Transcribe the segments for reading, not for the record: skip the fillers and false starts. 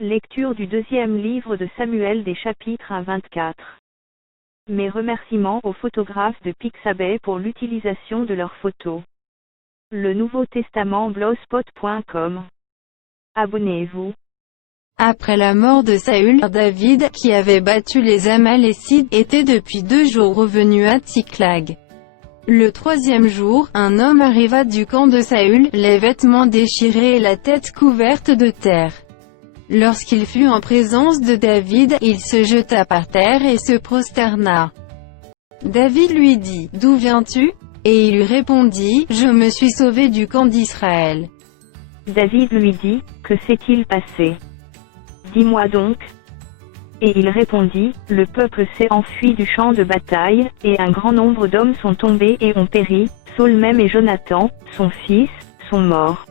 Lecture du deuxième livre de Samuel des chapitres 1 à 24. Mes remerciements aux photographes de Pixabay pour l'utilisation de leurs photos. Le Nouveau Testament blogspot.com. Abonnez-vous. Après la mort de Saül, David, qui avait battu les Amalécites, était depuis 2 jours revenu à Tsiklag. Le 3e jour, un homme arriva du camp de Saül, les vêtements déchirés et la tête couverte de terre. Lorsqu'il fut en présence de David, il se jeta par terre et se prosterna. David lui dit, « D'où viens-tu » Et il lui répondit, « Je me suis sauvé du camp d'Israël. » David lui dit, « Que s'est-il passé ? Dis-moi donc. » Et il répondit, « Le peuple s'est enfui du champ de bataille, et un grand nombre d'hommes sont tombés et ont péri, Saül même et Jonathan, son fils, sont morts. »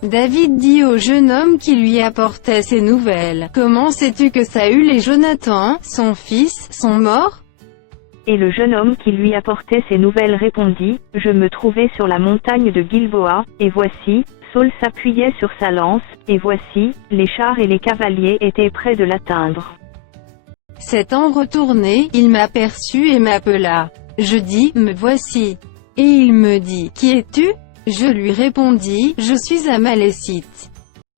David dit au jeune homme qui lui apportait ces nouvelles, « Comment sais-tu que Saül et Jonathan, son fils, sont morts ?» Et le jeune homme qui lui apportait ces nouvelles répondit, « Je me trouvais sur la montagne de Gilboa, et voici, Saül s'appuyait sur sa lance, et voici, les chars et les cavaliers étaient près de l'atteindre. S'étant retourné, il m'aperçut et m'appela. Je dis, me voici. Et il me dit, qui es-tu? Je lui répondis, je suis Amalécite.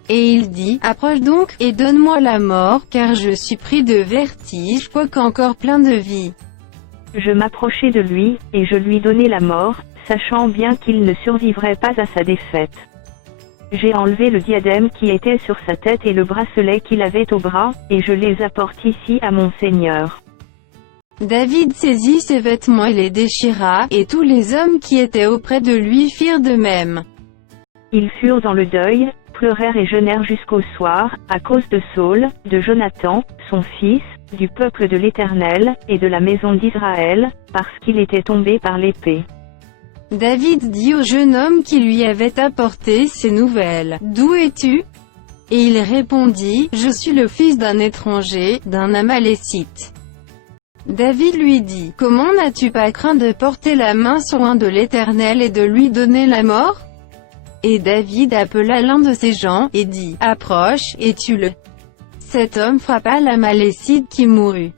Et il dit, approche donc, et donne-moi la mort, car je suis pris de vertige, quoiqu'encore plein de vie. Je m'approchai de lui, et je lui donnai la mort, sachant bien qu'il ne survivrait pas à sa défaite. J'ai enlevé le diadème qui était sur sa tête et le bracelet qu'il avait au bras, et je les apporte ici à mon Seigneur. David saisit ses vêtements et les déchira, et tous les hommes qui étaient auprès de lui firent de même. Ils furent dans le deuil, pleurèrent et jeûnèrent jusqu'au soir, à cause de Saül, de Jonathan, son fils, du peuple de l'Éternel, et de la maison d'Israël, parce qu'il était tombé par l'épée. David dit au jeune homme qui lui avait apporté ces nouvelles, « D'où es-tu » Et il répondit, « Je suis le fils d'un étranger, d'un Amalécite. » David lui dit, « Comment n'as-tu pas craint de porter la main sur un de l'Éternel et de lui donner la mort ?» Et David appela l'un de ses gens, et dit, « Approche, et tue-le. » Cet homme frappa l'Amalécite qui mourut.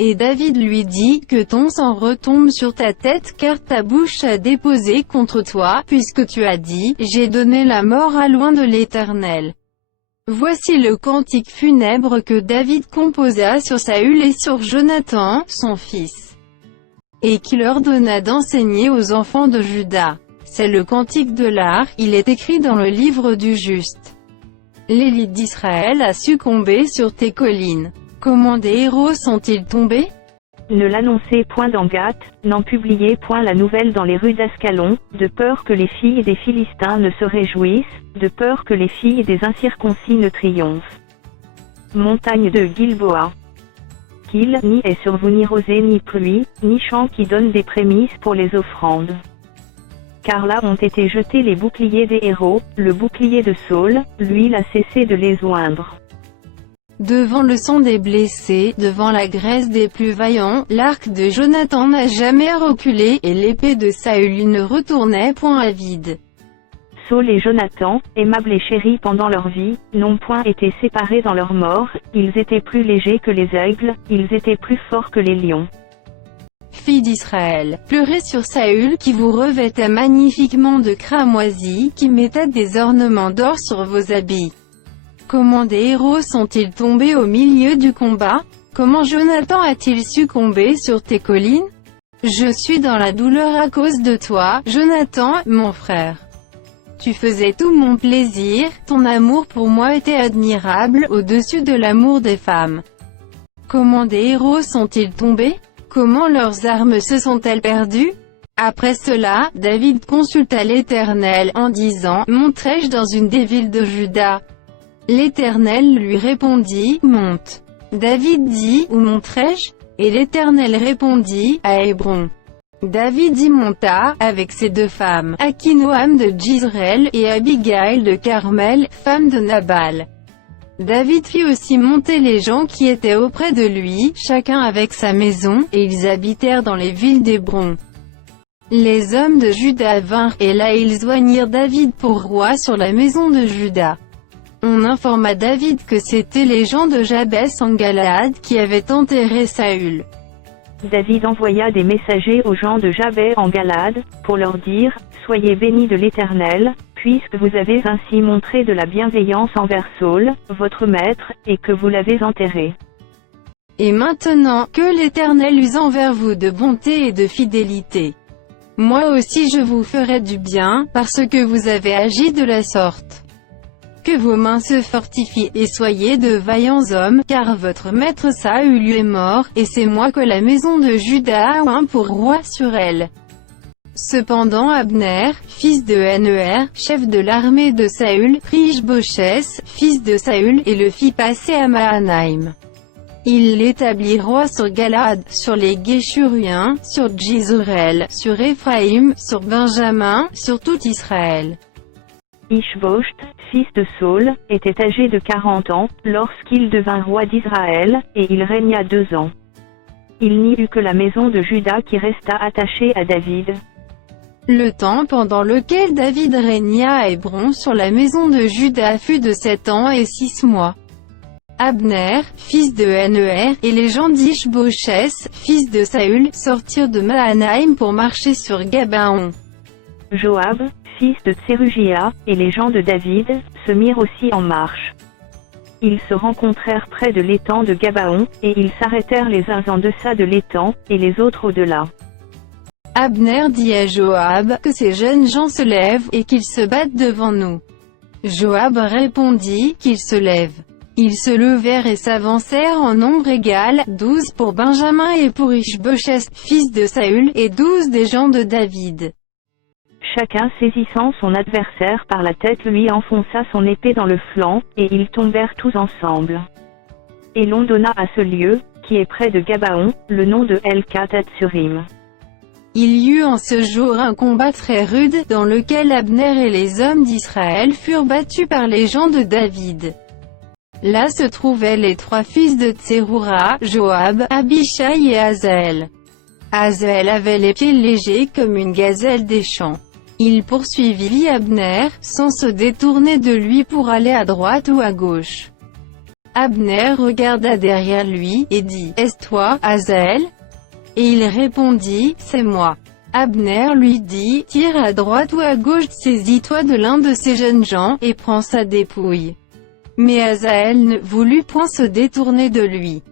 Et David lui dit, « Que ton sang retombe sur ta tête, car ta bouche a déposé contre toi, puisque tu as dit, j'ai donné la mort à loin de l'Éternel. » Voici le cantique funèbre que David composa sur Saül et sur Jonathan, son fils, et qu'il ordonna d'enseigner aux enfants de Juda. C'est le cantique de l'art, il est écrit dans le livre du juste. L'élite d'Israël a succombé sur tes collines. Comment des héros sont-ils tombés? Ne l'annoncez point dans Gath, n'en publiez point la nouvelle dans les rues d'Ascalon, de peur que les filles des Philistins ne se réjouissent, de peur que les filles des incirconcis ne triomphent. Montagne de Gilboa. Qu'il n'y ait sur vous ni rosée ni pluie, ni champ qui donne des prémices pour les offrandes. Car là ont été jetés les boucliers des héros, le bouclier de Saül, l'huile a cessé de les oindre. Devant le sang des blessés, devant la graisse des plus vaillants, l'arc de Jonathan n'a jamais reculé, et l'épée de Saül ne retournait point à vide. Saül et Jonathan, aimables et chéris pendant leur vie, n'ont point été séparés dans leur mort, ils étaient plus légers que les aigles, ils étaient plus forts que les lions. Filles d'Israël, pleurez sur Saül qui vous revêtait magnifiquement de cramoisi, qui mettait des ornements d'or sur vos habits. Comment des héros sont-ils tombés au milieu du combat? Comment Jonathan a-t-il succombé sur tes collines? Je suis dans la douleur à cause de toi, Jonathan, mon frère. Tu faisais tout mon plaisir, ton amour pour moi était admirable, au-dessus de l'amour des femmes. Comment des héros sont-ils tombés? Comment leurs armes se sont-elles perdues? Après cela, David consulta l'Éternel en disant, monterai-je dans une des villes de Juda? L'Éternel lui répondit, monte. David dit, où monterai-je? Et l'Éternel répondit, à Hébron. David y monta, avec ses 2 femmes, Akinoam de Jizreel, et Abigail de Carmel, femme de Nabal. David fit aussi monter les gens qui étaient auprès de lui, chacun avec sa maison, et ils habitèrent dans les villes d'Hébron. Les hommes de Juda vinrent, et là ils joignirent David pour roi sur la maison de Juda. On informa David que c'étaient les gens de Jabès en Galaad qui avaient enterré Saül. David envoya des messagers aux gens de Jabès en Galaad, pour leur dire, « Soyez bénis de l'Éternel, puisque vous avez ainsi montré de la bienveillance envers Saül, votre maître, et que vous l'avez enterré. Et maintenant, que l'Éternel use envers vous de bonté et de fidélité. Moi aussi je vous ferai du bien, parce que vous avez agi de la sorte. Que vos mains se fortifient, et soyez de vaillants hommes, car votre maître Saül est mort, et c'est moi que la maison de Juda a oint pour roi sur elle. » Cependant Abner, fils de Ner, chef de l'armée de Saül, prit Ishbosheth, fils de Saül, et le fit passer à Mahanaïm. Il l'établit roi sur Galaad, sur les Guéshuriens, sur Djizorel, sur Éphraïm, sur Benjamin, sur tout Israël. Ishbosheth, fils de Saül, était âgé de 40 ans, lorsqu'il devint roi d'Israël, et il régna 2 ans. Il n'y eut que la maison de Juda qui resta attachée à David. Le temps pendant lequel David régna à Hébron sur la maison de Juda fut de 7 ans et 6 mois. Abner, fils de Ner, et les gens d'Ishbosheth, fils de Saül, sortirent de Mahanaïm pour marcher sur Gabaon. Joab, fils de Tserugia, et les gens de David, se mirent aussi en marche. Ils se rencontrèrent près de l'étang de Gabaon, et ils s'arrêtèrent les uns en deçà de l'étang, et les autres au-delà. Abner dit à Joab, que ces jeunes gens se lèvent, et qu'ils se battent devant nous. Joab répondit, qu'ils se lèvent. Ils se levèrent et s'avancèrent en nombre égal, 12 pour Benjamin et pour Ishbosheth, fils de Saül, et 12 des gens de David. Chacun saisissant son adversaire par la tête lui enfonça son épée dans le flanc, et ils tombèrent tous ensemble. Et l'on donna à ce lieu, qui est près de Gabaon, le nom de El-Katat-Surim. Il y eut en ce jour un combat très rude, dans lequel Abner et les hommes d'Israël furent battus par les gens de David. Là se trouvaient les 3 fils de Tseroura, Joab, Abishai et Azaël. Azaël avait les pieds légers comme une gazelle des champs. Il poursuivit Abner, sans se détourner de lui pour aller à droite ou à gauche. Abner regarda derrière lui, et dit, « Est-ce toi, Azaël ?» Et il répondit, « C'est moi. » Abner lui dit, « Tire à droite ou à gauche, saisis-toi de l'un de ces jeunes gens, et prends sa dépouille. » Mais Azaël ne voulut point se détourner de lui.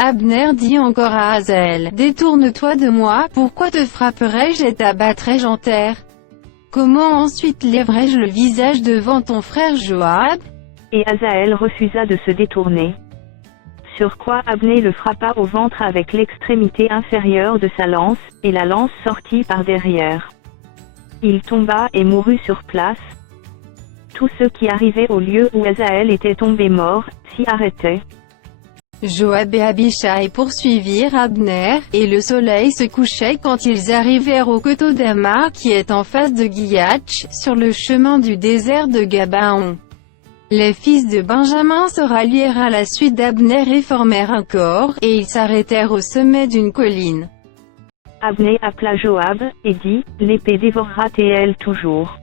Abner dit encore à Azaël, « Détourne-toi de moi, pourquoi te frapperais-je et t'abattrais-je en terre? Comment ensuite lèverais-je le visage devant ton frère Joab ?» Et Azaël refusa de se détourner. Sur quoi Abner le frappa au ventre avec l'extrémité inférieure de sa lance, et la lance sortit par derrière. Il tomba et mourut sur place. Tous ceux qui arrivaient au lieu où Azaël était tombé mort, s'y arrêtaient. Joab et Abishai poursuivirent Abner, et le soleil se couchait quand ils arrivèrent au coteau d'Amar qui est en face de Giyatch, sur le chemin du désert de Gabaon. Les fils de Benjamin se rallièrent à la suite d'Abner et formèrent un corps, et ils s'arrêtèrent au sommet d'une colline. Abner appela Joab, et dit, « L'épée dévorera Théel toujours.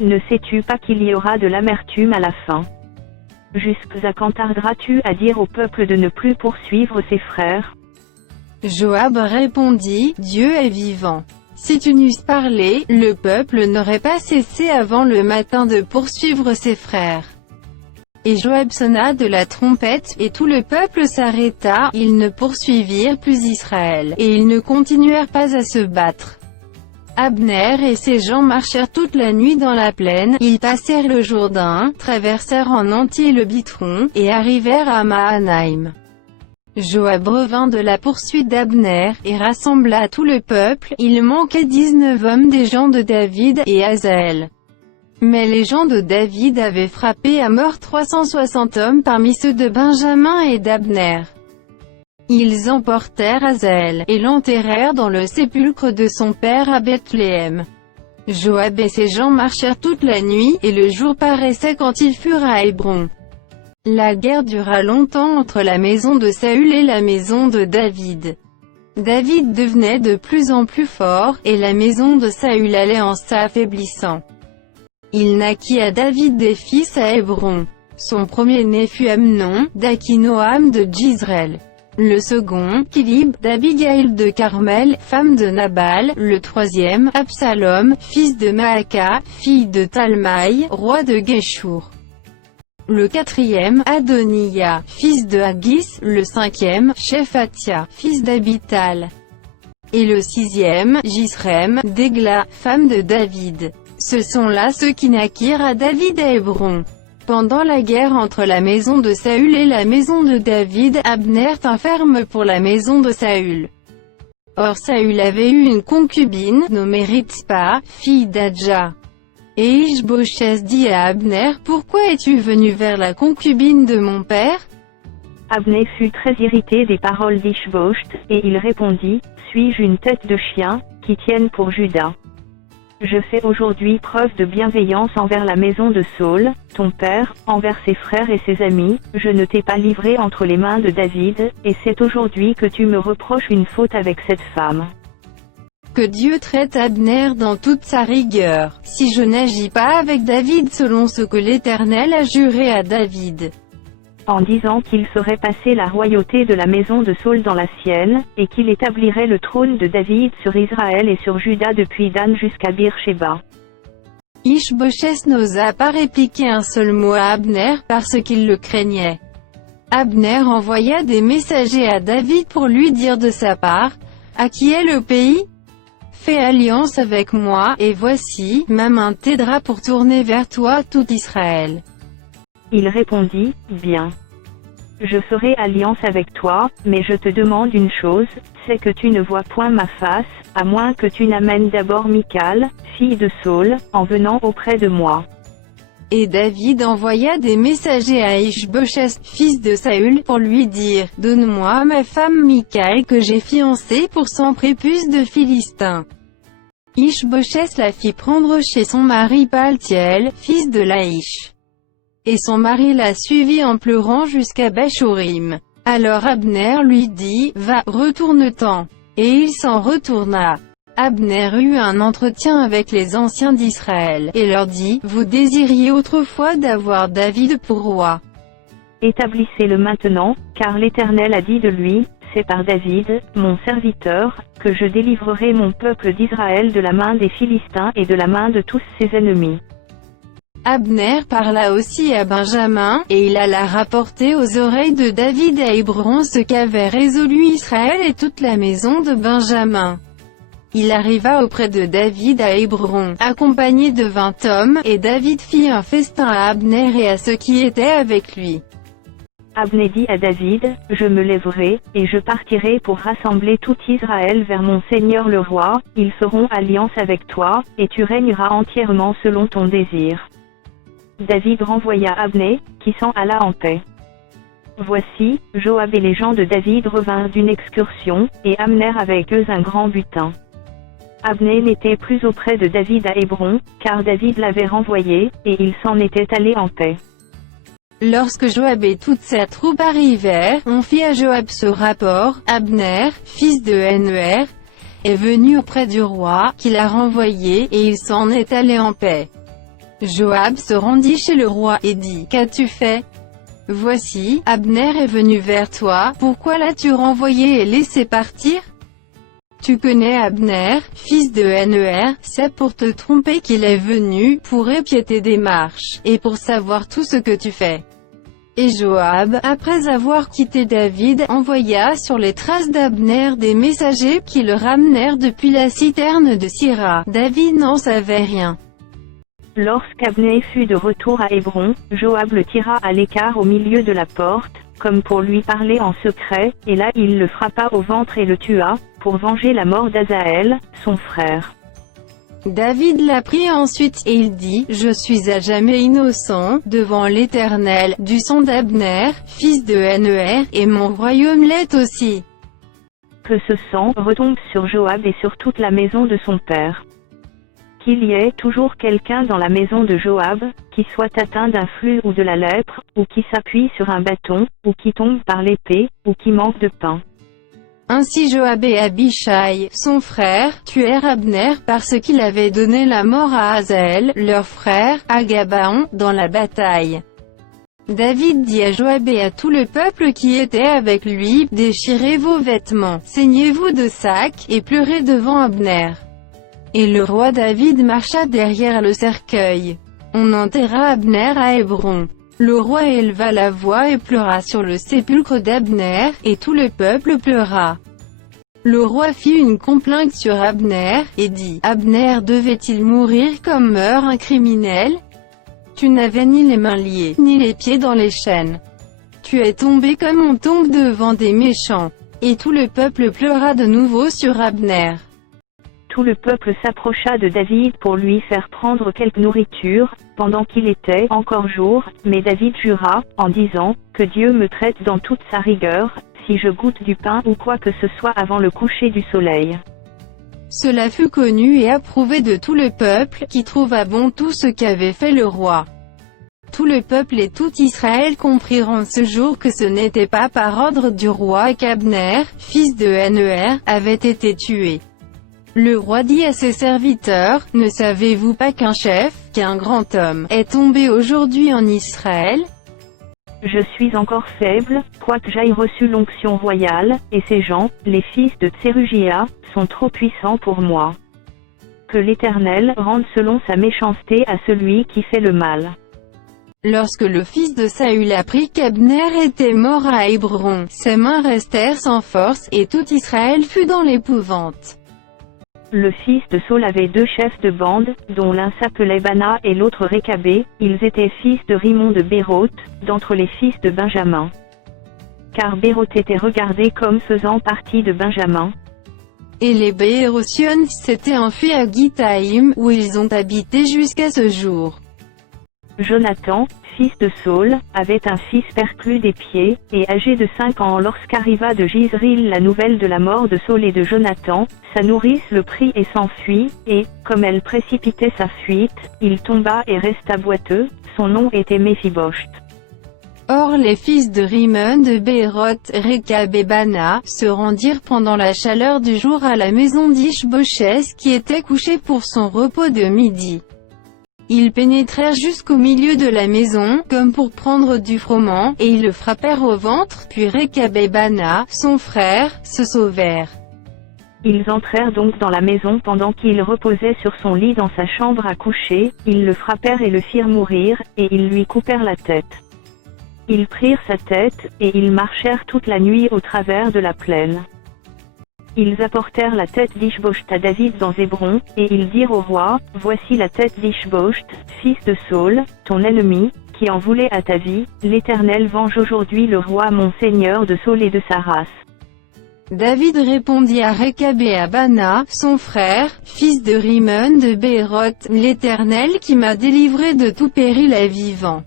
Ne sais-tu pas qu'il y aura de l'amertume à la fin? Jusqu'à quand tarderas-tu à dire au peuple de ne plus poursuivre ses frères ?» Joab répondit, « Dieu est vivant. Si tu n'eusses parlé, le peuple n'aurait pas cessé avant le matin de poursuivre ses frères. » Et Joab sonna de la trompette, et tout le peuple s'arrêta, ils ne poursuivirent plus Israël, et ils ne continuèrent pas à se battre. Abner et ses gens marchèrent toute la nuit dans la plaine, ils passèrent le Jourdain, traversèrent en entier le Bitron, et arrivèrent à Mahanaïm. Joab revint de la poursuite d'Abner, et rassembla tout le peuple, il manquait 19 hommes des gens de David, et Azaël. Mais les gens de David avaient frappé à mort 360 hommes parmi ceux de Benjamin et d'Abner. Ils emportèrent Azaël, et l'enterrèrent dans le sépulcre de son père à Bethléem. Joab et ses gens marchèrent toute la nuit, et le jour paraissait quand ils furent à Hébron. La guerre dura longtemps entre la maison de Saül et la maison de David. David devenait de plus en plus fort, et la maison de Saül allait en s'affaiblissant. Il naquit à David des fils à Hébron. Son premier-né fut Amnon, d'Akinoam de Jizreel. Le second, Kilib, d'Abigaïl de Carmel, femme de Nabal. Le troisième, Absalom, fils de Maaka, fille de Talmaï, roi de Géshur. Le quatrième, Adoniya, fils de Haggis. Le cinquième, Shephatia, fils d'Abital. Et le sixième, Jisrem, d'Egla, femme de David. Ce sont là ceux qui naquirent à David à Hébron. Pendant la guerre entre la maison de Saül et la maison de David, Abner tint ferme pour la maison de Saül. Or Saül avait eu une concubine, nommée Ritzpa, fille d'Adja. Et Ish-Bosheth dit à Abner, « Pourquoi es-tu venu vers la concubine de mon père ?» Abner fut très irrité des paroles d'Ish-Bosheth, et il répondit, « Suis-je une tête de chien, qui tienne pour Juda ? Je fais aujourd'hui preuve de bienveillance envers la maison de Saül, ton père, envers ses frères et ses amis, je ne t'ai pas livré entre les mains de David, et c'est aujourd'hui que tu me reproches une faute avec cette femme. » Que Dieu traite Abner dans toute sa rigueur, si je n'agis pas avec David selon ce que l'Éternel a juré à David. En disant qu'il ferait passer la royauté de la maison de Saül dans la sienne, et qu'il établirait le trône de David sur Israël et sur Juda depuis Dan jusqu'à Beersheba. Ish-Bosheth n'osa pas répliquer un seul mot à Abner, parce qu'il le craignait. Abner envoya des messagers à David pour lui dire de sa part, « À qui est le pays ? Fais alliance avec moi, et voici, ma main t'aidera pour tourner vers toi tout Israël. » Il répondit, « Bien. Je ferai alliance avec toi, mais je te demande une chose, c'est que tu ne vois point ma face, à moins que tu n'amènes d'abord Michal, fille de Saül, en venant auprès de moi. » Et David envoya des messagers à Ish-Bosheth, fils de Saül, pour lui dire, « Donne-moi ma femme Michal que j'ai fiancée pour 100 prépuces de Philistins. » Ish-Bosheth la fit prendre chez son mari Paltiel, fils de Laïch. Et son mari la suivit en pleurant jusqu'à Bachorim. Alors Abner lui dit, « Va, retourne-t'en. » Et il s'en retourna. Abner eut un entretien avec les anciens d'Israël, et leur dit, « Vous désiriez autrefois d'avoir David pour roi. Établissez-le maintenant, car l'Éternel a dit de lui, c'est par David, mon serviteur, que je délivrerai mon peuple d'Israël de la main des Philistins et de la main de tous ses ennemis. » Abner parla aussi à Benjamin, et il alla rapporter aux oreilles de David à Hébron ce qu'avait résolu Israël et toute la maison de Benjamin. Il arriva auprès de David à Hébron, accompagné de 20 hommes, et David fit un festin à Abner et à ceux qui étaient avec lui. Abner dit à David, « Je me lèverai, et je partirai pour rassembler tout Israël vers mon Seigneur le roi, ils feront alliance avec toi, et tu régneras entièrement selon ton désir. » David renvoya Abner, qui s'en alla en paix. Voici, Joab et les gens de David revinrent d'une excursion, et Abner avec eux un grand butin. Abner n'était plus auprès de David à Hébron, car David l'avait renvoyé, et il s'en était allé en paix. Lorsque Joab et toute sa troupe arrivèrent, on fit à Joab ce rapport, Abner, fils de Ner, est venu auprès du roi, qui l'a renvoyé, et il s'en est allé en paix. Joab se rendit chez le roi et dit, « Qu'as-tu fait ? Voici, Abner est venu vers toi, pourquoi l'as-tu renvoyé et laissé partir ? Tu connais Abner, fils de Ner, c'est pour te tromper qu'il est venu, pour épier des marches, et pour savoir tout ce que tu fais. » Et Joab, après avoir quitté David, envoya sur les traces d'Abner des messagers qui le ramenèrent depuis la citerne de Sira. David n'en savait rien. Lorsqu'Abner fut de retour à Hébron, Joab le tira à l'écart au milieu de la porte, comme pour lui parler en secret, et là il le frappa au ventre et le tua, pour venger la mort d'Asaël, son frère. David l'apprit ensuite, et il dit, « Je suis à jamais innocent, devant l'Éternel, du sang d'Abner, fils de Ner, et mon royaume l'est aussi. » Que ce sang retombe sur Joab et sur toute la maison de son père. Qu'il y ait toujours quelqu'un dans la maison de Joab, qui soit atteint d'un flux ou de la lèpre, ou qui s'appuie sur un bâton, ou qui tombe par l'épée, ou qui manque de pain. Ainsi Joab et Abishai, son frère, tuèrent Abner parce qu'il avait donné la mort à Asaël, leur frère, à Gabaon, dans la bataille. David dit à Joab et à tout le peuple qui était avec lui, « Déchirez vos vêtements, saignez-vous de sacs, et pleurez devant Abner. » Et le roi David marcha derrière le cercueil. On enterra Abner à Hébron. Le roi éleva la voix et pleura sur le sépulcre d'Abner, et tout le peuple pleura. Le roi fit une complainte sur Abner, et dit, « Abner devait-il mourir comme meurt un criminel? Tu n'avais ni les mains liées, ni les pieds dans les chaînes. Tu es tombé comme on tombe devant des méchants. » Et tout le peuple pleura de nouveau sur Abner. Tout le peuple s'approcha de David pour lui faire prendre quelque nourriture, pendant qu'il était encore jour, mais David jura, en disant, « Que Dieu me traite dans toute sa rigueur, si je goûte du pain ou quoi que ce soit avant le coucher du soleil. » Cela fut connu et approuvé de tout le peuple, qui trouva bon tout ce qu'avait fait le roi. Tout le peuple et tout Israël comprirent en ce jour que ce n'était pas par ordre du roi qu'Abner, fils de Ner, avait été tué. Le roi dit à ses serviteurs, « Ne savez-vous pas qu'un chef, qu'un grand homme, est tombé aujourd'hui en Israël? Je suis encore faible, quoique j'aille reçu l'onction royale, et ces gens, les fils de Tserugia, sont trop puissants pour moi. Que l'Éternel rende selon sa méchanceté à celui qui fait le mal. » Lorsque le fils de Saül apprit qu'Abner était mort à Hébron, ses mains restèrent sans force, et tout Israël fut dans l'épouvante. Le fils de Saul avait 2 chefs de bande, dont l'un s'appelait Bana et l'autre Récabé, ils étaient fils de Rimon de Béroth, d'entre les fils de Benjamin. Car Béroth était regardé comme faisant partie de Benjamin. Et les Béérotiens s'étaient enfuis à Githaïm, où ils ont habité jusqu'à ce jour. Jonathan, fils de Saul, avait un fils perclus des pieds, et âgé de 5 ans lorsqu'arriva de Jizril la nouvelle de la mort de Saul et de Jonathan, sa nourrice le prit et s'enfuit, et, comme elle précipitait sa fuite, il tomba et resta boiteux, son nom était Méphibosheth. Or les fils de Rimon de Béroth, Récab et Bana, se rendirent pendant la chaleur du jour à la maison d'Ish-Bosheth qui était couché pour son repos de midi. Ils pénétrèrent jusqu'au milieu de la maison, comme pour prendre du froment, et ils le frappèrent au ventre, puis Récab et Bana, son frère, se sauvèrent. Ils entrèrent donc dans la maison pendant qu'il reposait sur son lit dans sa chambre à coucher, ils le frappèrent et le firent mourir, et ils lui coupèrent la tête. Ils prirent sa tête, et ils marchèrent toute la nuit au travers de la plaine. Ils apportèrent la tête d'Ish-Bosheth à David dans Hébron, et ils dirent au roi, « Voici la tête d'Ish-Bosheth, fils de Saul, ton ennemi, qui en voulait à ta vie, l'Éternel venge aujourd'hui le roi mon seigneur de Saul et de sa race. » David répondit à Récab et à Bana, son frère, fils de Rimon de Béroth, « L'Éternel qui m'a délivré de tout péril est vivant.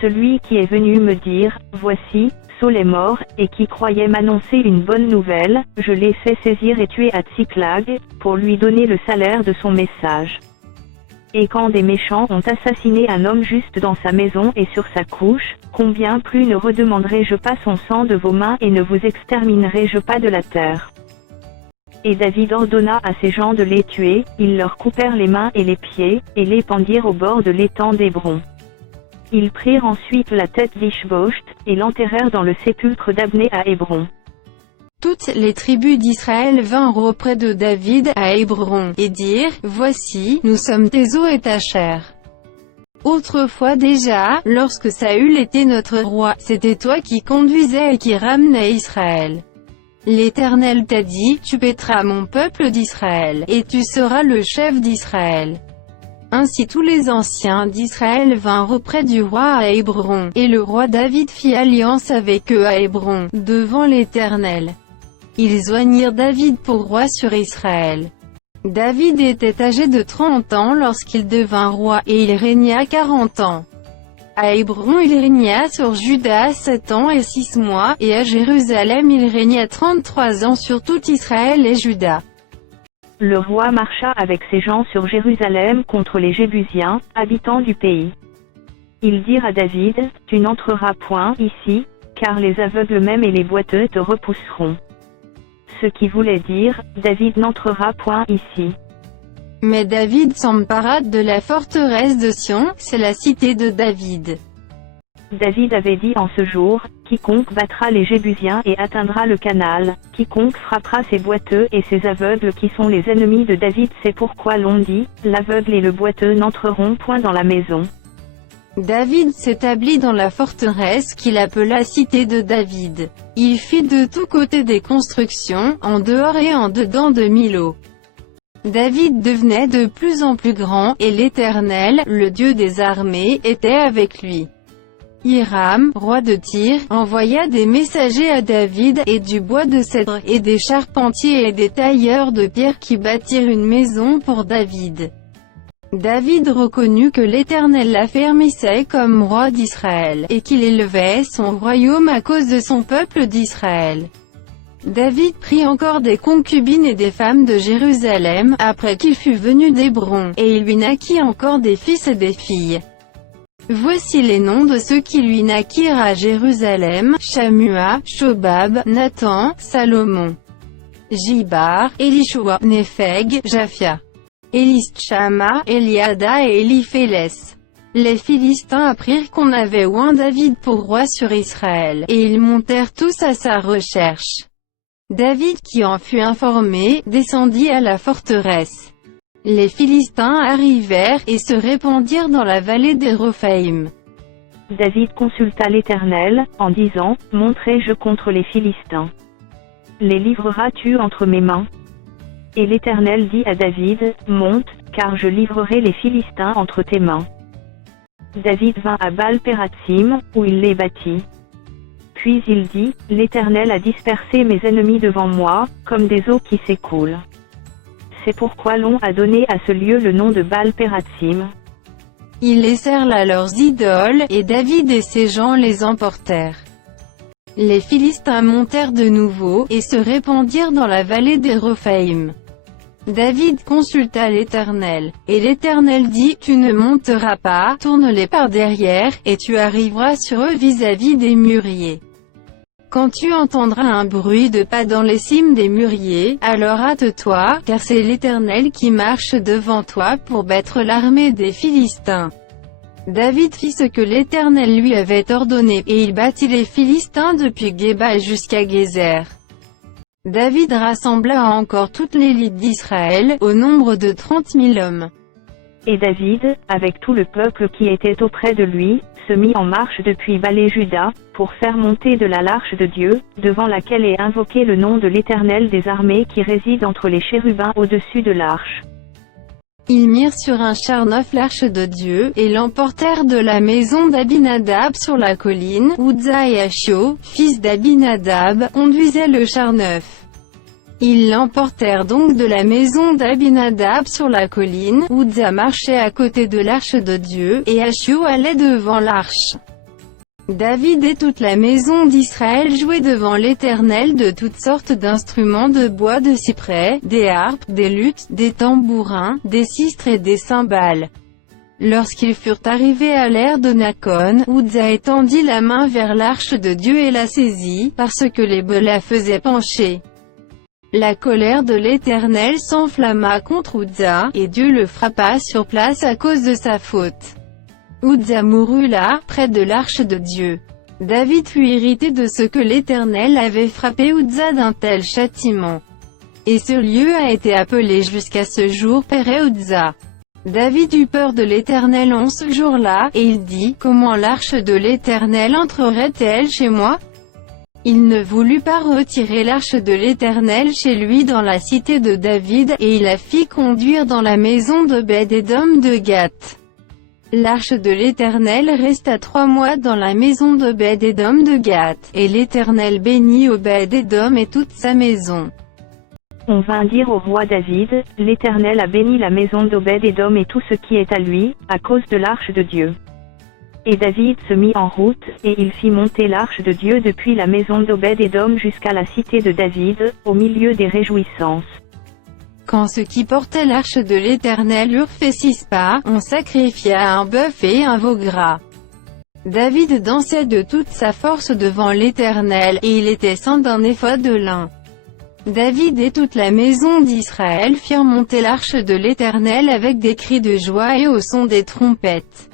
Celui qui est venu me dire, « Voici, Saul est mort, et qui croyait m'annoncer une bonne nouvelle, je l'ai fait saisir et tuer à Tsiklag, pour lui donner le salaire de son message. Et quand des méchants ont assassiné un homme juste dans sa maison et sur sa couche, combien plus ne redemanderai-je pas son sang de vos mains et ne vous exterminerai-je pas de la terre. » Et David ordonna à ces gens de les tuer, ils leur coupèrent les mains et les pieds, et les pendirent au bord de l'étang d'Hébron. Ils prirent ensuite la tête d'Ish-Bosheth, et l'enterrèrent dans le sépulcre d'Abné à Hébron. Toutes les tribus d'Israël vinrent auprès de David à Hébron, et dirent, « Voici, nous sommes tes os et ta chair. Autrefois déjà, lorsque Saül était notre roi, c'était toi qui conduisais et qui ramenais Israël. L'Éternel t'a dit, tu paîtras mon peuple d'Israël, et tu seras le chef d'Israël. » Ainsi tous les anciens d'Israël vinrent auprès du roi à Hébron, et le roi David fit alliance avec eux à Hébron, devant l'Éternel. Ils joignirent David pour roi sur Israël. David était âgé de 30 ans lorsqu'il devint roi, et il régna 40 ans. À Hébron il régna sur Juda 7 ans et 6 mois, et à Jérusalem il régna 33 ans sur tout Israël et Juda. Le roi marcha avec ses gens sur Jérusalem contre les Jébusiens, habitants du pays. Ils dirent à David, « Tu n'entreras point ici, car les aveugles même et les boiteux te repousseront. » Ce qui voulait dire, David n'entrera point ici. Mais David s'empara de la forteresse de Sion, c'est la cité de David. David avait dit en ce jour, quiconque battra les Jébusiens et atteindra le canal, quiconque frappera ses boiteux et ses aveugles qui sont les ennemis de David. C'est pourquoi l'on dit, l'aveugle et le boiteux n'entreront point dans la maison. David s'établit dans la forteresse qu'il appela Cité de David. Il fit de tous côtés des constructions, en dehors et en dedans de Millo. David devenait de plus en plus grand, et l'Éternel, le Dieu des armées, était avec lui. Hiram, roi de Tyr, envoya des messagers à David, et du bois de cèdre, et des charpentiers et des tailleurs de pierre qui bâtirent une maison pour David. David reconnut que l'Éternel l'affermissait comme roi d'Israël, et qu'il élevait son royaume à cause de son peuple d'Israël. David prit encore des concubines et des femmes de Jérusalem, après qu'il fut venu d'Hébron, et il lui naquit encore des fils et des filles. Voici les noms de ceux qui lui naquirent à Jérusalem: Shamua, Shobab, Nathan, Salomon, Jibar, Elishua, Népheg, Japhia, Elishama, Eliada et Eliphélès. Les Philistins apprirent qu'on avait oint David pour roi sur Israël, et ils montèrent tous à sa recherche. David, qui en fut informé, descendit à la forteresse. Les Philistins arrivèrent, et se répandirent dans la vallée des Rephaïm. David consulta l'Éternel, en disant, Monterai-je contre les Philistins? Les livreras-tu entre mes mains? Et l'Éternel dit à David, Monte, car je livrerai les Philistins entre tes mains. David vint à Baal-Pératsim, où il les bâtit. Puis il dit, l'Éternel a dispersé mes ennemis devant moi, comme des eaux qui s'écoulent. C'est pourquoi l'on a donné à ce lieu le nom de Baal-Pératsim. Ils laissèrent là leurs idoles, et David et ses gens les emportèrent. Les Philistins montèrent de nouveau, et se répandirent dans la vallée des Rephaïm. David consulta l'Éternel, et l'Éternel dit, tu ne monteras pas, tourne-les par derrière, et tu arriveras sur eux vis-à-vis des mûriers. Quand tu entendras un bruit de pas dans les cimes des mûriers, alors hâte-toi, car c'est l'Éternel qui marche devant toi pour battre l'armée des Philistins. David fit ce que l'Éternel lui avait ordonné, et il battit les Philistins depuis Géba jusqu'à Gézer. David rassembla encore toute l'élite d'Israël, au nombre de 30 000 hommes. Et David, avec tout le peuple qui était auprès de lui, se mit en marche depuis Balé-Juda, pour faire monter de l'arche de Dieu, devant laquelle est invoqué le nom de l'Éternel des armées qui réside entre les chérubins au-dessus de l'arche. Ils mirent sur un char neuf l'arche de Dieu, et l'emportèrent de la maison d'Abinadab sur la colline. Uza et Achio, fils d'Abinadab, conduisaient le char neuf. Ils l'emportèrent donc de la maison d'Abinadab sur la colline. Uza marchait à côté de l'arche de Dieu, et Achio allait devant l'arche. David et toute la maison d'Israël jouaient devant l'Éternel de toutes sortes d'instruments de bois de cyprès, des harpes, des luths, des tambourins, des sistres et des cymbales. Lorsqu'ils furent arrivés à l'ère de Nakon, Uza étendit la main vers l'arche de Dieu et la saisit, parce que les bœufs la faisaient pencher. La colère de l'Éternel s'enflamma contre Uza, et Dieu le frappa sur place à cause de sa faute. Uza mourut là, près de l'arche de Dieu. David fut irrité de ce que l'Éternel avait frappé Uza d'un tel châtiment. Et ce lieu a été appelé jusqu'à ce jour Péré-Uza. David eut peur de l'Éternel en ce jour-là, et il dit, comment l'arche de l'Éternel entrerait-elle chez moi? Il ne voulut pas retirer l'arche de l'Éternel chez lui dans la cité de David, et il la fit conduire dans la maison d'Obed-Édom de Gath. L'arche de l'Éternel resta 3 mois dans la maison d'Obed-Édom de Gath, et l'Éternel bénit Obed-Édom et toute sa maison. On vint dire au roi David, l'Éternel a béni la maison d'Obed-Édom et tout ce qui est à lui, à cause de l'arche de Dieu. Et David se mit en route, et il fit monter l'arche de Dieu depuis la maison d'Obed-Édom jusqu'à la cité de David, au milieu des réjouissances. Quand ceux qui portaient l'arche de l'Éternel eurent fait 6 pas, on sacrifia un bœuf et un veau gras. David dansait de toute sa force devant l'Éternel, et il était ceint d'un éphod de lin. David et toute la maison d'Israël firent monter l'arche de l'Éternel avec des cris de joie et au son des trompettes.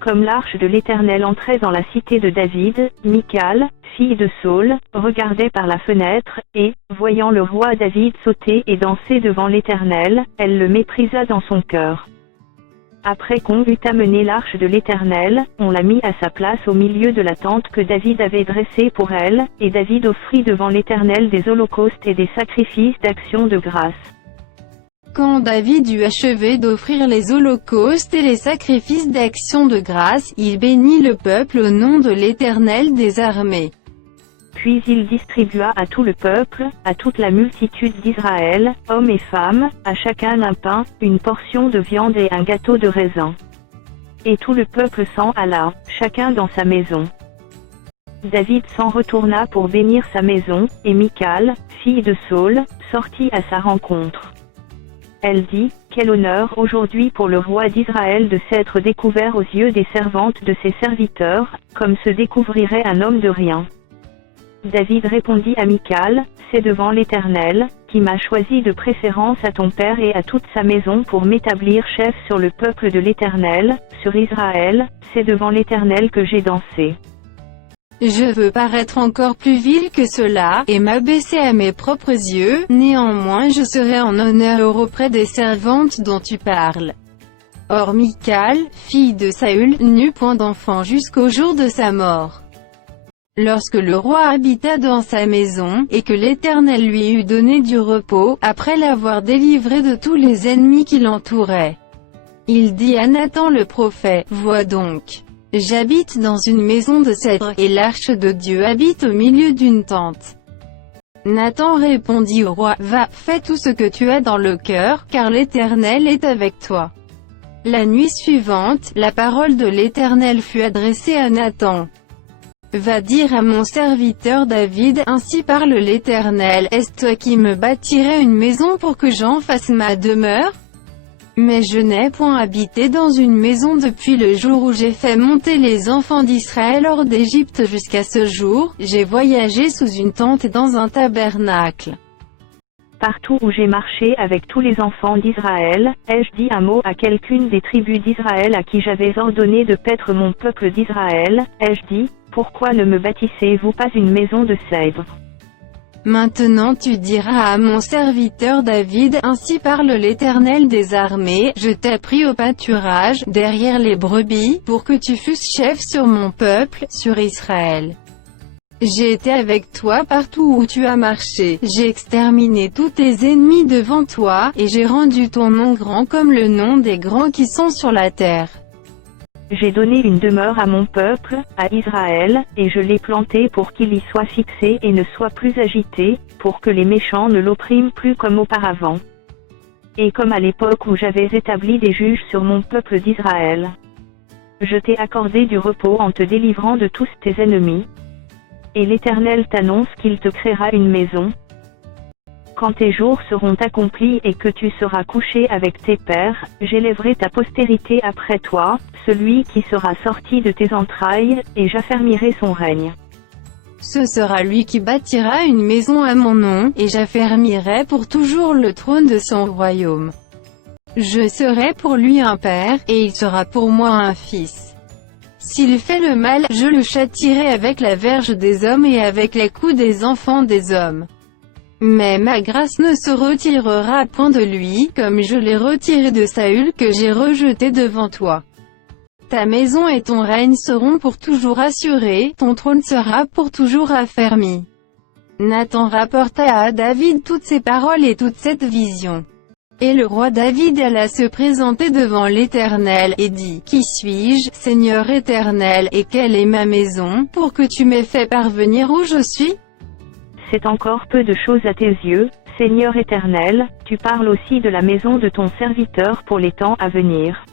comme l'arche de l'Éternel entrait dans la cité de David, Michal, fille de Saül, regardait par la fenêtre, et, voyant le roi David sauter et danser devant l'Éternel, elle le méprisa dans son cœur. Après qu'on eut amené l'arche de l'Éternel, on la mit à sa place au milieu de la tente que David avait dressée pour elle, et David offrit devant l'Éternel des holocaustes et des sacrifices d'action de grâce. Quand David eut achevé d'offrir les holocaustes et les sacrifices d'action de grâce, il bénit le peuple au nom de l'Éternel des armées. Puis il distribua à tout le peuple, à toute la multitude d'Israël, hommes et femmes, à chacun un pain, une portion de viande et un gâteau de raisin. Et tout le peuple s'en alla, chacun dans sa maison. David s'en retourna pour bénir sa maison, et Michal, fille de Saül, sortit à sa rencontre. Elle dit, « Quel honneur aujourd'hui pour le roi d'Israël de s'être découvert aux yeux des servantes de ses serviteurs, comme se découvrirait un homme de rien. » David répondit à Michal, « C'est devant l'Éternel, qui m'a choisi de préférence à ton père et à toute sa maison pour m'établir chef sur le peuple de l'Éternel, sur Israël, c'est devant l'Éternel que j'ai dansé. » Je veux paraître encore plus vil que cela, et m'abaisser à mes propres yeux, néanmoins je serai en honneur auprès des servantes dont tu parles. Or Michal, fille de Saül, n'eut point d'enfant jusqu'au jour de sa mort. Lorsque le roi habita dans sa maison, et que l'Éternel lui eut donné du repos, après l'avoir délivré de tous les ennemis qui l'entouraient, il dit à Nathan le prophète, « Vois donc. J'habite dans une maison de cèdre, et l'arche de Dieu habite au milieu d'une tente. » Nathan répondit au roi, « Va, fais tout ce que tu as dans le cœur, car l'Éternel est avec toi. » La nuit suivante, la parole de l'Éternel fut adressée à Nathan. « Va dire à mon serviteur David, ainsi parle l'Éternel, est-ce toi qui me bâtirais une maison pour que j'en fasse ma demeure ? Mais je n'ai point habité dans une maison depuis le jour où j'ai fait monter les enfants d'Israël hors d'Égypte jusqu'à ce jour, j'ai voyagé sous une tente et dans un tabernacle. Partout où j'ai marché avec tous les enfants d'Israël, ai-je dit un mot à quelqu'une des tribus d'Israël à qui j'avais ordonné de paître mon peuple d'Israël, ai-je dit, pourquoi ne me bâtissez-vous pas une maison de cèdre ? Maintenant tu diras à mon serviteur David, ainsi parle l'Éternel des armées, je t'ai pris au pâturage, derrière les brebis, pour que tu fusses chef sur mon peuple, sur Israël. J'ai été avec toi partout où tu as marché, j'ai exterminé tous tes ennemis devant toi, et j'ai rendu ton nom grand comme le nom des grands qui sont sur la terre. J'ai donné une demeure à mon peuple, à Israël, et je l'ai planté pour qu'il y soit fixé et ne soit plus agité, pour que les méchants ne l'oppriment plus comme auparavant. Et comme à l'époque où j'avais établi des juges sur mon peuple d'Israël. Je t'ai accordé du repos en te délivrant de tous tes ennemis. Et l'Éternel t'annonce qu'il te créera une maison. Quand tes jours seront accomplis et que tu seras couché avec tes pères, j'élèverai ta postérité après toi, celui qui sera sorti de tes entrailles, et j'affermirai son règne. Ce sera lui qui bâtira une maison à mon nom, et j'affermirai pour toujours le trône de son royaume. Je serai pour lui un père, et il sera pour moi un fils. S'il fait le mal, je le châtierai avec la verge des hommes et avec les coups des enfants des hommes. Mais ma grâce ne se retirera point de lui, comme je l'ai retiré de Saül que j'ai rejeté devant toi. Ta maison et ton règne seront pour toujours assurés, ton trône sera pour toujours affermi. Nathan rapporta à David toutes ces paroles et toute cette vision. Et le roi David alla se présenter devant l'Éternel, et dit, « Qui suis-je, Seigneur Éternel, et quelle est ma maison, pour que tu m'aies fait parvenir où je suis ? C'est encore peu de choses à tes yeux, Seigneur Éternel, tu parles aussi de la maison de ton serviteur pour les temps à venir.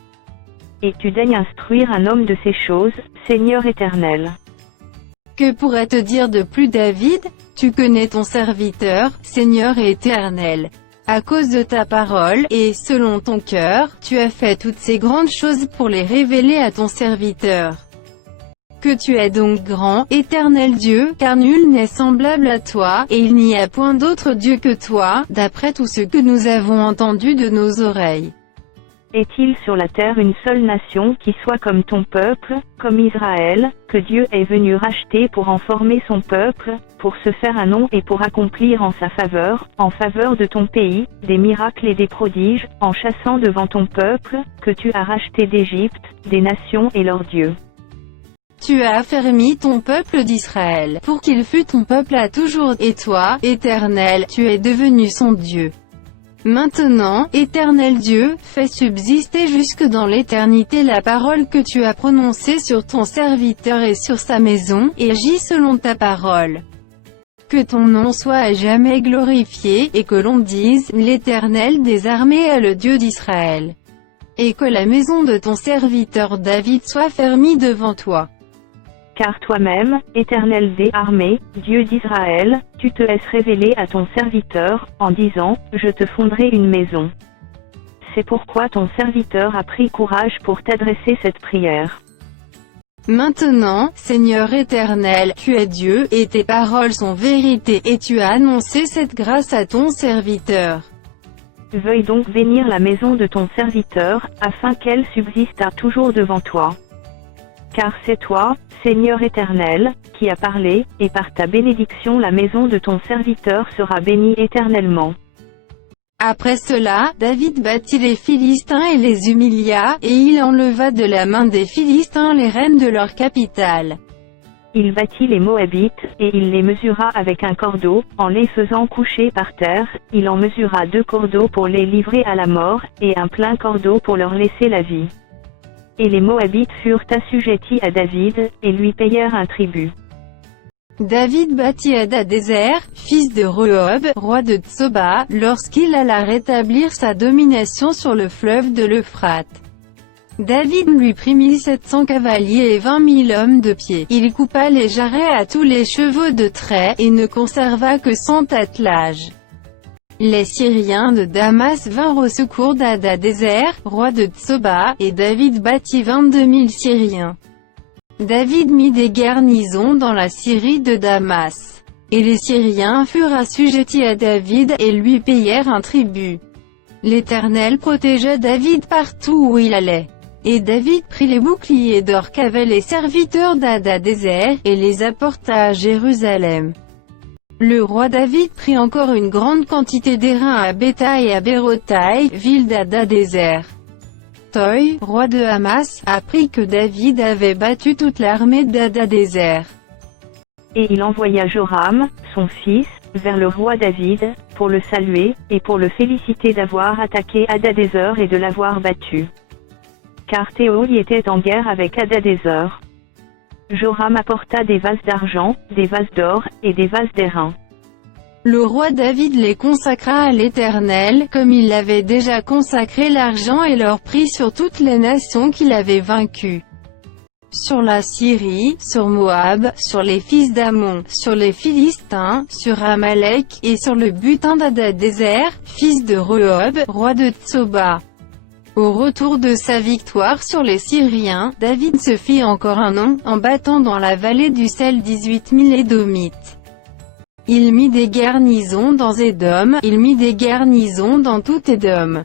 Et tu daignes instruire un homme de ces choses, Seigneur Éternel. Que pourrait te dire de plus David? Tu connais ton serviteur, Seigneur Éternel. À cause de ta parole, et selon ton cœur, tu as fait toutes ces grandes choses pour les révéler à ton serviteur. Que tu es donc grand, Éternel Dieu, car nul n'est semblable à toi, et il n'y a point d'autre Dieu que toi, d'après tout ce que nous avons entendu de nos oreilles. Est-il sur la terre une seule nation qui soit comme ton peuple, comme Israël, que Dieu est venu racheter pour en former son peuple, pour se faire un nom et pour accomplir en sa faveur, en faveur de ton pays, des miracles et des prodiges, en chassant devant ton peuple, que tu as racheté d'Égypte, des nations et leurs dieux. Tu as affermi ton peuple d'Israël, pour qu'il fût ton peuple à toujours, et toi, Éternel, tu es devenu son Dieu. Maintenant, Éternel Dieu, fais subsister jusque dans l'éternité la parole que tu as prononcée sur ton serviteur et sur sa maison, et agis selon ta parole. Que ton nom soit à jamais glorifié, et que l'on dise, l'Éternel des armées est le Dieu d'Israël. Et que la maison de ton serviteur David soit fermée devant toi. Car toi-même, Éternel des armées, Dieu d'Israël, tu te es révélé à ton serviteur, en disant, je te fonderai une maison. C'est pourquoi ton serviteur a pris courage pour t'adresser cette prière. Maintenant, Seigneur Éternel, tu es Dieu, et tes paroles sont vérité, et tu as annoncé cette grâce à ton serviteur. Veuille donc bénir la maison de ton serviteur, afin qu'elle subsiste à toujours devant toi. Car c'est toi, Seigneur Éternel, qui as parlé, et par ta bénédiction la maison de ton serviteur sera bénie éternellement. Après cela, David battit les Philistins et les humilia, et il enleva de la main des Philistins les reines de leur capitale. Il battit les Moabites, et il les mesura avec un cordeau, en les faisant coucher par terre, il en mesura 2 cordeaux pour les livrer à la mort, et un plein cordeau pour leur laisser la vie. Et les Moabites furent assujettis à David, et lui payèrent un tribut. David battit Hadadézer, fils de Rehob, roi de Tsoba, lorsqu'il alla rétablir sa domination sur le fleuve de l'Euphrate. David lui prit 1700 cavaliers et 20 000 hommes de pied. Il coupa les jarrets à tous les chevaux de trait, et ne conserva que 100 attelages. Les Syriens de Damas vinrent au secours d'Hadadézer, roi de Tsoba, et David battit 22 000 Syriens. David mit des garnisons dans la Syrie de Damas. Et les Syriens furent assujettis à David, et lui payèrent un tribut. L'Éternel protégea David partout où il allait. Et David prit les boucliers d'or qu'avaient les serviteurs d'Hadadézer, et les apporta à Jérusalem. Le roi David prit encore une grande quantité d'airain à Bétha et à Bérotaï, ville d'Hadadézer. Toi, roi de Hamas, apprit que David avait battu toute l'armée d'Hadadézer. Et il envoya Joram, son fils, vers le roi David, pour le saluer, et pour le féliciter d'avoir attaqué Hadadézer et de l'avoir battu. Car Théo y était en guerre avec Hadadézer. Joram apporta des vases d'argent, des vases d'or, et des vases d'airain. Le roi David les consacra à l'Éternel, comme il avait déjà consacré l'argent et l'or pris sur toutes les nations qu'il avait vaincues. Sur la Syrie, sur Moab, sur les fils d'Ammon, sur les Philistins, sur Amalek, et sur le butin d'Hadadézer, fils de Rehob, roi de Tsoba. Au retour de sa victoire sur les Syriens, David se fit encore un nom, en battant dans la vallée du sel 18 000 Édomites. Il mit des garnisons dans Édom, il mit des garnisons dans tout Édom.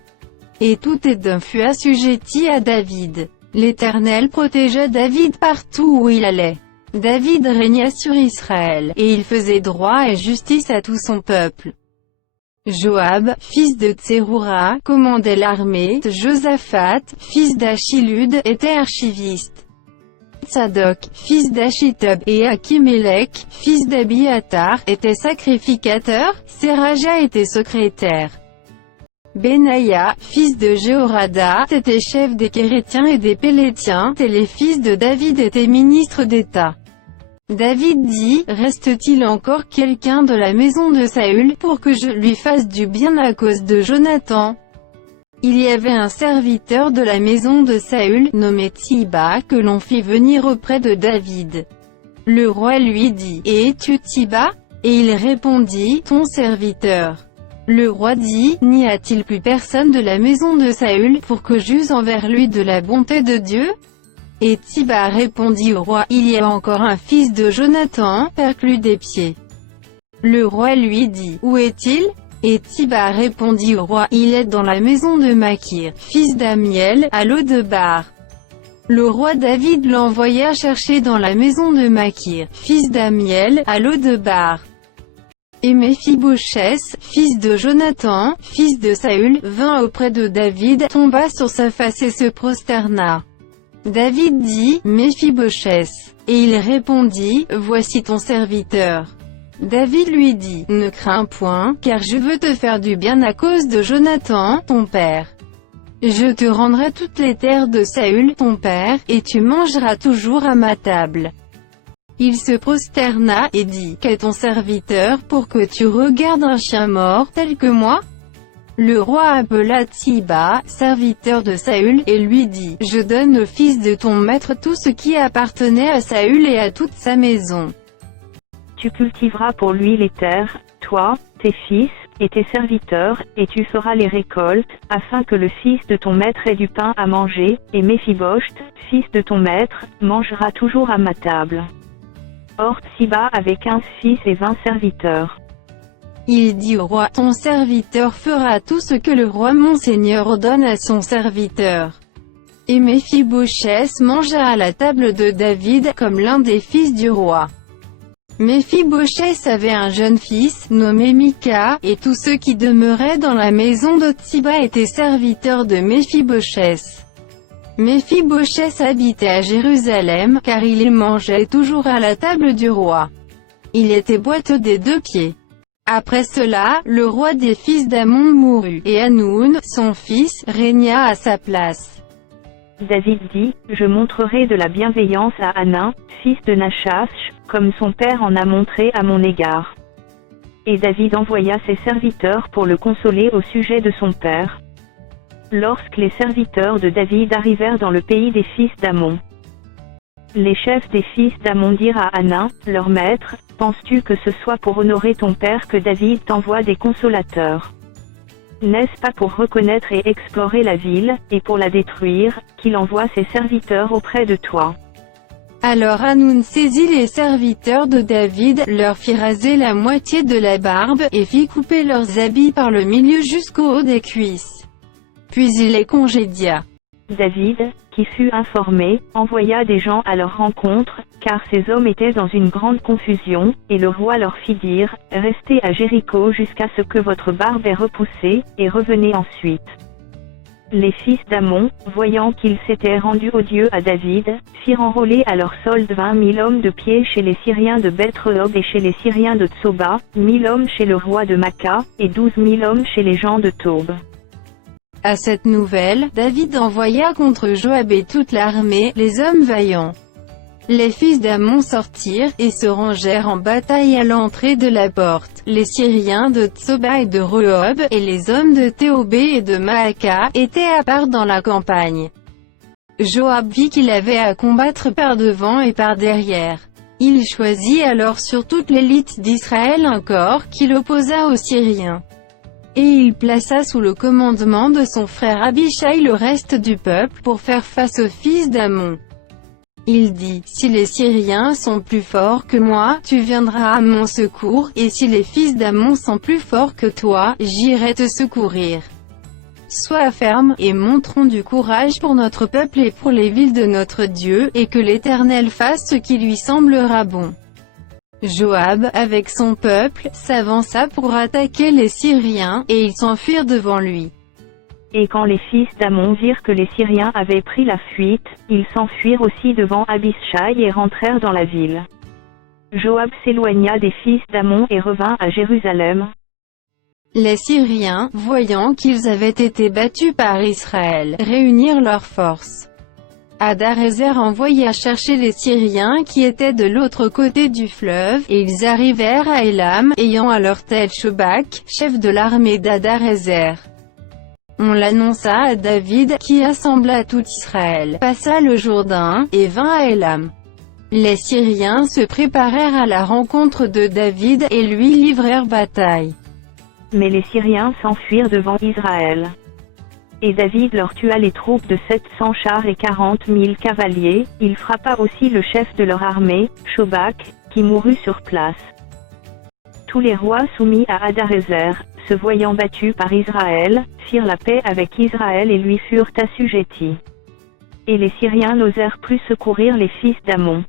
Et tout Édom fut assujetti à David. L'Éternel protégea David partout où il allait. David régna sur Israël, et il faisait droit et justice à tout son peuple. Joab, fils de Tseroura, commandait l'armée, Josaphat, fils d'Achilud, était archiviste. Tsadok, fils d'Achitub, et Achimélec, fils d'Abiatar, était sacrificateur, Seraja était secrétaire. Benaïa, fils de Jéhorada, était chef des Kérétiens et des Pélétiens, et les fils de David étaient ministres d'État. David dit, reste-t-il encore quelqu'un de la maison de Saül, pour que je lui fasse du bien à cause de Jonathan? Il y avait un serviteur de la maison de Saül, nommé Tsiba, que l'on fit venir auprès de David. Le roi lui dit, et es-tu Tsiba? Et il répondit, ton serviteur. Le roi dit, n'y a-t-il plus personne de la maison de Saül, pour que j'use envers lui de la bonté de Dieu? Et Tsiba répondit au roi, il y a encore un fils de Jonathan, perclus des pieds. Le roi lui dit, où est-il? Et Tsiba répondit au roi, il est dans la maison de Makir, fils d'Amiel, à Lo-debar. Le roi David l'envoya chercher dans la maison de Makir, fils d'Amiel, à Lo-debar. Et Méphibosheth, fils de Jonathan, fils de Saül, vint auprès de David, tomba sur sa face et se prosterna. David dit, Méphibosheth. Et il répondit, voici ton serviteur. David lui dit, ne crains point, car je veux te faire du bien à cause de Jonathan, ton père. Je te rendrai toutes les terres de Saül, ton père, et tu mangeras toujours à ma table. Il se prosterna, et dit, qu'est ton serviteur pour que tu regardes un chien mort, tel que moi? Le roi appela Tsiba, serviteur de Saül, et lui dit, je donne au fils de ton maître tout ce qui appartenait à Saül et à toute sa maison. Tu cultiveras pour lui les terres, toi, tes fils, et tes serviteurs, et tu feras les récoltes, afin que le fils de ton maître ait du pain à manger, et Méphibosheth, fils de ton maître, mangera toujours à ma table. Or Tsiba avait 15 fils et 20 serviteurs. Il dit au roi, ton serviteur fera tout ce que le roi mon seigneur ordonne à son serviteur. Et Méphibosheth mangea à la table de David, comme l'un des fils du roi. Méphibosheth avait un jeune fils, nommé Mika, et tous ceux qui demeuraient dans la maison de Tsiba étaient serviteurs de Méphibosheth. Méphibosheth habitait à Jérusalem, car il y mangeait toujours à la table du roi. Il était boiteux des 2 pieds. Après cela, le roi des fils d'Amon mourut, et Hanoun, son fils, régna à sa place. David dit, je montrerai de la bienveillance à Hanan, fils de Nachash, comme son père en a montré à mon égard. Et David envoya ses serviteurs pour le consoler au sujet de son père. Lorsque les serviteurs de David arrivèrent dans le pays des fils d'Amon, les chefs des fils d'Amon dirent à Hanan, leur maître, penses-tu que ce soit pour honorer ton père que David t'envoie des consolateurs? N'est-ce pas pour reconnaître et explorer la ville, et pour la détruire, qu'il envoie ses serviteurs auprès de toi? Alors Hanoun saisit les serviteurs de David, leur fit raser la moitié de la barbe, et fit couper leurs habits par le milieu jusqu'au haut des cuisses. Puis il les congédia. David, qui fut informé, envoya des gens à leur rencontre, car ces hommes étaient dans une grande confusion, et le roi leur fit dire, restez à Jéricho jusqu'à ce que votre barbe ait repoussé, et revenez ensuite. Les fils d'Amon, voyant qu'ils s'étaient rendus odieux à David, firent enrôler à leur solde 20 000 hommes de pied chez les Syriens de Beth-Rehob et chez les Syriens de Tsoba, 1000 hommes chez le roi de Maca, et 12 000 hommes chez les gens de Tob. À cette nouvelle, David envoya contre Joab et toute l'armée, les hommes vaillants. Les fils d'Amon sortirent, et se rangèrent en bataille à l'entrée de la porte. Les Syriens de Tsoba et de Rehob, et les hommes de Théobé et de Maaka, étaient à part dans la campagne. Joab vit qu'il avait à combattre par devant et par derrière. Il choisit alors sur toute l'élite d'Israël un corps qu'il opposa aux Syriens. Et il plaça sous le commandement de son frère Abishai le reste du peuple pour faire face aux fils d'Amon. Il dit, si les Syriens sont plus forts que moi, tu viendras à mon secours, et si les fils d'Amon sont plus forts que toi, j'irai te secourir. Sois ferme, et montrons du courage pour notre peuple et pour les villes de notre Dieu, et que l'Éternel fasse ce qui lui semblera bon. Joab, avec son peuple, s'avança pour attaquer les Syriens, et ils s'enfuirent devant lui. Et quand les fils d'Amon virent que les Syriens avaient pris la fuite, ils s'enfuirent aussi devant Abishai et rentrèrent dans la ville. Joab s'éloigna des fils d'Amon et revint à Jérusalem. Les Syriens, voyant qu'ils avaient été battus par Israël, réunirent leurs forces. Hadarezer envoya chercher les Syriens qui étaient de l'autre côté du fleuve, et ils arrivèrent à Élam, ayant à leur tête Shobak, chef de l'armée d'Hadarezer. On l'annonça à David, qui assembla tout Israël, passa le Jourdain, et vint à Élam. Les Syriens se préparèrent à la rencontre de David, et lui livrèrent bataille. Mais les Syriens s'enfuirent devant Israël. Et David leur tua les troupes de 700 chars et 40 000 cavaliers, il frappa aussi le chef de leur armée, Shobak, qui mourut sur place. Tous les rois soumis à Hadarezer, se voyant battus par Israël, firent la paix avec Israël et lui furent assujettis. Et les Syriens n'osèrent plus secourir les fils d'Ammon.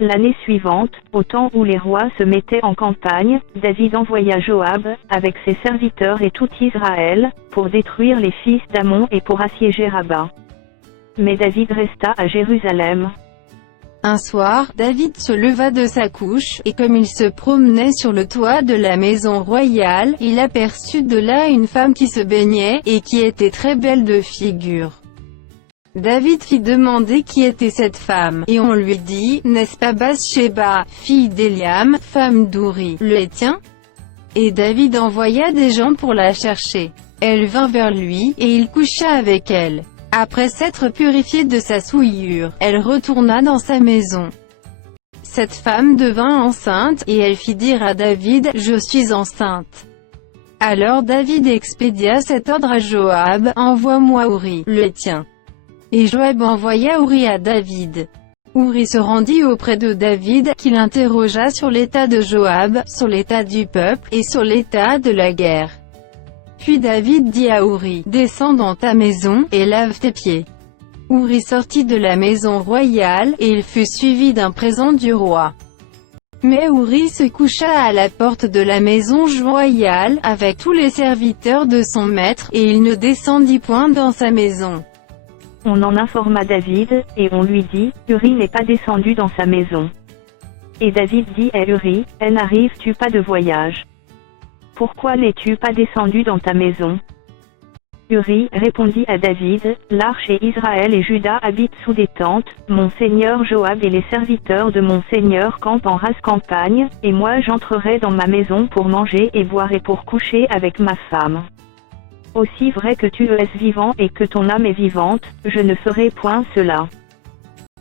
L'année suivante, au temps où les rois se mettaient en campagne, David envoya Joab, avec ses serviteurs et tout Israël, pour détruire les fils d'Ammon et pour assiéger Rabba. Mais David resta à Jérusalem. Un soir, David se leva de sa couche, et comme il se promenait sur le toit de la maison royale, il aperçut de là une femme qui se baignait, et qui était très belle de figure. David fit demander qui était cette femme, et on lui dit, n'est-ce pas Bathsheba, fille d'Éliam, femme d'Ouri, le Héthien? Et David envoya des gens pour la chercher. Elle vint vers lui, et il coucha avec elle. Après s'être purifiée de sa souillure, elle retourna dans sa maison. Cette femme devint enceinte, et elle fit dire à David, je suis enceinte. Alors David expédia cet ordre à Joab, envoie-moi Ouri, le Héthien. Et Joab envoya Ouri à David. Ouri se rendit auprès de David, qui l'interrogea sur l'état de Joab, sur l'état du peuple, et sur l'état de la guerre. Puis David dit à Ouri, descends dans ta maison, et lave tes pieds. Ouri sortit de la maison royale, et il fut suivi d'un présent du roi. Mais Ouri se coucha à la porte de la maison royale, avec tous les serviteurs de son maître, et il ne descendit point dans sa maison. On en informa David, et on lui dit, Uri n'est pas descendu dans sa maison. Et David dit à Uri, n'arrives-tu pas de voyage? Pourquoi n'es-tu pas descendu dans ta maison? Uri répondit à David, l'arche et Israël et Juda habitent sous des tentes, mon seigneur Joab et les serviteurs de mon seigneur campent en rase campagne, et moi j'entrerai dans ma maison pour manger et boire et pour coucher avec ma femme. Aussi vrai que tu es vivant et que ton âme est vivante, je ne ferai point cela.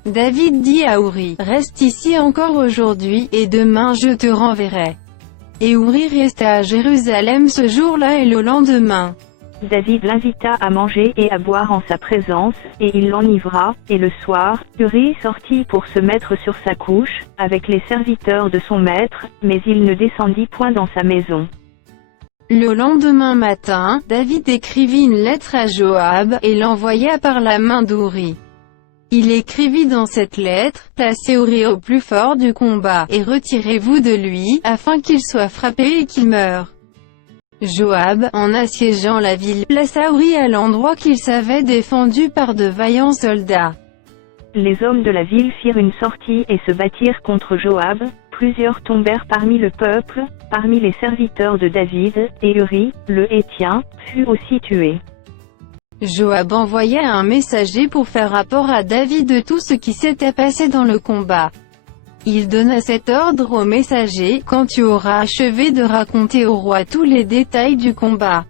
David dit à Ouri, reste ici encore aujourd'hui, et demain je te renverrai. Et Ouri resta à Jérusalem ce jour-là et le lendemain. David l'invita à manger et à boire en sa présence, et il l'enivra, et le soir, Uri sortit pour se mettre sur sa couche, avec les serviteurs de son maître, mais il ne descendit point dans sa maison. Le lendemain matin, David écrivit une lettre à Joab, et l'envoya par la main d'Ouri. Il écrivit dans cette lettre, placez Ouri au plus fort du combat, et retirez-vous de lui, afin qu'il soit frappé et qu'il meure. Joab, en assiégeant la ville, plaça Ouri à l'endroit qu'il savait défendu par de vaillants soldats. Les hommes de la ville firent une sortie et se battirent contre Joab, plusieurs tombèrent parmi le peuple, parmi les serviteurs de David, et Uri, le Héthien, fut aussi tué. Joab envoya un messager pour faire rapport à David de tout ce qui s'était passé dans le combat. Il donna cet ordre au messager, quand tu auras achevé de raconter au roi tous les détails du combat.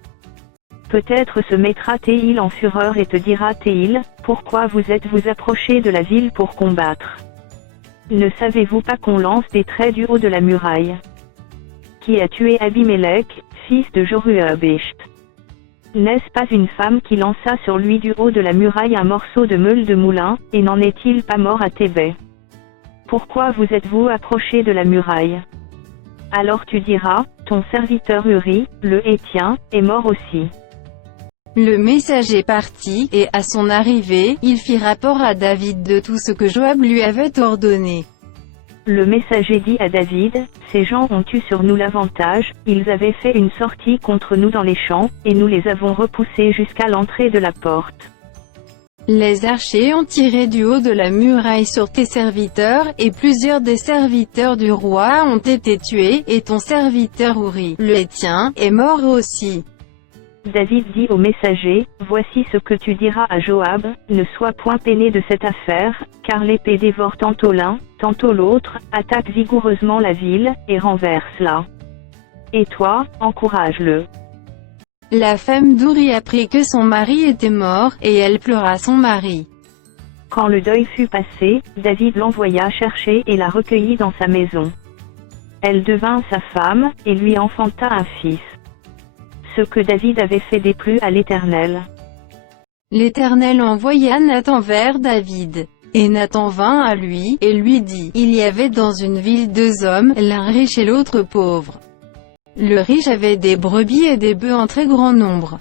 Peut-être se mettra-t-il en fureur et te dira-t-il, pourquoi vous êtes-vous approchés de la ville pour combattre? Ne savez-vous pas qu'on lance des traits du haut de la muraille? Qui a tué Abimélec, fils de Joruabécht? N'est-ce pas une femme qui lança sur lui du haut de la muraille un morceau de meule de moulin, et n'en est-il pas mort à Thébé? Pourquoi vous êtes-vous approchés de la muraille? Alors tu diras, ton serviteur Uri, le Héthien, est mort aussi. Le messager partit, et à son arrivée, il fit rapport à David de tout ce que Joab lui avait ordonné. Le messager dit à David, ces gens ont eu sur nous l'avantage, ils avaient fait une sortie contre nous dans les champs, et nous les avons repoussés jusqu'à l'entrée de la porte. Les archers ont tiré du haut de la muraille sur tes serviteurs, et plusieurs des serviteurs du roi ont été tués, et ton serviteur Uri, le Héthien, est mort aussi. David dit au messager, voici ce que tu diras à Joab, ne sois point peiné de cette affaire, car l'épée dévore tantôt l'un, tantôt l'autre, attaque vigoureusement la ville, et renverse-la. Et toi, encourage-le. La femme d'Ouri apprit que son mari était mort, et elle pleura son mari. Quand le deuil fut passé, David l'envoya chercher et la recueillit dans sa maison. Elle devint sa femme, et lui enfanta un fils. Ce que David avait fait déplut à l'Éternel. L'Éternel envoya Nathan vers David. Et Nathan vint à lui, et lui dit, il y avait dans une ville deux hommes, l'un riche et l'autre pauvre. Le riche avait des brebis et des bœufs en très grand nombre.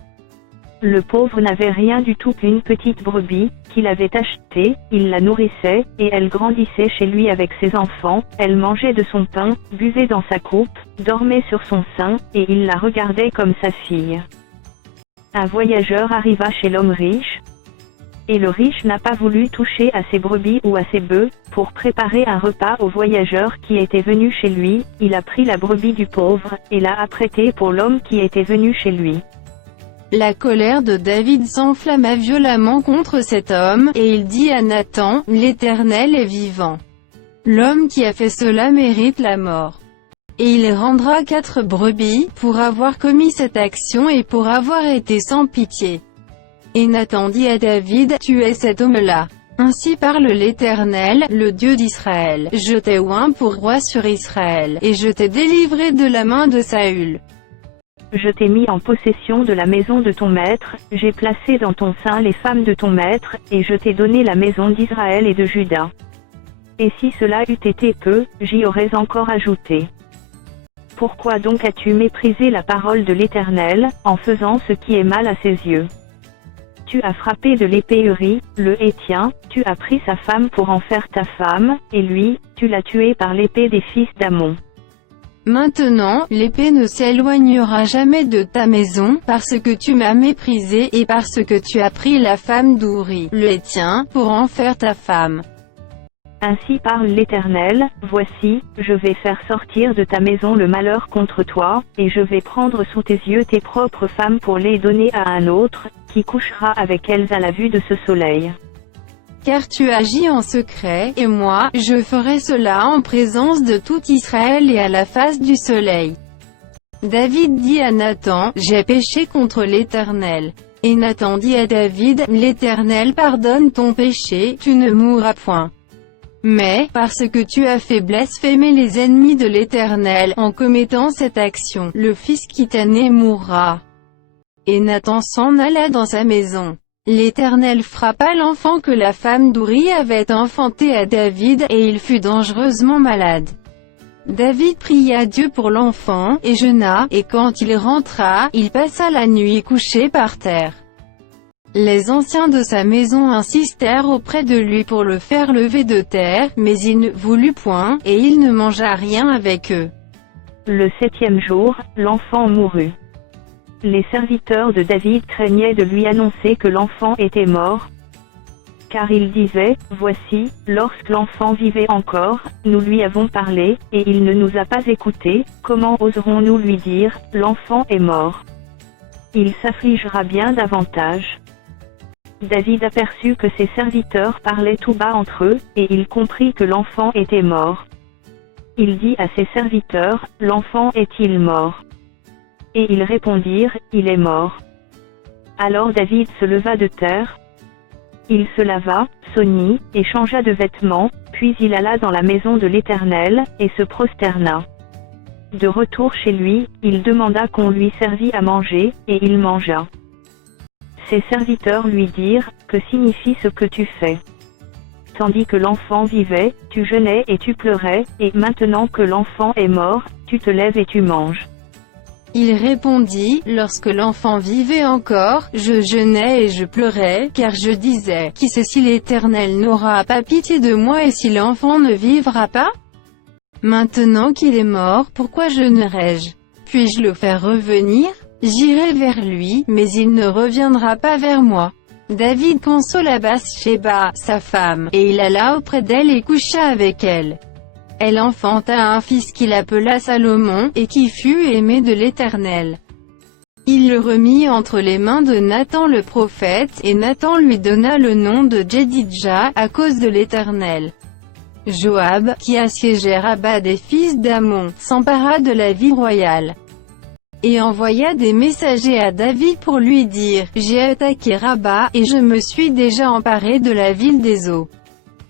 Le pauvre n'avait rien du tout qu'une petite brebis, qu'il avait achetée, il la nourrissait, et elle grandissait chez lui avec ses enfants, elle mangeait de son pain, buvait dans sa coupe, dormait sur son sein, et il la regardait comme sa fille. Un voyageur arriva chez l'homme riche, et le riche n'a pas voulu toucher à ses brebis ou à ses bœufs. Pour préparer un repas au voyageur qui était venu chez lui, il a pris la brebis du pauvre, et l'a apprêtée pour l'homme qui était venu chez lui. La colère de David s'enflamma violemment contre cet homme, et il dit à Nathan, « L'Éternel est vivant. L'homme qui a fait cela mérite la mort. » Et il rendra 4 brebis, pour avoir commis cette action et pour avoir été sans pitié. Et Nathan dit à David, « Tu es cet homme-là. Ainsi parle l'Éternel, le Dieu d'Israël. Je t'ai oint pour roi sur Israël, et je t'ai délivré de la main de Saül. Je t'ai mis en possession de la maison de ton maître, j'ai placé dans ton sein les femmes de ton maître, et je t'ai donné la maison d'Israël et de Juda. Et si cela eût été peu, j'y aurais encore ajouté. Pourquoi donc as-tu méprisé la parole de l'Éternel, en faisant ce qui est mal à ses yeux? Tu as frappé de l'épée Uri, le Héthien, tu as pris sa femme pour en faire ta femme, et lui, tu l'as tué par l'épée des fils d'Ammon. Maintenant, l'épée ne s'éloignera jamais de ta maison, parce que tu m'as méprisé et parce que tu as pris la femme d'Uri, le Héthien, pour en faire ta femme. Ainsi parle l'Éternel, voici, je vais faire sortir de ta maison le malheur contre toi, et je vais prendre sous tes yeux tes propres femmes pour les donner à un autre, qui couchera avec elles à la vue de ce soleil. Car tu agis en secret, et moi, je ferai cela en présence de tout Israël et à la face du soleil. David dit à Nathan, j'ai péché contre l'Éternel. Et Nathan dit à David, l'Éternel pardonne ton péché, tu ne mourras point. Mais, parce que tu as fait blasphémer les ennemis de l'Éternel, en commettant cette action, le fils qui t'a né mourra. Et Nathan s'en alla dans sa maison. L'Éternel frappa l'enfant que la femme d'Uri avait enfanté à David, et il fut dangereusement malade. David pria Dieu pour l'enfant, et jeûna, et quand il rentra, il passa la nuit couché par terre. Les anciens de sa maison insistèrent auprès de lui pour le faire lever de terre, mais il ne voulut point, et il ne mangea rien avec eux. Le 7e jour, l'enfant mourut. Les serviteurs de David craignaient de lui annoncer que l'enfant était mort, car ils disaient, voici, lorsque l'enfant vivait encore, nous lui avons parlé, et il ne nous a pas écoutés, comment oserons-nous lui dire, l'enfant est mort? Il s'affligera bien davantage. David aperçut que ses serviteurs parlaient tout bas entre eux, et il comprit que l'enfant était mort. Il dit à ses serviteurs, l'enfant est-il mort? Et ils répondirent, il est mort. Alors David se leva de terre. Il se lava, s'oignit, et changea de vêtements, puis il alla dans la maison de l'Éternel, et se prosterna. De retour chez lui, il demanda qu'on lui servît à manger, et il mangea. Ses serviteurs lui dirent, que signifie ce que tu fais? Tandis que l'enfant vivait, tu jeûnais et tu pleurais, et maintenant que l'enfant est mort, tu te lèves et tu manges. Il répondit, lorsque l'enfant vivait encore, je jeûnais et je pleurais, car je disais, qui sait si l'Éternel n'aura pas pitié de moi et si l'enfant ne vivra pas? Maintenant qu'il est mort, pourquoi jeûnerai-je? Puis-je le faire revenir? J'irai vers lui, mais il ne reviendra pas vers moi. David consola Bathsheba, sa femme, et il alla auprès d'elle et coucha avec elle. Elle enfanta un fils qu'il appela Salomon, et qui fut aimé de l'Éternel. Il le remit entre les mains de Nathan le prophète, et Nathan lui donna le nom de Jedidja, à cause de l'Éternel. Joab, qui assiégeait Rabba des fils d'Ammon, s'empara de la ville royale, et envoya des messagers à David pour lui dire, j'ai attaqué Rabba, et je me suis déjà emparé de la ville des eaux.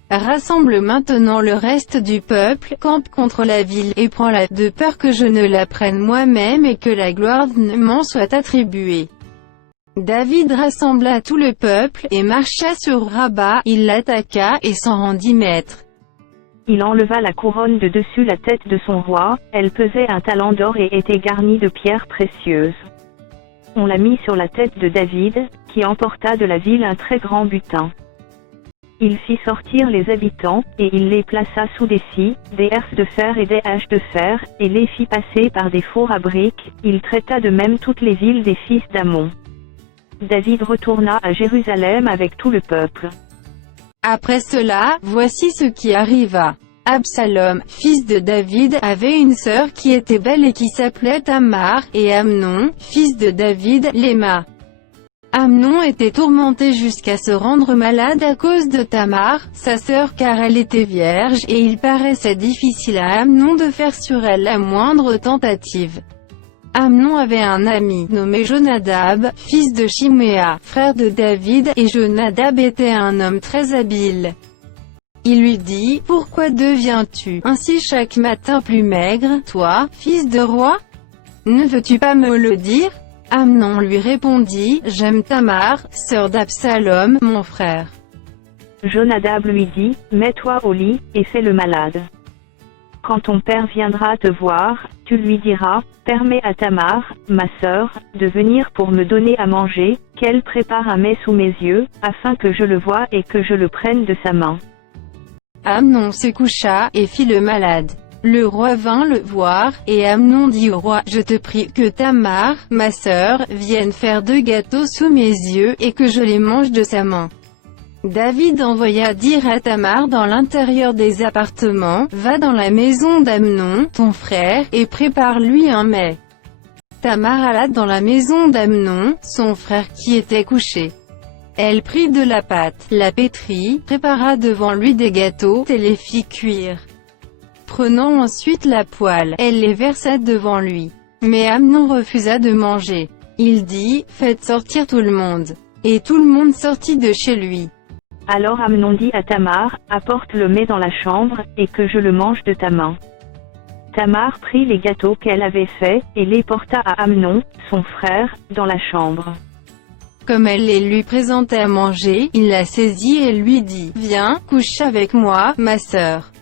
Rassemble maintenant le reste du peuple, campe contre la ville, et prends-la, de peur que je ne la prenne moi-même et que la gloire ne m'en soit attribuée. David rassembla tout le peuple, et marcha sur Rabba, il l'attaqua, et s'en rendit maître. Il enleva la couronne de dessus la tête de son roi, elle pesait un talent d'or et était garnie de pierres précieuses. On la mit sur la tête de David, qui emporta de la ville un très grand butin. Il fit sortir les habitants, et il les plaça sous des scies, des herses de fer et des haches de fer, et les fit passer par des fours à briques. Il traita de même toutes les villes des fils d'Ammon. David retourna à Jérusalem avec tout le peuple. Après cela, voici ce qui arriva. Absalom, fils de David, avait une sœur qui était belle et qui s'appelait Tamar, et Amnon, fils de David, l'aima. Amnon était tourmenté jusqu'à se rendre malade à cause de Tamar, sa sœur, car elle était vierge, et il paraissait difficile à Amnon de faire sur elle la moindre tentative. Amnon avait un ami, nommé Jonadab, fils de Shiméa, frère de David, et Jonadab était un homme très habile. Il lui dit, « Pourquoi deviens-tu ainsi chaque matin plus maigre, toi, fils de roi? Ne veux-tu pas me le dire ?» Amnon lui répondit, « J'aime Tamar, sœur d'Absalom, mon frère. » Jonadab lui dit, « Mets-toi au lit, et fais-le malade. Quand ton père viendra te voir, tu lui diras, permets à Tamar, ma sœur, de venir pour me donner à manger, qu'elle prépare un mets sous mes yeux, afin que je le voie et que je le prenne de sa main. » Amnon se coucha, et fit le malade. Le roi vint le voir, et Amnon dit au roi, « Je te prie que Tamar, ma sœur, vienne faire 2 gâteaux sous mes yeux, et que je les mange de sa main. » David envoya dire à Tamar dans l'intérieur des appartements, « Va dans la maison d'Amnon, ton frère, et prépare-lui un mets. » Tamar alla dans la maison d'Amnon, son frère qui était couché. Elle prit de la pâte, la pétrit, prépara devant lui des gâteaux, et les fit cuire. Prenant ensuite la poêle, elle les versa devant lui. Mais Amnon refusa de manger. Il dit, « Faites sortir tout le monde. » Et tout le monde sortit de chez lui. Alors Amnon dit à Tamar, « Apporte le mets dans la chambre, et que je le mange de ta main. » Tamar prit les gâteaux qu'elle avait faits, et les porta à Amnon, son frère, dans la chambre. Comme elle les lui présentait à manger, il la saisit et lui dit, « Viens, couche avec moi, ma sœur. »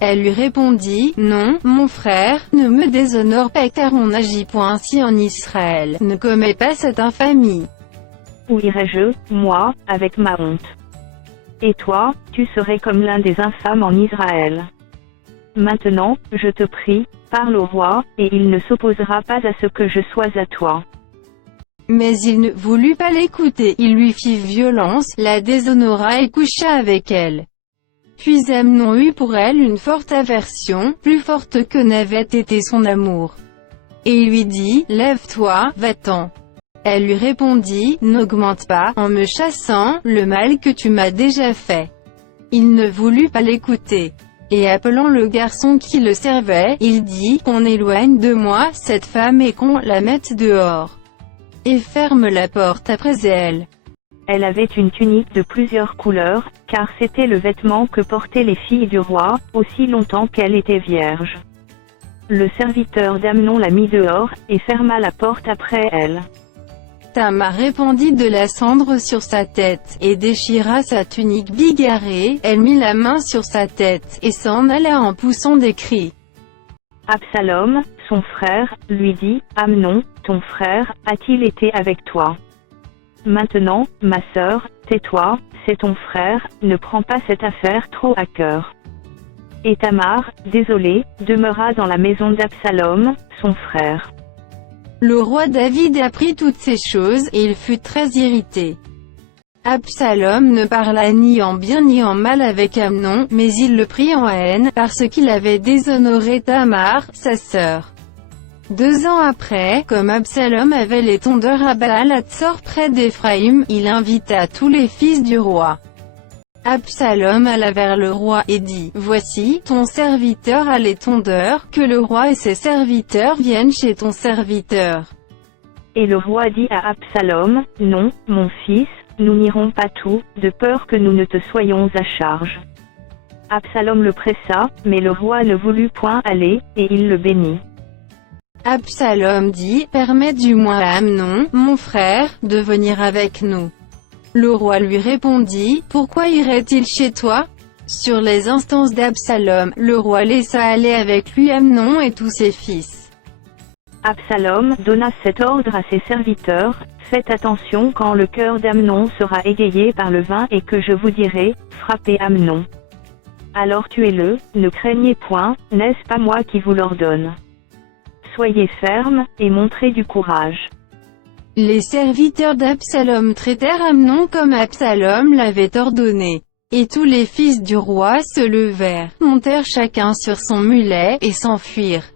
Elle lui répondit, « Non, mon frère, ne me déshonore pas car on n'agit point ainsi en Israël, ne commets pas cette infamie. » Où irai-je, moi, avec ma honte? Et toi, tu serais comme l'un des infâmes en Israël. Maintenant, je te prie, parle au roi, et il ne s'opposera pas à ce que je sois à toi. Mais il ne voulut pas l'écouter, il lui fit violence, la déshonora et coucha avec elle. Puis Amnon eut pour elle une forte aversion, plus forte que n'avait été son amour. Et il lui dit, « Lève-toi, va-t'en. » Elle lui répondit, « N'augmente pas, en me chassant, le mal que tu m'as déjà fait. » Il ne voulut pas l'écouter. Et appelant le garçon qui le servait, il dit, « Qu'on éloigne de moi cette femme et qu'on la mette dehors. Et ferme la porte après elle. » Elle avait une tunique de plusieurs couleurs, car c'était le vêtement que portaient les filles du roi, aussi longtemps qu'elle était vierge. Le serviteur d'Amnon la mit dehors, et ferma la porte après elle. Tamar répandit de la cendre sur sa tête, et déchira sa tunique bigarrée, elle mit la main sur sa tête, et s'en alla en poussant des cris. Absalom, son frère, lui dit, « Amnon, ton frère, a-t-il été avec toi? Maintenant, ma sœur, tais-toi, c'est ton frère, ne prends pas cette affaire trop à cœur. » Et Tamar, désolée, demeura dans la maison d'Absalom, son frère. Le roi David apprit toutes ces choses, et il fut très irrité. Absalom ne parla ni en bien ni en mal avec Amnon, mais il le prit en haine, parce qu'il avait déshonoré Tamar, sa sœur. 2 ans après, comme Absalom avait les tondeurs à Baal-Hatzor près d'Éphraïm, il invita tous les fils du roi. Absalom alla vers le roi et dit, « Voici, ton serviteur a les tondeurs, que le roi et ses serviteurs viennent chez ton serviteur. » Et le roi dit à Absalom, « Non, mon fils, nous n'irons pas tous, de peur que nous ne te soyons à charge. » Absalom le pressa, mais le roi ne voulut point aller, et il le bénit. Absalom dit, « Permets du moins à Amnon, mon frère, de venir avec nous. » Le roi lui répondit, « Pourquoi irait-il chez toi? Sur les instances d'Absalom, le roi laissa aller avec lui Amnon et tous ses fils. Absalom donna cet ordre à ses serviteurs: faites attention quand le cœur d'Amnon sera égayé par le vin et que je vous dirai, frappez Amnon. Alors tuez-le, ne craignez point, n'est-ce pas moi qui vous l'ordonne? Soyez fermes, et montrez du courage. Les serviteurs d'Absalom traitèrent Amnon comme Absalom l'avait ordonné. Et tous les fils du roi se levèrent, montèrent chacun sur son mulet, et s'enfuirent.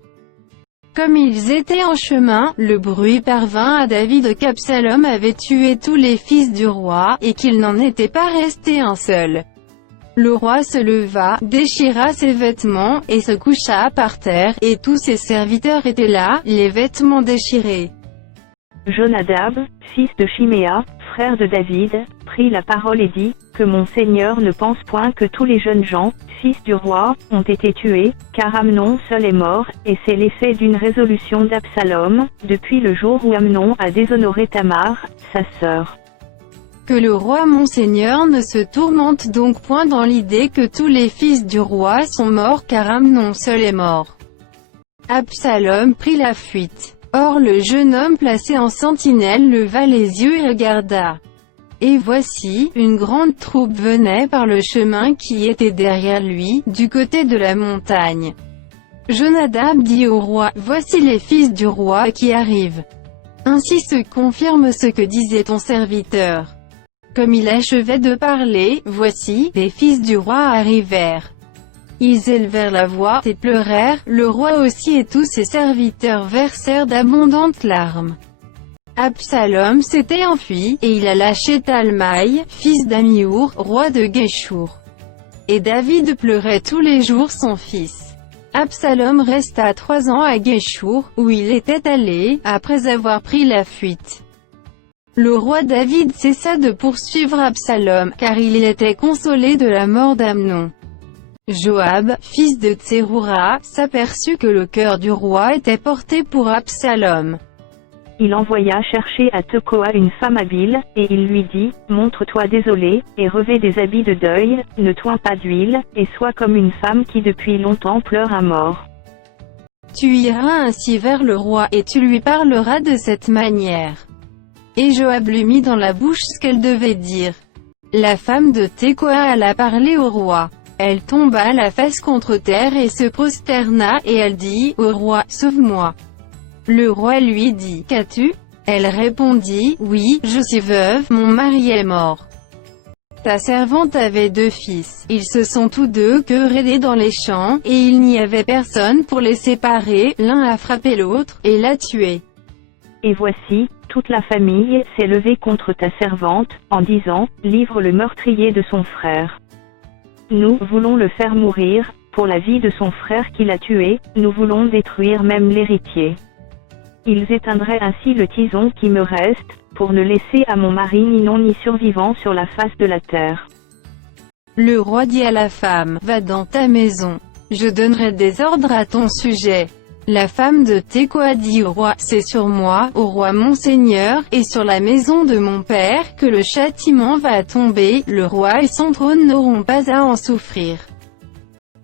Comme ils étaient en chemin, le bruit parvint à David qu'Absalom avait tué tous les fils du roi, et qu'il n'en était pas resté un seul. Le roi se leva, déchira ses vêtements, et se coucha par terre, et tous ses serviteurs étaient là, les vêtements déchirés. Jonadab, fils de Chiméa, frère de David, prit la parole et dit: que mon Seigneur ne pense point que tous les jeunes gens, fils du roi, ont été tués, car Amnon seul est mort, et c'est l'effet d'une résolution d'Absalom, depuis le jour où Amnon a déshonoré Tamar, sa sœur. Que le roi mon Seigneur ne se tourmente donc point dans l'idée que tous les fils du roi sont morts car Amnon seul est mort. Absalom prit la fuite. Or le jeune homme placé en sentinelle leva les yeux et regarda. Et voici, une grande troupe venait par le chemin qui était derrière lui, du côté de la montagne. Jonadab dit au roi: voici les fils du roi qui arrivent. Ainsi se confirme ce que disait ton serviteur. Comme il achevait de parler, voici, les fils du roi arrivèrent. Ils élevèrent la voix et pleurèrent, le roi aussi et tous ses serviteurs versèrent d'abondantes larmes. Absalom s'était enfui, et il alla chez Talmaï, fils d'Amiour, roi de Guéchour. Et David pleurait tous les jours son fils. Absalom resta 3 ans à Guéchour, où il était allé, après avoir pris la fuite. Le roi David cessa de poursuivre Absalom, car il était consolé de la mort d'Amnon. Joab, fils de Tseroura, s'aperçut que le cœur du roi était porté pour Absalom. Il envoya chercher à Tekoa une femme habile, et il lui dit: montre-toi désolé, et revêt des habits de deuil, ne toins pas d'huile, et sois comme une femme qui depuis longtemps pleure un mort. Tu iras ainsi vers le roi, et tu lui parleras de cette manière. Et Joab lui mit dans la bouche ce qu'elle devait dire. La femme de Tekoa alla parler au roi. Elle tomba la face contre terre et se prosterna, et elle dit: au roi, sauve-moi. Le roi lui dit: qu'as-tu? Elle répondit: oui, je suis veuve, mon mari est mort. Ta servante avait 2 fils, ils se sont tous deux querellés dans les champs, et il n'y avait personne pour les séparer, l'un a frappé l'autre, et l'a tué. Et voici, toute la famille s'est levée contre ta servante, en disant: livre le meurtrier de son frère. Nous voulons le faire mourir, pour la vie de son frère qui l'a tué, nous voulons détruire même l'héritier. Ils éteindraient ainsi le tison qui me reste, pour ne laisser à mon mari ni nom ni survivant sur la face de la terre. Le roi dit à la femme: va dans ta maison. Je donnerai des ordres à ton sujet. La femme de Tekoa dit au roi: c'est sur moi, au roi mon seigneur, et sur la maison de mon père, que le châtiment va tomber, le roi et son trône n'auront pas à en souffrir.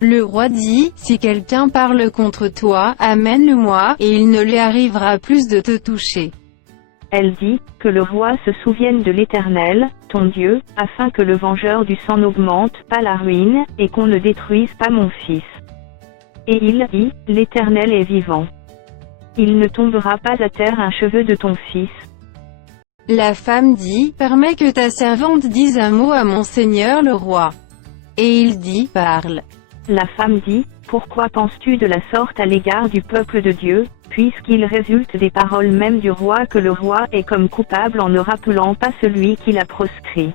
Le roi dit: si quelqu'un parle contre toi, amène-le-moi, et il ne lui arrivera plus de te toucher. Elle dit: que le roi se souvienne de l'Éternel, ton Dieu, afin que le vengeur du sang n'augmente pas la ruine, et qu'on ne détruise pas mon fils. Et il dit: l'Éternel est vivant. Il ne tombera pas à terre un cheveu de ton fils. La femme dit: permets que ta servante dise un mot à mon seigneur le roi. Et il dit: parle. La femme dit: pourquoi penses-tu de la sorte à l'égard du peuple de Dieu, puisqu'il résulte des paroles même du roi que le roi est comme coupable en ne rappelant pas celui qui l'a proscrit.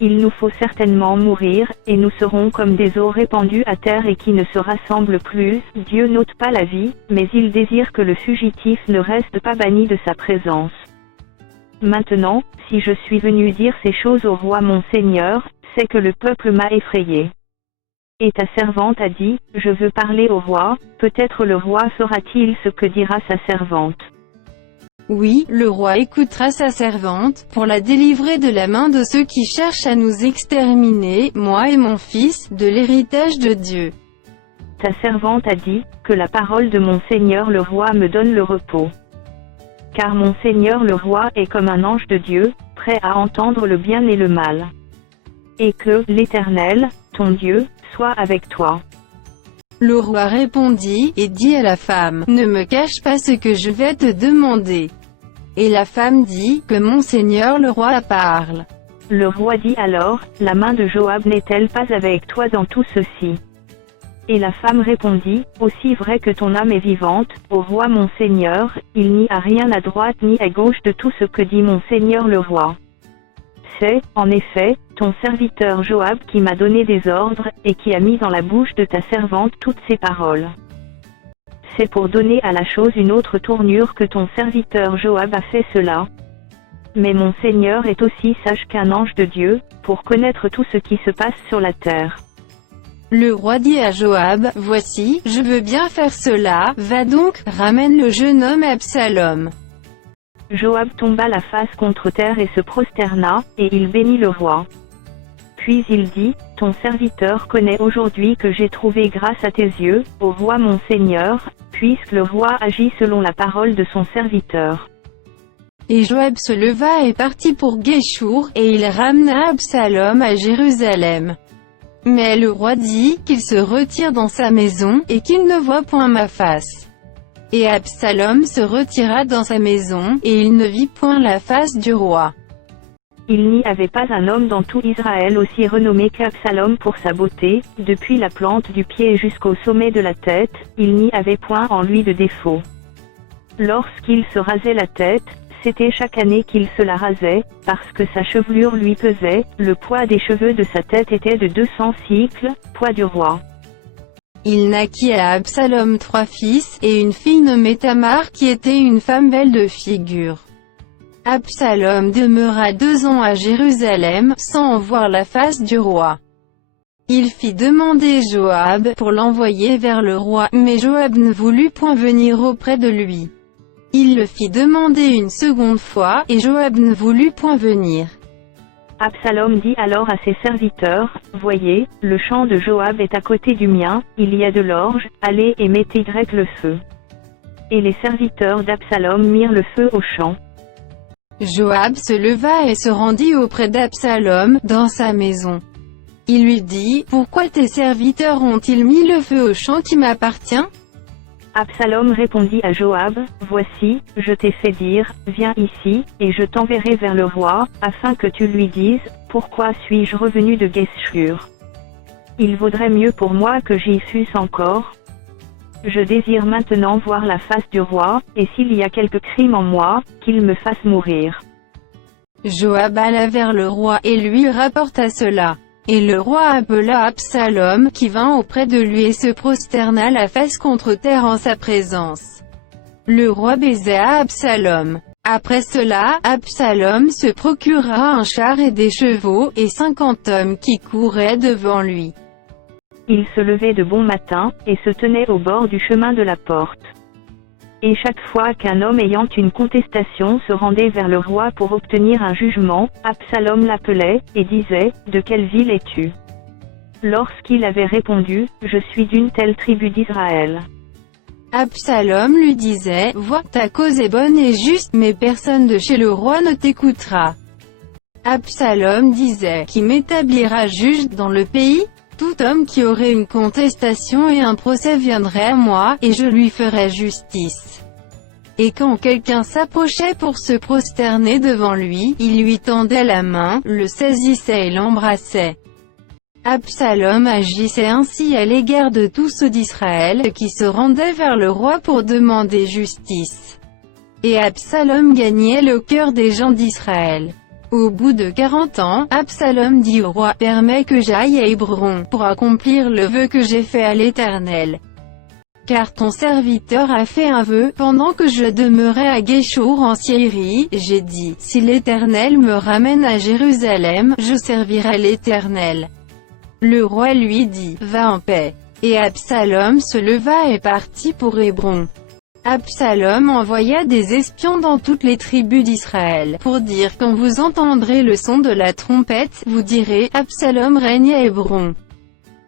Il nous faut certainement mourir, et nous serons comme des eaux répandues à terre et qui ne se rassemblent plus. Dieu n'ôte pas la vie, mais il désire que le fugitif ne reste pas banni de sa présence. Maintenant, si je suis venu dire ces choses au roi mon Seigneur, c'est que le peuple m'a effrayé. Et ta servante a dit: je veux parler au roi, peut-être le roi saura-t-il ce que dira sa servante. Oui, le roi écoutera sa servante, pour la délivrer de la main de ceux qui cherchent à nous exterminer, moi et mon fils, de l'héritage de Dieu. Ta servante a dit, que la parole de mon Seigneur le roi me donne le repos. Car mon Seigneur le roi est comme un ange de Dieu, prêt à entendre le bien et le mal. Et que l'Éternel, ton Dieu, soit avec toi. Le roi répondit, et dit à la femme, ne me cache pas ce que je vais te demander. Et la femme dit, que mon Seigneur le roi parle. Le roi dit alors, la main de Joab n'est-elle pas avec toi dans tout ceci? Et la femme répondit, aussi vrai que ton âme est vivante, ô roi mon Seigneur, il n'y a rien à droite ni à gauche de tout ce que dit mon Seigneur le roi. C'est, en effet, ton serviteur Joab qui m'a donné des ordres, et qui a mis dans la bouche de ta servante toutes ces paroles. C'est pour donner à la chose une autre tournure que ton serviteur Joab a fait cela. Mais mon Seigneur est aussi sage qu'un ange de Dieu, pour connaître tout ce qui se passe sur la terre. Le roi dit à Joab, voici, je veux bien faire cela, va donc, ramène le jeune homme Absalom. Joab tomba la face contre terre et se prosterna, et il bénit le roi. Puis il dit, ton serviteur connaît aujourd'hui que j'ai trouvé grâce à tes yeux, ô roi mon Seigneur, puisque le roi agit selon la parole de son serviteur. Et Joab se leva et partit pour Guéchour, et il ramena Absalom à Jérusalem. Mais le roi dit, qu'il se retire dans sa maison, et qu'il ne voit point ma face. Et Absalom se retira dans sa maison, et il ne vit point la face du roi. Il n'y avait pas un homme dans tout Israël aussi renommé qu'Absalom pour sa beauté, depuis la plante du pied jusqu'au sommet de la tête, il n'y avait point en lui de défaut. Lorsqu'il se rasait la tête, c'était chaque année qu'il se la rasait, parce que sa chevelure lui pesait, le poids des cheveux de sa tête était de 200 cycles, poids du roi. Il naquit à Absalom 3 fils, et une fille nommée Tamar qui était une femme belle de figure. Absalom demeura 2 ans à Jérusalem, sans en voir la face du roi. Il fit demander Joab, pour l'envoyer vers le roi, mais Joab ne voulut point venir auprès de lui. Il le fit demander une seconde fois, et Joab ne voulut point venir. Absalom dit alors à ses serviteurs, voyez, le champ de Joab est à côté du mien, il y a de l'orge, allez et mettez le feu. Et les serviteurs d'Absalom mirent le feu au champ. Joab se leva et se rendit auprès d'Absalom, dans sa maison. Il lui dit, pourquoi tes serviteurs ont-ils mis le feu au champ qui m'appartient? Absalom répondit à Joab, voici, je t'ai fait dire, viens ici, et je t'enverrai vers le roi, afin que tu lui dises, pourquoi suis-je revenu de Guéshur? Il vaudrait mieux pour moi que j'y fusse encore. Je désire maintenant voir la face du roi, et s'il y a quelque crime en moi, qu'il me fasse mourir. Joab alla vers le roi, et lui rapporta cela. Et le roi appela Absalom, qui vint auprès de lui et se prosterna la face contre terre en sa présence. Le roi baisa Absalom. Après cela, Absalom se procura un char et des chevaux, et 50 hommes qui couraient devant lui. Il se levait de bon matin, et se tenait au bord du chemin de la porte. Et chaque fois qu'un homme ayant une contestation se rendait vers le roi pour obtenir un jugement, Absalom l'appelait, et disait, « De quelle ville es-tu » Lorsqu'il avait répondu, « Je suis d'une telle tribu d'Israël » Absalom lui disait, « Vois, ta cause est bonne et juste, mais personne de chez le roi ne t'écoutera. » Absalom disait, « Qui m'établira juge dans le pays ? Tout homme qui aurait une contestation et un procès viendrait à moi, et je lui ferais justice. » Et quand quelqu'un s'approchait pour se prosterner devant lui, il lui tendait la main, le saisissait et l'embrassait. Absalom agissait ainsi à l'égard de tous ceux d'Israël, qui se rendaient vers le roi pour demander justice. Et Absalom gagnait le cœur des gens d'Israël. Au bout de 40 ans, Absalom dit au roi, « Permets que j'aille à Hébron, pour accomplir le vœu que j'ai fait à l'Éternel. Car ton serviteur a fait un vœu, pendant que je demeurais à Guéchour en Syrie, j'ai dit, si l'Éternel me ramène à Jérusalem, je servirai l'Éternel. » Le roi lui dit, « Va en paix. » Et Absalom se leva et partit pour Hébron. Absalom envoya des espions dans toutes les tribus d'Israël, pour dire quand vous entendrez le son de la trompette, vous direz, Absalom règne à Hébron.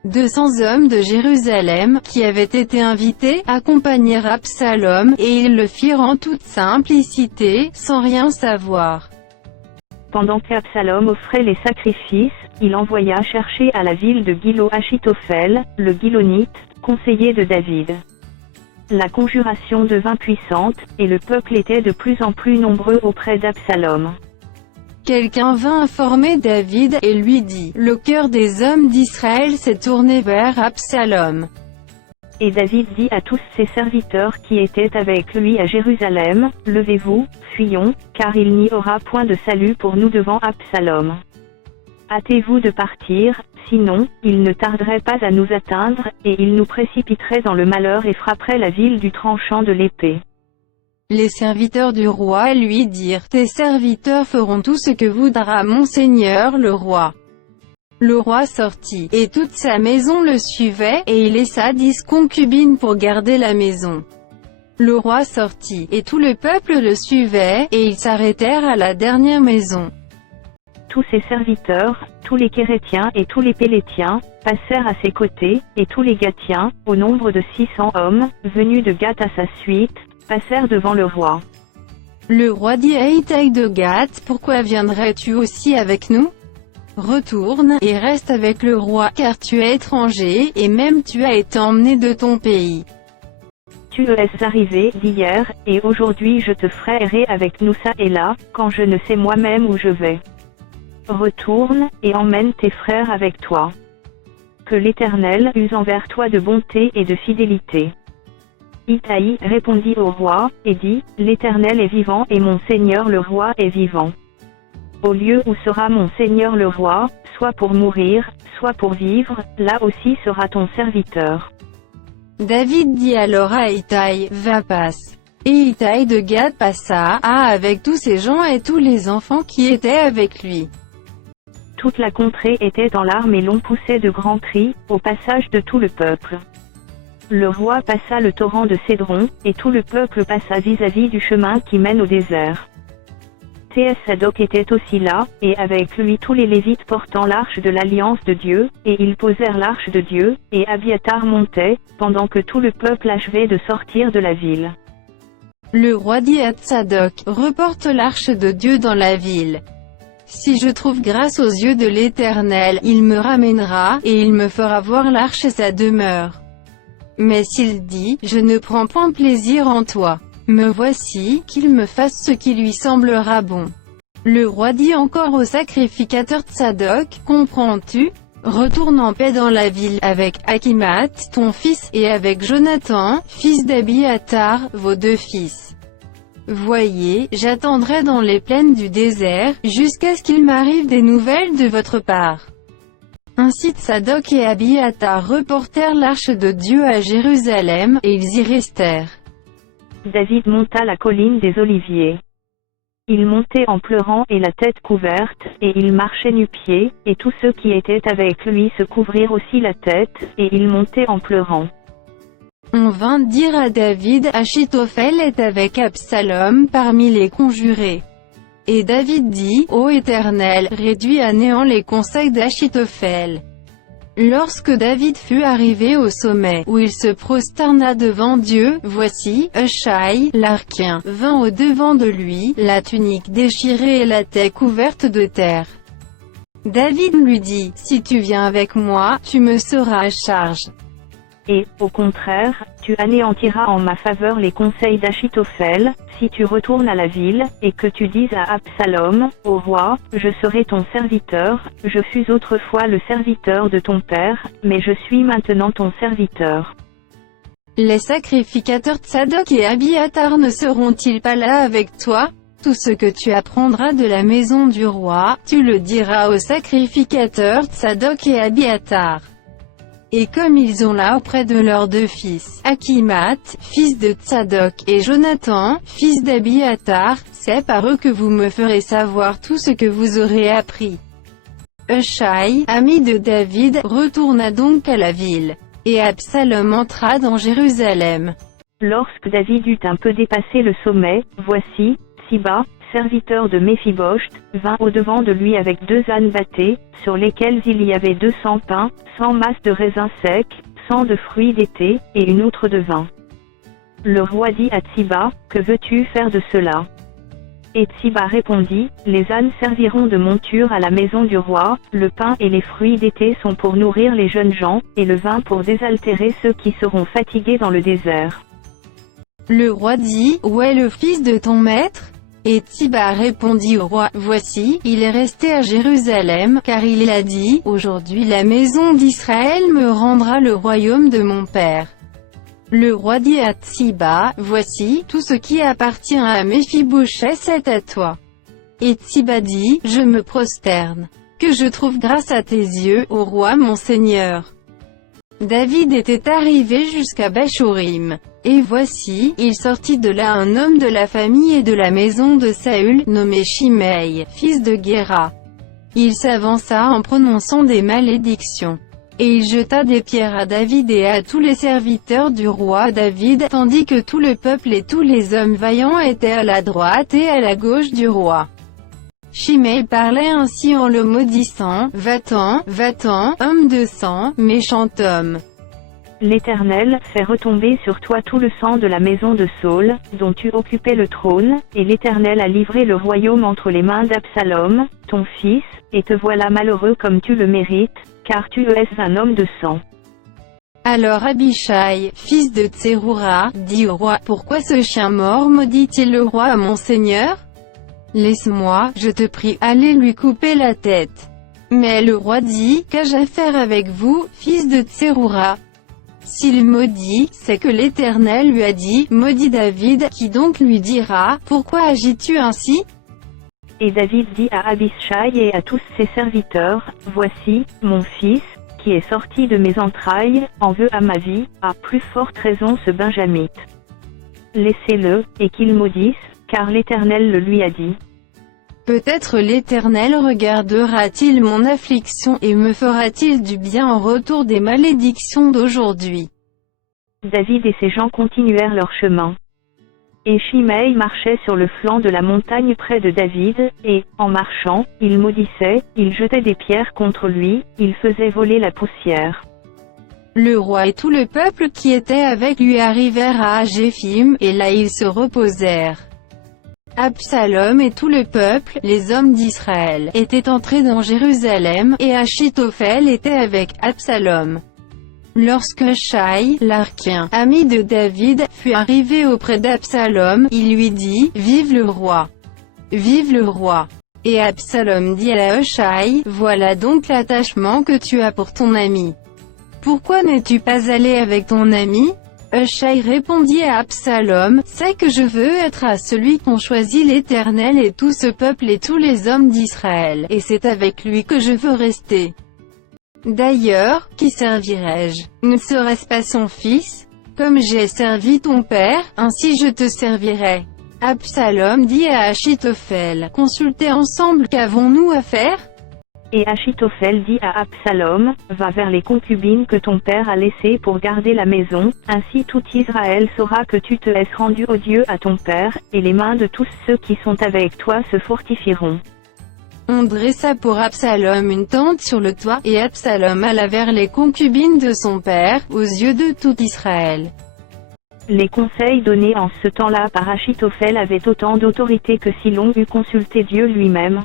200 hommes de Jérusalem, qui avaient été invités, accompagnèrent Absalom, et ils le firent en toute simplicité, sans rien savoir. Pendant qu'Absalom offrait les sacrifices, il envoya chercher à la ville de Gilo Achitophel, le Gilonite, conseiller de David. La conjuration devint puissante, et le peuple était de plus en plus nombreux auprès d'Absalom. Quelqu'un vint informer David, et lui dit, « Le cœur des hommes d'Israël s'est tourné vers Absalom. » Et David dit à tous ses serviteurs qui étaient avec lui à Jérusalem, « Levez-vous, fuyons, car il n'y aura point de salut pour nous devant Absalom. Hâtez-vous de partir, sinon, il ne tarderait pas à nous atteindre, et il nous précipiterait dans le malheur et frapperait la ville du tranchant de l'épée. » Les serviteurs du roi lui dirent, « Tes serviteurs feront tout ce que voudra mon seigneur le roi. » Le roi sortit, et toute sa maison le suivait, et il laissa 10 concubines pour garder la maison. Le roi sortit, et tout le peuple le suivait, et ils s'arrêtèrent à la dernière maison. Tous ses serviteurs, tous les Kérétiens et tous les Pélétiens, passèrent à ses côtés, et tous les Gatiens, au nombre de 600 hommes, venus de Gath à sa suite, passèrent devant le roi. Le roi dit à Itai de Gath, « Pourquoi viendrais-tu aussi avec nous? Retourne, et reste avec le roi, car tu es étranger, et même tu as été emmené de ton pays. Tu es arrivé d'hier, et aujourd'hui je te ferai errer avec nous ça et là, quand je ne sais moi-même où je vais. Retourne, et emmène tes frères avec toi. Que l'Éternel use envers toi de bonté et de fidélité. » Itai répondit au roi, et dit, « L'Éternel est vivant et mon seigneur le roi est vivant. Au lieu où sera mon seigneur le roi, soit pour mourir, soit pour vivre, là aussi sera ton serviteur. » David dit alors à Itai, « Va passe. » Et Itai de Gath passa, avec tous ses gens et tous les enfants qui étaient avec lui. Toute la contrée était en larmes et l'on poussait de grands cris, au passage de tout le peuple. Le roi passa le torrent de Cédron, et tout le peuple passa vis-à-vis du chemin qui mène au désert. Sadok était aussi là, et avec lui tous les Lévites portant l'arche de l'alliance de Dieu, et ils posèrent l'arche de Dieu, et Abiatar montait, pendant que tout le peuple achevait de sortir de la ville. Le roi dit à Tsadok, « Reporte l'arche de Dieu dans la ville. Si je trouve grâce aux yeux de l'Éternel, il me ramènera, et il me fera voir l'arche et sa demeure. Mais s'il dit, je ne prends point plaisir en toi, me voici, qu'il me fasse ce qui lui semblera bon. » Le roi dit encore au sacrificateur Tsadok, « Comprends-tu? Retourne en paix dans la ville, avec Achimat, ton fils, et avec Jonathan, fils d'Abiatar, vos 2 fils. Voyez, j'attendrai dans les plaines du désert, jusqu'à ce qu'il m'arrive des nouvelles de votre part. » Ainsi Tsadok et Abiatar reportèrent l'arche de Dieu à Jérusalem, et ils y restèrent. David monta la colline des Oliviers. Il montait en pleurant et la tête couverte, et il marchait nu-pieds, et tous ceux qui étaient avec lui se couvrirent aussi la tête, et il montait en pleurant. On vint dire à David, Achitophel est avec Absalom parmi les conjurés. Et David dit, Ô Éternel, réduis à néant les conseils d'Achitophel. Lorsque David fut arrivé au sommet, où il se prosterna devant Dieu, voici, Hushai, l'Archien, vint au-devant de lui, la tunique déchirée et la tête couverte de terre. David lui dit, si tu viens avec moi, tu me seras à charge. Et, au contraire, tu anéantiras en ma faveur les conseils d'Achitophel, si tu retournes à la ville, et que tu dises à Absalom, au roi, je serai ton serviteur, je fus autrefois le serviteur de ton père, mais je suis maintenant ton serviteur. Les sacrificateurs Tsadok et Abiatar ne seront-ils pas là avec toi? Tout ce que tu apprendras de la maison du roi, tu le diras aux sacrificateurs Tsadok et Abiatar. Et comme ils ont là auprès de leurs 2 fils, Achimat, fils de Tsadok, et Jonathan, fils d'Abiatar, c'est par eux que vous me ferez savoir tout ce que vous aurez appris. Hushai, ami de David, retourna donc à la ville. Et Absalom entra dans Jérusalem. Lorsque David eut un peu dépassé le sommet, voici, Tsiba, serviteur de Méphibosheth, vint au-devant de lui avec 2 ânes bâtés, sur lesquels il y avait 200 pains, 100 masses de raisins secs, 100 de fruits d'été, et une outre de vin. Le roi dit à Tsiba, que veux-tu faire de cela? Et Tsiba répondit, les ânes serviront de monture à la maison du roi, le pain et les fruits d'été sont pour nourrir les jeunes gens, et le vin pour désaltérer ceux qui seront fatigués dans le désert. Le roi dit, où est le fils de ton maître? Et Tsiba répondit au roi, voici, il est resté à Jérusalem, car il a dit, aujourd'hui la maison d'Israël me rendra le royaume de mon père. Le roi dit à Tsiba, voici, tout ce qui appartient à Méphibosheth est à toi. Et Tsiba dit, je me prosterne. Que je trouve grâce à tes yeux, ô roi mon seigneur. David était arrivé jusqu'à Bachorim. Et voici, il sortit de là un homme de la famille et de la maison de Saül, nommé Shimei, fils de Guéra. Il s'avança en prononçant des malédictions. Et il jeta des pierres à David et à tous les serviteurs du roi David, tandis que tout le peuple et tous les hommes vaillants étaient à la droite et à la gauche du roi. Shimei parlait ainsi en le maudissant, va-t'en, homme de sang, méchant homme. L'Éternel fait retomber sur toi tout le sang de la maison de Saül, dont tu occupais le trône, et l'Éternel a livré le royaume entre les mains d'Absalom, ton fils, et te voilà malheureux comme tu le mérites, car tu es un homme de sang. Alors Abishai, fils de Tseroura, dit au roi, pourquoi ce chien mort maudit-il le roi à mon seigneur? Laisse-moi, je te prie, aller lui couper la tête. Mais le roi dit, qu'ai-je à faire avec vous, fils de Tseroura? S'il maudit, c'est que l'Éternel lui a dit, maudit David, qui donc lui dira, pourquoi agis-tu ainsi? Et David dit à Abishai et à tous ses serviteurs, voici, mon fils, qui est sorti de mes entrailles, en veut à ma vie, à plus forte raison ce Benjamite. Laissez-le, et qu'il maudisse, car l'Éternel le lui a dit. Peut-être l'Éternel regardera-t-il mon affliction et me fera-t-il du bien en retour des malédictions d'aujourd'hui. David et ses gens continuèrent leur chemin. Et Shimei marchait sur le flanc de la montagne près de David, et, en marchant, il maudissait, il jetait des pierres contre lui, il faisait voler la poussière. Le roi et tout le peuple qui était avec lui arrivèrent à Agéphim, et là ils se reposèrent. Absalom et tout le peuple, les hommes d'Israël, étaient entrés dans Jérusalem, et Achitophel était avec Absalom. Lorsque Hushai, l'Archien, ami de David, fut arrivé auprès d'Absalom, il lui dit, vive le roi! Vive le roi! Et Absalom dit à Hushai, voilà donc l'attachement que tu as pour ton ami. Pourquoi n'es-tu pas allé avec ton ami? Hushai répondit à Absalom, c'est que je veux être à celui qu'ont choisi l'Éternel et tout ce peuple et tous les hommes d'Israël, et c'est avec lui que je veux rester. D'ailleurs, qui servirai-je? Ne serait-ce pas son fils? Comme j'ai servi ton père, ainsi je te servirai. Absalom dit à Achitophel, consultez ensemble, qu'avons-nous à faire? Et Achitophel dit à Absalom, va vers les concubines que ton père a laissées pour garder la maison, ainsi tout Israël saura que tu te es rendu odieux à ton père, et les mains de tous ceux qui sont avec toi se fortifieront. On dressa pour Absalom une tente sur le toit, et Absalom alla vers les concubines de son père, aux yeux de tout Israël. Les conseils donnés en ce temps-là par Achitophel avaient autant d'autorité que si l'on eût consulté Dieu lui-même.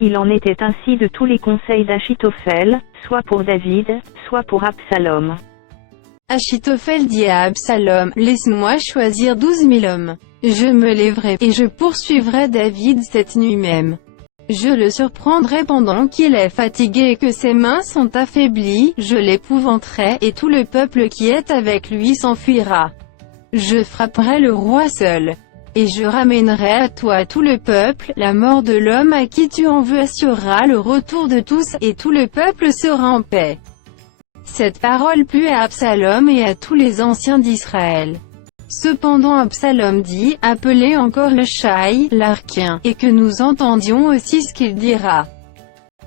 Il en était ainsi de tous les conseils d'Achitophel, soit pour David, soit pour Absalom. Achitophel dit à Absalom, laisse-moi choisir 12 000 hommes. Je me lèverai, et je poursuivrai David cette nuit même. Je le surprendrai pendant qu'il est fatigué et que ses mains sont affaiblies, je l'épouvanterai, et tout le peuple qui est avec lui s'enfuira. Je frapperai le roi seul. Et je ramènerai à toi tout le peuple, la mort de l'homme à qui tu en veux assurera le retour de tous, et tout le peuple sera en paix. Cette parole plut à Absalom et à tous les anciens d'Israël. Cependant Absalom dit, appelez encore Hushai, l'Archien, et que nous entendions aussi ce qu'il dira.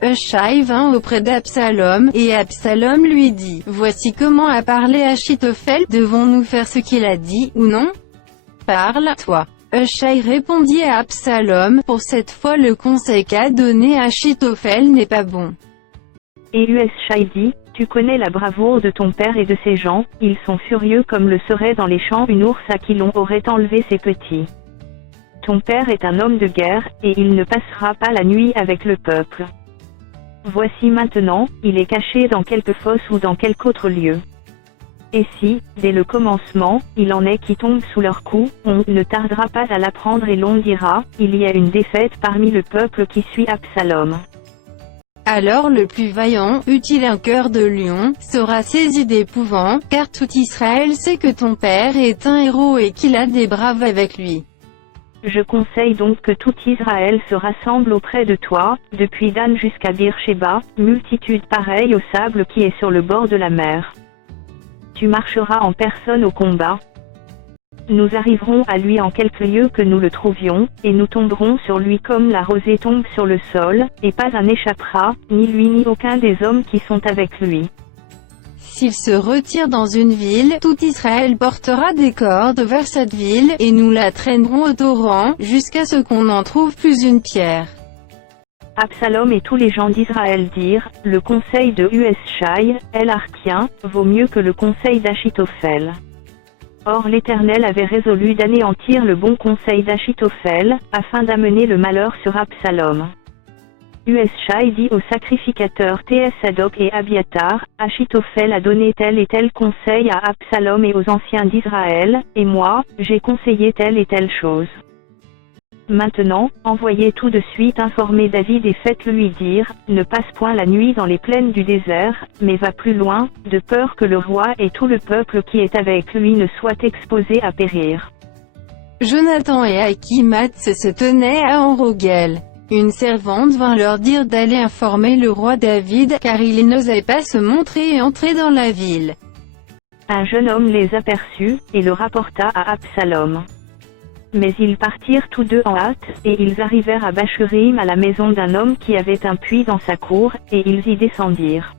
Hushai vint auprès d'Absalom, et Absalom lui dit, « Voici comment a parlé Achitophel, devons-nous faire ce qu'il a dit, ou non? Parle, toi. » Hushai répondit à Absalom, « Pour cette fois le conseil qu'a donné Achitophel n'est pas bon. » Et Hushai dit, « Tu connais la bravoure de ton père et de ses gens, ils sont furieux comme le serait dans les champs une ours à qui l'on aurait enlevé ses petits. Ton père est un homme de guerre, et il ne passera pas la nuit avec le peuple. Voici maintenant, il est caché dans quelque fosse ou dans quelque autre lieu. Et si, dès le commencement, il en est qui tombent sous leur coup, on ne tardera pas à l'apprendre et l'on dira, il y a une défaite parmi le peuple qui suit Absalom. Alors le plus vaillant, eût-il un cœur de lion, sera saisi d'épouvant, car tout Israël sait que ton père est un héros et qu'il a des braves avec lui. Je conseille donc que tout Israël se rassemble auprès de toi, depuis Dan jusqu'à Beersheba, multitude pareille au sable qui est sur le bord de la mer. Tu marcheras en personne au combat. Nous arriverons à lui en quelque lieu que nous le trouvions, et nous tomberons sur lui comme la rosée tombe sur le sol, et pas un n'échappera, ni lui ni aucun des hommes qui sont avec lui. S'il se retire dans une ville, tout Israël portera des cordes vers cette ville, et nous la traînerons au torrent, jusqu'à ce qu'on n'en trouve plus une pierre. » Absalom et tous les gens d'Israël dirent, « Le conseil de Hushai, l'Archien, vaut mieux que le conseil d'Achitophel. » Or l'Éternel avait résolu d'anéantir le bon conseil d'Achitophel, afin d'amener le malheur sur Absalom. Hushai dit aux sacrificateurs Sadok et Abiatar, « Achitophel a donné tel et tel conseil à Absalom et aux anciens d'Israël, et moi, j'ai conseillé telle et telle chose. Maintenant, envoyez tout de suite informer David et faites-le lui dire, ne passe point la nuit dans les plaines du désert, mais va plus loin, de peur que le roi et tout le peuple qui est avec lui ne soient exposés à périr. » Jonathan et Achimath se tenaient à Enrogel. Une servante vint leur dire d'aller informer le roi David, car il n'osait pas se montrer et entrer dans la ville. Un jeune homme les aperçut, et le rapporta à Absalom. Mais ils partirent tous deux en hâte, et ils arrivèrent à Bachurim à la maison d'un homme qui avait un puits dans sa cour, et ils y descendirent.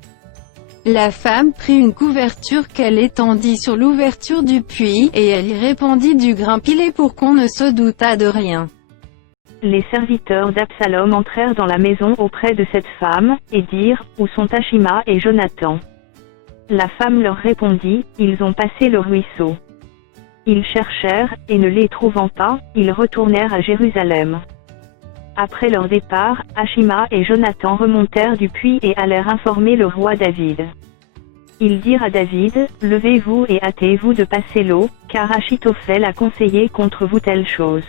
La femme prit une couverture qu'elle étendit sur l'ouverture du puits, et elle y répandit du grain pilé pour qu'on ne se doutât de rien. Les serviteurs d'Absalom entrèrent dans la maison auprès de cette femme, et dirent, « Où sont Achima et Jonathan ?» La femme leur répondit, « Ils ont passé le ruisseau. » Ils cherchèrent, et ne les trouvant pas, ils retournèrent à Jérusalem. Après leur départ, Achima et Jonathan remontèrent du puits et allèrent informer le roi David. Ils dirent à David, « Levez-vous et hâtez-vous de passer l'eau, car Achitophel a conseillé contre vous telle chose. »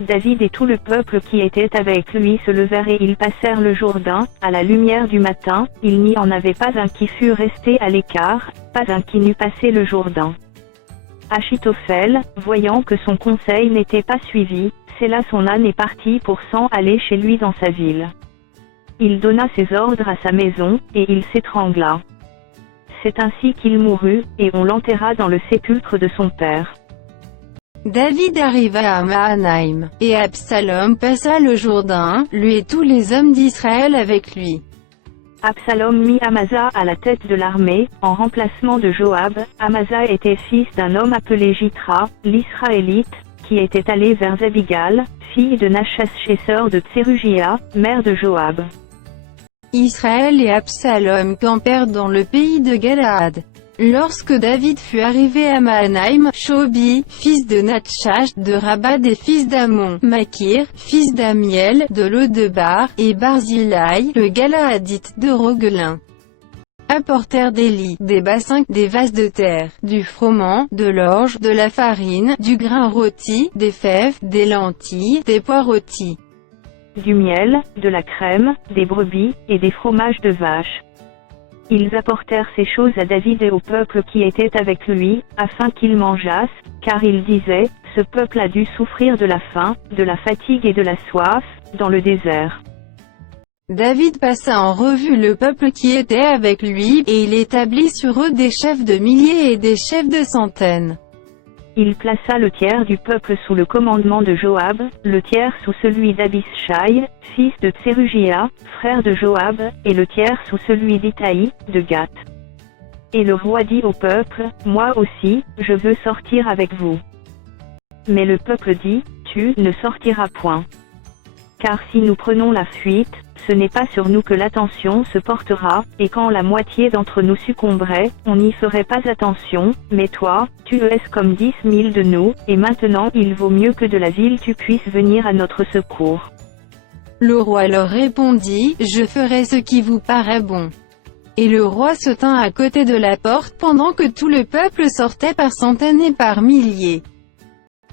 David et tout le peuple qui était avec lui se levèrent et ils passèrent le Jourdain, à la lumière du matin, il n'y en avait pas un qui fût resté à l'écart, pas un qui n'eût passé le Jourdain. Achitophel, voyant que son conseil n'était pas suivi, sella son âne et partit pour s'en aller chez lui dans sa ville. Il donna ses ordres à sa maison, et il s'étrangla. C'est ainsi qu'il mourut, et on l'enterra dans le sépulcre de son père. David arriva à Mahanaïm, et Absalom passa le Jourdain, lui et tous les hommes d'Israël avec lui. Absalom mit Amasa à la tête de l'armée, en remplacement de Joab. Amasa était fils d'un homme appelé Jitra, l'Israélite, qui était allé vers Abigal, fille de Nachash-Chesseur de Tserugia, mère de Joab. Israël et Absalom campèrent dans le pays de Galaad. Lorsque David fut arrivé à Mahanaïm, Shobi, fils de Natchash, de Rabat des fils d'Amon, Makir, fils d'Amiel, de Lodebar, et Barzillai, le Galaadite de Rogelin, apportèrent des lits, des bassins, des vases de terre, du froment, de l'orge, de la farine, du grain rôti, des fèves, des lentilles, des pois rôtis, du miel, de la crème, des brebis, et des fromages de vache. Ils apportèrent ces choses à David et au peuple qui était avec lui, afin qu'ils mangeassent, car ils disaient, « Ce peuple a dû souffrir de la faim, de la fatigue et de la soif, dans le désert. » David passa en revue le peuple qui était avec lui, et il établit sur eux des chefs de milliers et des chefs de centaines. Il plaça le tiers du peuple sous le commandement de Joab, le tiers sous celui d'Abishai, fils de Tserugia, frère de Joab, et le tiers sous celui d'Itaï, de Gath. Et le roi dit au peuple, moi aussi, je veux sortir avec vous. Mais le peuple dit, tu ne sortiras point. Car si nous prenons la fuite, ce n'est pas sur nous que l'attention se portera, et quand la moitié d'entre nous succomberait, on n'y ferait pas attention, mais toi, tu es comme 10 000 de nous, et maintenant il vaut mieux que de la ville tu puisses venir à notre secours. Le roi leur répondit, je ferai ce qui vous paraît bon. Et le roi se tint à côté de la porte pendant que tout le peuple sortait par centaines et par milliers.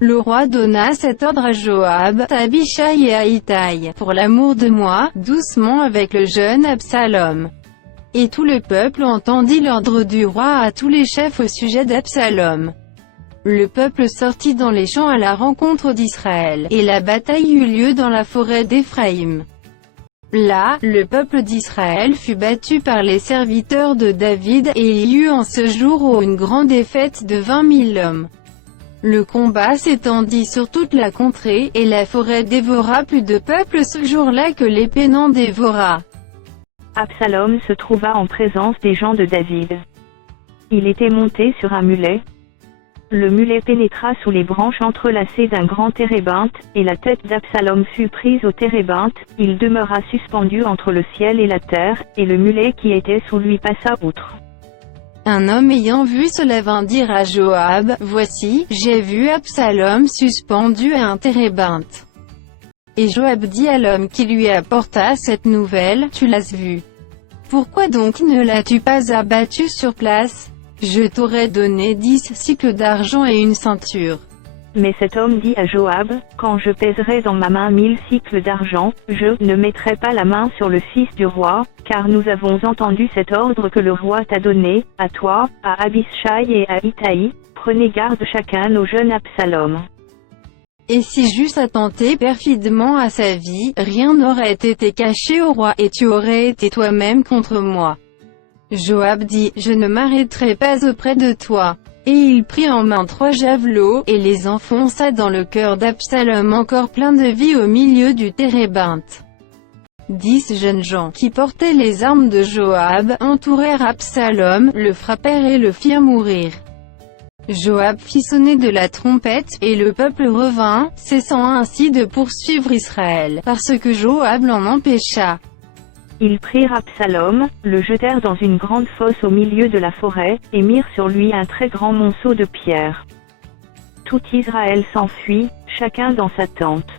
Le roi donna cet ordre à Joab, à Abishai et à Itaï, pour l'amour de moi, doucement avec le jeune Absalom. Et tout le peuple entendit l'ordre du roi à tous les chefs au sujet d'Absalom. Le peuple sortit dans les champs à la rencontre d'Israël, et la bataille eut lieu dans la forêt d'Éphraïm. Là, le peuple d'Israël fut battu par les serviteurs de David, et il y eut en ce jour une grande défaite de 20 000 hommes. Le combat s'étendit sur toute la contrée, et la forêt dévora plus de peuple ce jour-là que l'épée n'en dévora. Absalom se trouva en présence des gens de David. Il était monté sur un mulet. Le mulet pénétra sous les branches entrelacées d'un grand térébinthe, et la tête d'Absalom fut prise au térébinthe, il demeura suspendu entre le ciel et la terre, et le mulet qui était sous lui passa outre. Un homme ayant vu cela vint dire à Joab, voici, j'ai vu Absalom suspendu à un térébinthe. Et Joab dit à l'homme qui lui apporta cette nouvelle, tu l'as vu. Pourquoi donc ne l'as-tu pas abattu sur place? Je t'aurais donné 10 cycles d'argent et une ceinture. Mais cet homme dit à Joab, quand je pèserai dans ma main 1000 cycles d'argent, je ne mettrai pas la main sur le fils du roi, car nous avons entendu cet ordre que le roi t'a donné, à toi, à Abishai et à Itaï, prenez garde chacun au jeune Absalom. Et si j'eusse attenté perfidement à sa vie, rien n'aurait été caché au roi et tu aurais été toi-même contre moi. Joab dit, je ne m'arrêterai pas auprès de toi. Et il prit en main 3 javelots, et les enfonça dans le cœur d'Absalom encore plein de vie au milieu du térébinthe. 10 jeunes gens, qui portaient les armes de Joab, entourèrent Absalom, le frappèrent et le firent mourir. Joab fit sonner de la trompette, et le peuple revint, cessant ainsi de poursuivre Israël, parce que Joab l'en empêcha. Ils prirent Absalom, le jetèrent dans une grande fosse au milieu de la forêt, et mirent sur lui un très grand monceau de pierres. Tout Israël s'enfuit, chacun dans sa tente.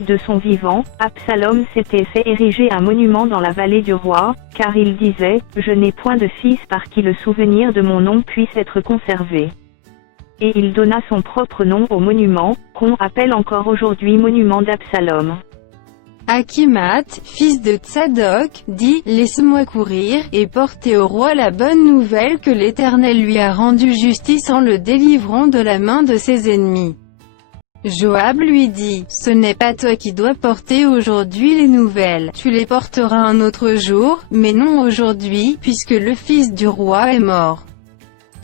De son vivant, Absalom s'était fait ériger un monument dans la vallée du roi, car il disait, je n'ai point de fils par qui le souvenir de mon nom puisse être conservé. Et il donna son propre nom au monument, qu'on appelle encore aujourd'hui monument d'Absalom. Achimat, fils de Tsadok, dit, laisse-moi courir, et porter au roi la bonne nouvelle que l'Éternel lui a rendu justice en le délivrant de la main de ses ennemis. Joab lui dit, ce n'est pas toi qui dois porter aujourd'hui les nouvelles, tu les porteras un autre jour, mais non aujourd'hui, puisque le fils du roi est mort.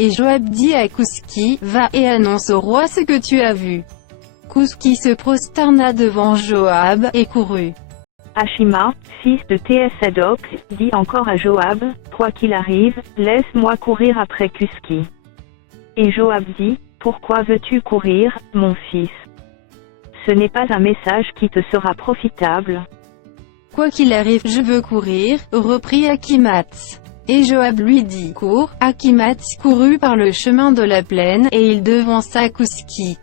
Et Joab dit à Kouski, va et annonce au roi ce que tu as vu. Kouski se prosterna devant Joab, et courut. Achima, fils de Tsadok, dit encore à Joab, quoi qu'il arrive, laisse-moi courir après Kouski. Et Joab dit, pourquoi veux-tu courir, mon fils? Ce n'est pas un message qui te sera profitable. Quoi qu'il arrive, je veux courir, reprit Achimat. Et Joab lui dit, cours. Achimat courut par le chemin de la plaine, et il devança Kouski.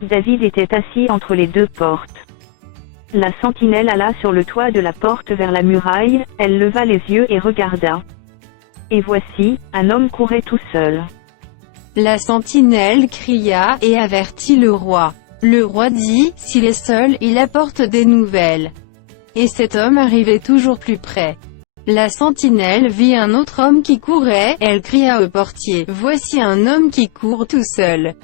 David était assis entre les 2 portes. La sentinelle alla sur le toit de la porte vers la muraille, elle leva les yeux et regarda. Et voici, un homme courait tout seul. La sentinelle cria, et avertit le roi. Le roi dit, s'il est seul, il apporte des nouvelles. Et cet homme arrivait toujours plus près. La sentinelle vit un autre homme qui courait, elle cria au portier, voici un homme qui court tout seul.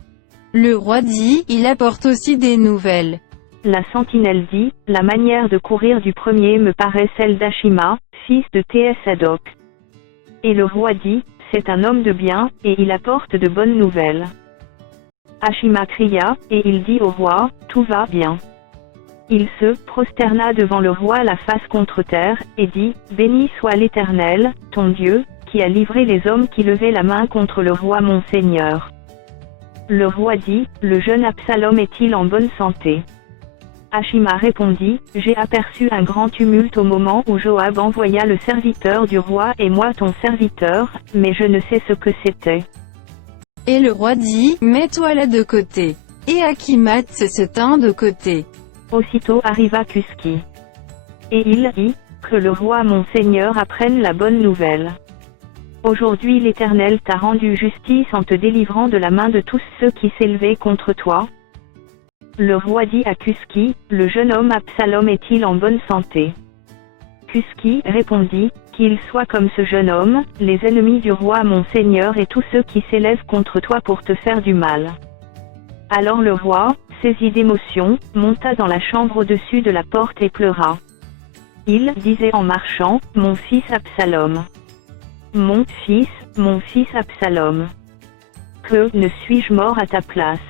Le roi dit, il apporte aussi des nouvelles. La sentinelle dit, la manière de courir du premier me paraît celle d'Achima, fils de Tsadok. Et le roi dit, c'est un homme de bien, et il apporte de bonnes nouvelles. Ashima cria, et il dit au roi, tout va bien. Il se prosterna devant le roi la face contre terre, et dit, béni soit l'Éternel, ton Dieu, qui a livré les hommes qui levaient la main contre le roi mon seigneur. Le roi dit, le jeune Absalom est-il en bonne santé? Ashima répondit, j'ai aperçu un grand tumulte au moment où Joab envoya le serviteur du roi et moi ton serviteur, mais je ne sais ce que c'était. Et le roi dit, mets-toi là de côté. Et Achimath se tint de côté. Aussitôt arriva Cuski. Et il dit, que le roi mon seigneur apprenne la bonne nouvelle. Aujourd'hui l'Éternel t'a rendu justice en te délivrant de la main de tous ceux qui s'élevaient contre toi. Le roi dit à Cuski, le jeune homme Absalom est-il en bonne santé? Cuski répondit, qu'il soit comme ce jeune homme, les ennemis du roi mon seigneur et tous ceux qui s'élèvent contre toi pour te faire du mal. Alors le roi, saisi d'émotion, monta dans la chambre au-dessus de la porte et pleura. Il disait en marchant, mon fils Absalom. Mon fils Absalom. Que ne suis-je mort à ta place?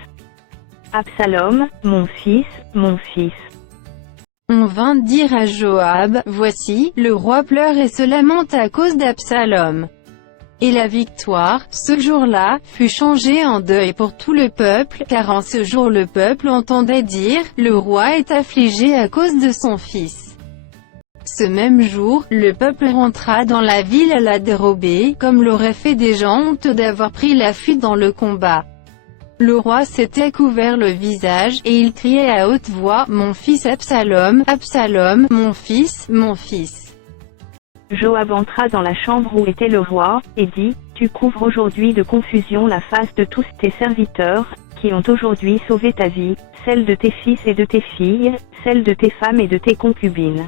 Absalom, mon fils, mon fils. On vint dire à Joab, voici, le roi pleure et se lamente à cause d'Absalom. Et la victoire, ce jour-là, fut changée en deuil pour tout le peuple, car en ce jour le peuple entendait dire, le roi est affligé à cause de son fils. Ce même jour, le peuple rentra dans la ville à la dérobée, comme l'auraient fait des gens honteux d'avoir pris la fuite dans le combat. Le roi s'était couvert le visage, et il criait à haute voix, mon fils Absalom, Absalom, mon fils, mon fils. Joab entra dans la chambre où était le roi, et dit, tu couvres aujourd'hui de confusion la face de tous tes serviteurs, qui ont aujourd'hui sauvé ta vie, celle de tes fils et de tes filles, celle de tes femmes et de tes concubines.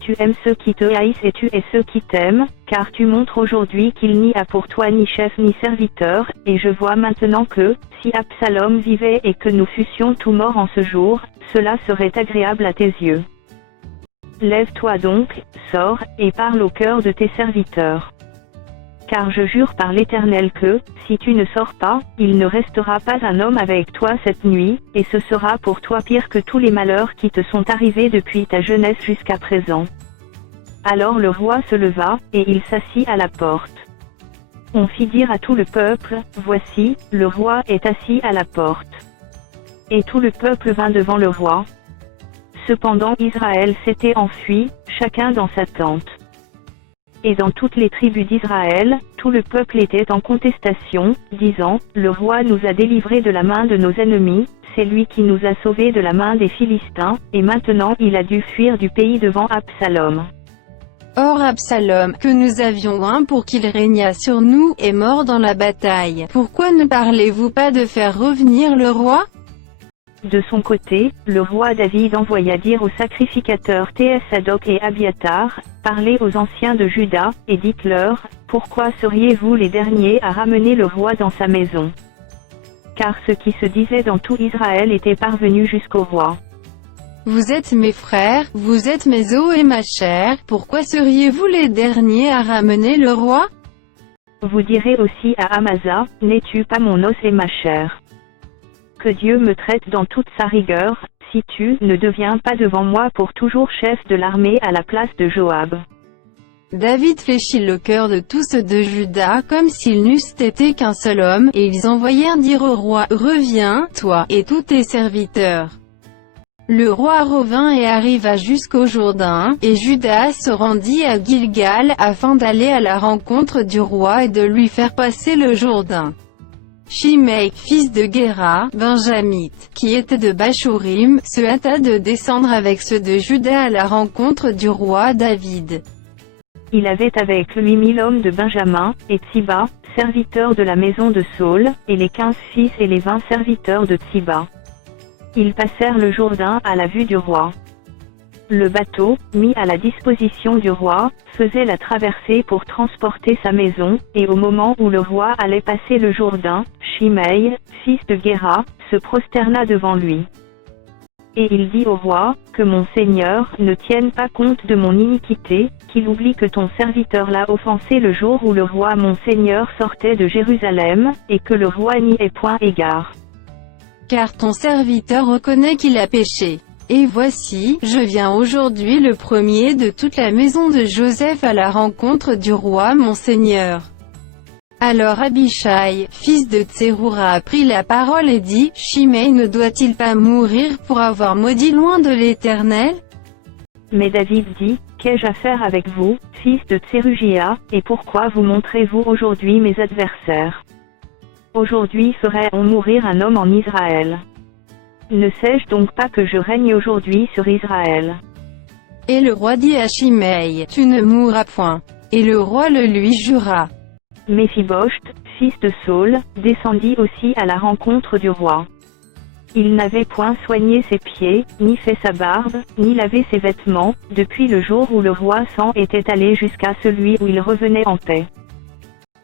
Tu aimes ceux qui te haïssent et tu hais ceux qui t'aiment, car tu montres aujourd'hui qu'il n'y a pour toi ni chef ni serviteur, et je vois maintenant que, si Absalom vivait et que nous fussions tous morts en ce jour, cela serait agréable à tes yeux. Lève-toi donc, sors, et parle au cœur de tes serviteurs. Car je jure par l'Éternel que, si tu ne sors pas, il ne restera pas un homme avec toi cette nuit, et ce sera pour toi pire que tous les malheurs qui te sont arrivés depuis ta jeunesse jusqu'à présent. Alors le roi se leva, et il s'assit à la porte. On fit dire à tout le peuple, voici, le roi est assis à la porte. Et tout le peuple vint devant le roi. Cependant Israël s'était enfui, chacun dans sa tente. Et dans toutes les tribus d'Israël, tout le peuple était en contestation, disant, le roi nous a délivrés de la main de nos ennemis, c'est lui qui nous a sauvés de la main des Philistins, et maintenant il a dû fuir du pays devant Absalom. Or Absalom, que nous avions un pour qu'il régnât sur nous, est mort dans la bataille. Pourquoi ne parlez-vous pas de faire revenir le roi? De son côté, le roi David envoya dire aux sacrificateurs Thées-Sadoc et Abiatar, parlez aux anciens de Juda, et dites-leur, pourquoi seriez-vous les derniers à ramener le roi dans sa maison? Car ce qui se disait dans tout Israël était parvenu jusqu'au roi. Vous êtes mes frères, vous êtes mes os et ma chair, pourquoi seriez-vous les derniers à ramener le roi? Vous direz aussi à Amasa, n'es-tu pas mon os et ma chair? Que Dieu me traite dans toute sa rigueur, si tu ne deviens pas devant moi pour toujours chef de l'armée à la place de Joab. David fléchit le cœur de tous ceux de Juda comme s'ils n'eussent été qu'un seul homme, et ils envoyèrent dire au roi, reviens, toi, et tous tes serviteurs. Le roi revint et arriva jusqu'au Jourdain, et Juda se rendit à Gilgal, afin d'aller à la rencontre du roi et de lui faire passer le Jourdain. Shimei, fils de Géra, benjamite, qui était de Bachorim, se hâta de descendre avec ceux de Juda à la rencontre du roi David. Il avait avec lui 1000 hommes de Benjamin, et Tsiba, serviteur de la maison de Saül, et les 15 fils et les 20 serviteurs de Tsiba. Ils passèrent le Jourdain à la vue du roi. Le bateau, mis à la disposition du roi, faisait la traversée pour transporter sa maison, et au moment où le roi allait passer le Jourdain, Shimei, fils de Géra, se prosterna devant lui. Et il dit au roi, que mon Seigneur ne tienne pas compte de mon iniquité, qu'il oublie que ton serviteur l'a offensé le jour où le roi mon Seigneur sortait de Jérusalem, et que le roi n'y ait point égard. car ton serviteur reconnaît qu'il a péché. Et voici, je viens aujourd'hui le premier de toute la maison de Joseph à la rencontre du roi mon seigneur. » Alors Abishai, fils de Tseroura, prit la parole et dit, « Shimei ne doit-il pas mourir pour avoir maudit loin de l'Éternel ?» Mais David dit, « Qu'ai-je à faire avec vous, fils de Tserugia, et pourquoi vous montrez-vous aujourd'hui mes adversaires? Aujourd'hui ferait-on mourir un homme en Israël? Ne sais-je donc pas que je règne aujourd'hui sur Israël? » Et le roi dit à Shimei, « Tu ne mourras point. » Et le roi le lui jura. Méphibosheth, fils de Saul, descendit aussi à la rencontre du roi. Il n'avait point soigné ses pieds, ni fait sa barbe, ni lavé ses vêtements, depuis le jour où le roi s'en était allé jusqu'à celui où il revenait en paix.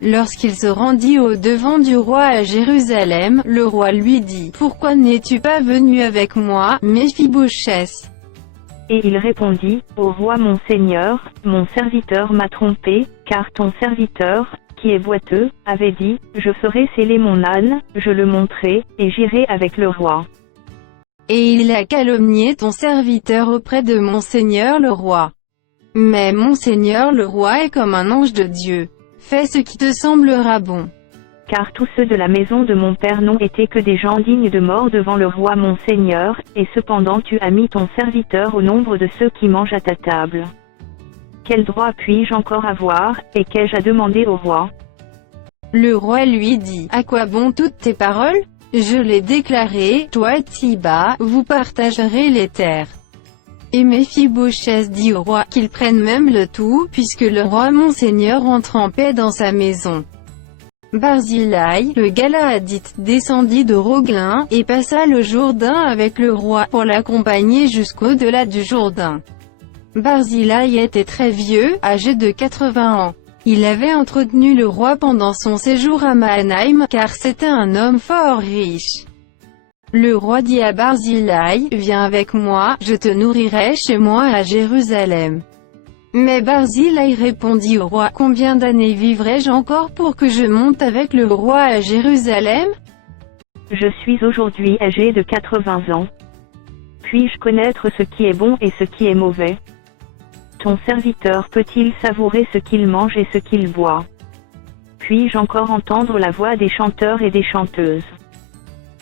Lorsqu'il se rendit au devant du roi à Jérusalem, le roi lui dit, « Pourquoi n'es-tu pas venu avec moi, Méphibosheth ?» Et il répondit, « Ô roi mon seigneur, mon serviteur m'a trompé, car ton serviteur, qui est boiteux, avait dit, je ferai sceller mon âne, je le monterai, et j'irai avec le roi. Et il a calomnié ton serviteur auprès de mon seigneur le roi. Mais mon seigneur le roi est comme un ange de Dieu. Fais ce qui te semblera bon. Car tous ceux de la maison de mon père n'ont été que des gens dignes de mort devant le roi mon seigneur, et cependant tu as mis ton serviteur au nombre de ceux qui mangent à ta table. Quel droit puis-je encore avoir, et qu'ai-je à demander au roi? » Le roi lui dit, « À quoi bon toutes tes paroles? Je l'ai déclaré, toi et Tsiba, vous partagerez les terres. » Et Méphibosheth dit au roi qu'il prenne même le tout, puisque le roi mon seigneur entre en paix dans sa maison. Barzillai, le Galaadite, descendit de Roglin, et passa le Jourdain avec le roi, pour l'accompagner jusqu'au-delà du Jourdain. Barzillai était très vieux, âgé de 80 ans. Il avait entretenu le roi pendant son séjour à Mahanaïm, car c'était un homme fort riche. Le roi dit à Barzillai, « Viens avec moi, je te nourrirai chez moi à Jérusalem. » Mais Barzillai répondit au roi, « Combien d'années vivrai-je encore pour que je monte avec le roi à Jérusalem? Je suis aujourd'hui âgé de 80 ans. Puis-je connaître ce qui est bon et ce qui est mauvais? Ton serviteur peut-il savourer ce qu'il mange et ce qu'il boit? Puis-je encore entendre la voix des chanteurs et des chanteuses?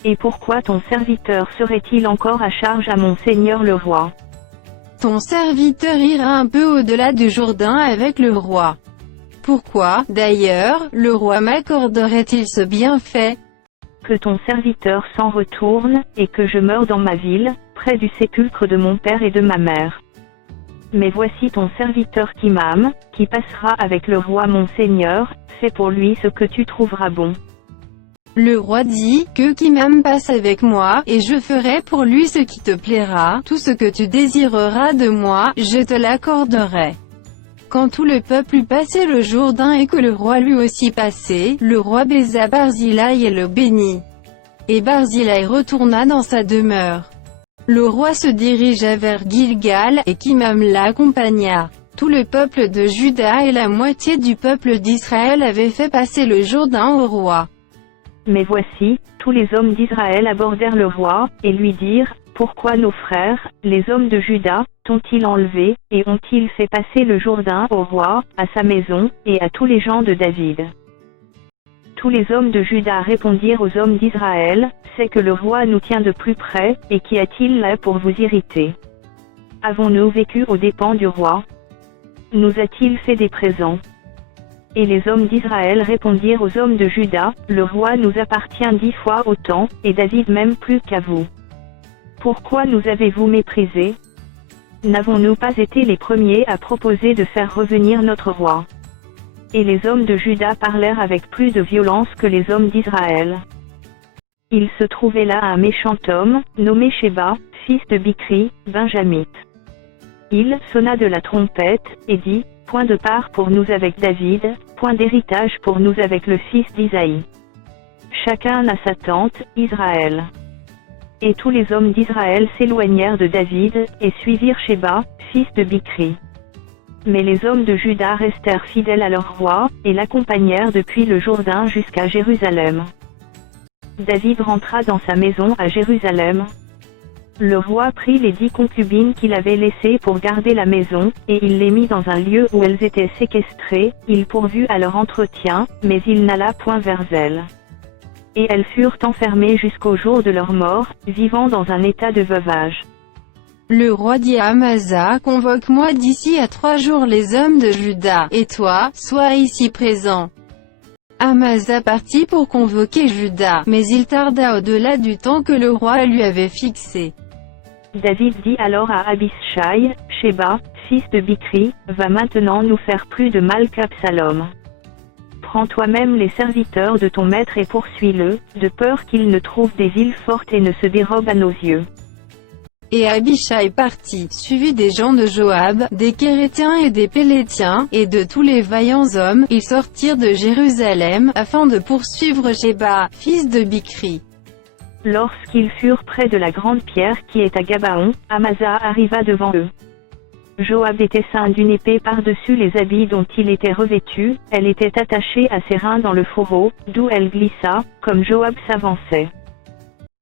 Et pourquoi ton serviteur serait-il encore à charge à mon seigneur le roi? Ton serviteur ira un peu au-delà du Jourdain avec le roi. Pourquoi, d'ailleurs, le roi m'accorderait-il ce bienfait? Que ton serviteur s'en retourne, et que je meure dans ma ville, près du sépulcre de mon père et de ma mère. Mais voici ton serviteur Kimam, qui passera avec le roi mon seigneur, fais pour lui ce que tu trouveras bon. » Le roi dit, « Que Kimam passe avec moi, et je ferai pour lui ce qui te plaira, tout ce que tu désireras de moi, je te l'accorderai. » Quand tout le peuple eut passé le Jourdain et que le roi lui aussi passé, le roi baisa Barzillai et le bénit. Et Barzillai retourna dans sa demeure. Le roi se dirigea vers Gilgal, et Kimam l'accompagna. Tout le peuple de Juda et la moitié du peuple d'Israël avaient fait passer le Jourdain au roi. Mais voici, tous les hommes d'Israël abordèrent le roi, et lui dirent, « Pourquoi nos frères, les hommes de Juda, t'ont-ils enlevé, et ont-ils fait passer le Jourdain au roi, à sa maison, et à tous les gens de David ?» Tous les hommes de Juda répondirent aux hommes d'Israël, « C'est que le roi nous tient de plus près, et qu'y a-t-il là pour vous irriter? Avons-nous vécu aux dépens du roi? Nous a-t-il fait des présents? » Et les hommes d'Israël répondirent aux hommes de Juda, « Le roi nous appartient 10 fois autant, et David même plus qu'à vous. Pourquoi nous avez-vous méprisés? N'avons-nous pas été les premiers à proposer de faire revenir notre roi? » Et les hommes de Juda parlèrent avec plus de violence que les hommes d'Israël. Il se trouvait là un méchant homme, nommé Sheba, fils de Bichri, Benjamite. Il sonna de la trompette, et dit, « Point de part pour nous avec David, point d'héritage pour nous avec le fils d'Isaïe. Chacun a sa tente, Israël. » Et tous les hommes d'Israël s'éloignèrent de David, et suivirent Sheba, fils de Bichri. Mais les hommes de Juda restèrent fidèles à leur roi, et l'accompagnèrent depuis le Jourdain jusqu'à Jérusalem. David rentra dans sa maison à Jérusalem. Le roi prit les 10 concubines qu'il avait laissées pour garder la maison, et il les mit dans un lieu où elles étaient séquestrées, il pourvut à leur entretien, mais il n'alla point vers elles. Et elles furent enfermées jusqu'au jour de leur mort, vivant dans un état de veuvage. Le roi dit à Amasa, convoque-moi d'ici à 3 jours les hommes de Juda, et toi, sois ici présent. Amasa partit pour convoquer Juda, mais il tarda au-delà du temps que le roi lui avait fixé. David dit alors à Abishai, Sheba, fils de Bichri, va maintenant nous faire plus de mal qu'Absalom. Prends toi-même les serviteurs de ton maître et poursuis-le, de peur qu'il ne trouve des villes fortes et ne se dérobe à nos yeux. Et Abishai partit, suivi des gens de Joab, des Kérétiens et des Pélétiens, et de tous les vaillants hommes. Ils sortirent de Jérusalem, afin de poursuivre Sheba, fils de Bichri. Lorsqu'ils furent près de la grande pierre qui est à Gabaon, Amasa arriva devant eux. Joab était ceint d'une épée par-dessus les habits dont il était revêtu, elle était attachée à ses reins dans le fourreau, d'où elle glissa, comme Joab s'avançait.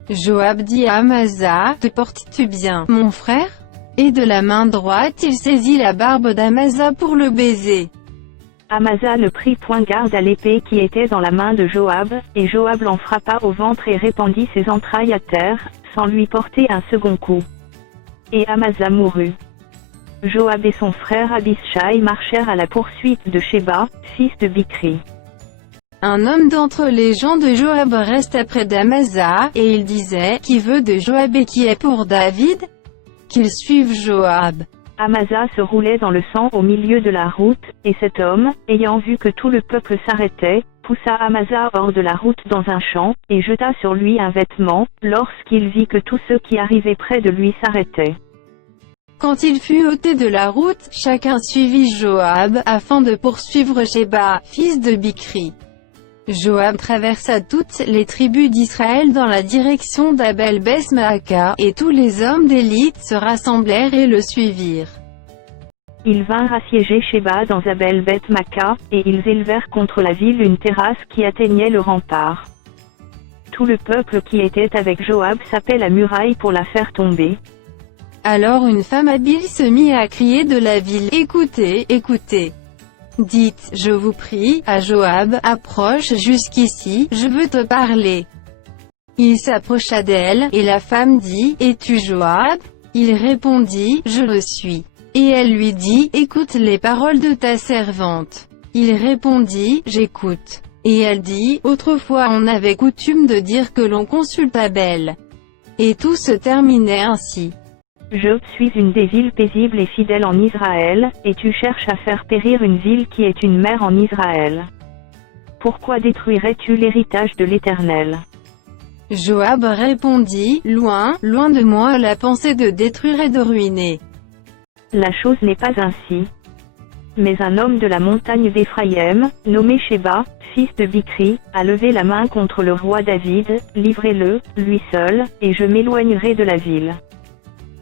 Joab dit à Amasa, te portes-tu bien, mon frère? Et de la main droite il saisit la barbe d'Amasa pour le baiser. Amasa ne prit point garde à l'épée qui était dans la main de Joab, et Joab l'en frappa au ventre et répandit ses entrailles à terre, sans lui porter un second coup. Et Amasa mourut. Joab et son frère Abishai marchèrent à la poursuite de Sheba, fils de Bichri. Un homme d'entre les gens de Joab resta près d'Amasa, et il disait, qui veut de Joab et qui est pour David? Qu'il suive Joab. Amasa se roulait dans le sang au milieu de la route, et cet homme, ayant vu que tout le peuple s'arrêtait, poussa Amasa hors de la route dans un champ, et jeta sur lui un vêtement, lorsqu'il vit que tous ceux qui arrivaient près de lui s'arrêtaient. Quand il fut ôté de la route, chacun suivit Joab, afin de poursuivre Sheba, fils de Bichri. Joab traversa toutes les tribus d'Israël dans la direction d'Abel-Beth-Maaka, et tous les hommes d'élite se rassemblèrent et le suivirent. Ils vinrent assiéger Sheba dans Abel-Beth-Maaka, et ils élevèrent contre la ville une terrasse qui atteignait le rempart. Tout le peuple qui était avec Joab sapait la muraille pour la faire tomber. Alors une femme habile se mit à crier de la ville, « Écoutez, écoutez! Dites, je vous prie, à Joab, approche jusqu'ici, je veux te parler. » Il s'approcha d'elle, et la femme dit, « Es-tu Joab ?» Il répondit, « Je le suis. » Et elle lui dit, « Écoute les paroles de ta servante. » Il répondit, « J'écoute. » Et elle dit, « Autrefois on avait coutume de dire que l'on consulte Abel. » Et tout se terminait ainsi. Je suis une des villes paisibles et fidèles en Israël, et tu cherches à faire périr une ville qui est une mère en Israël. Pourquoi détruirais-tu l'héritage de l'Éternel? Joab répondit, loin, loin de moi la pensée de détruire et de ruiner. La chose n'est pas ainsi. Mais un homme de la montagne d'Éphraïm, nommé Sheba, fils de Bichri, a levé la main contre le roi David, livrez-le, lui seul, et je m'éloignerai de la ville.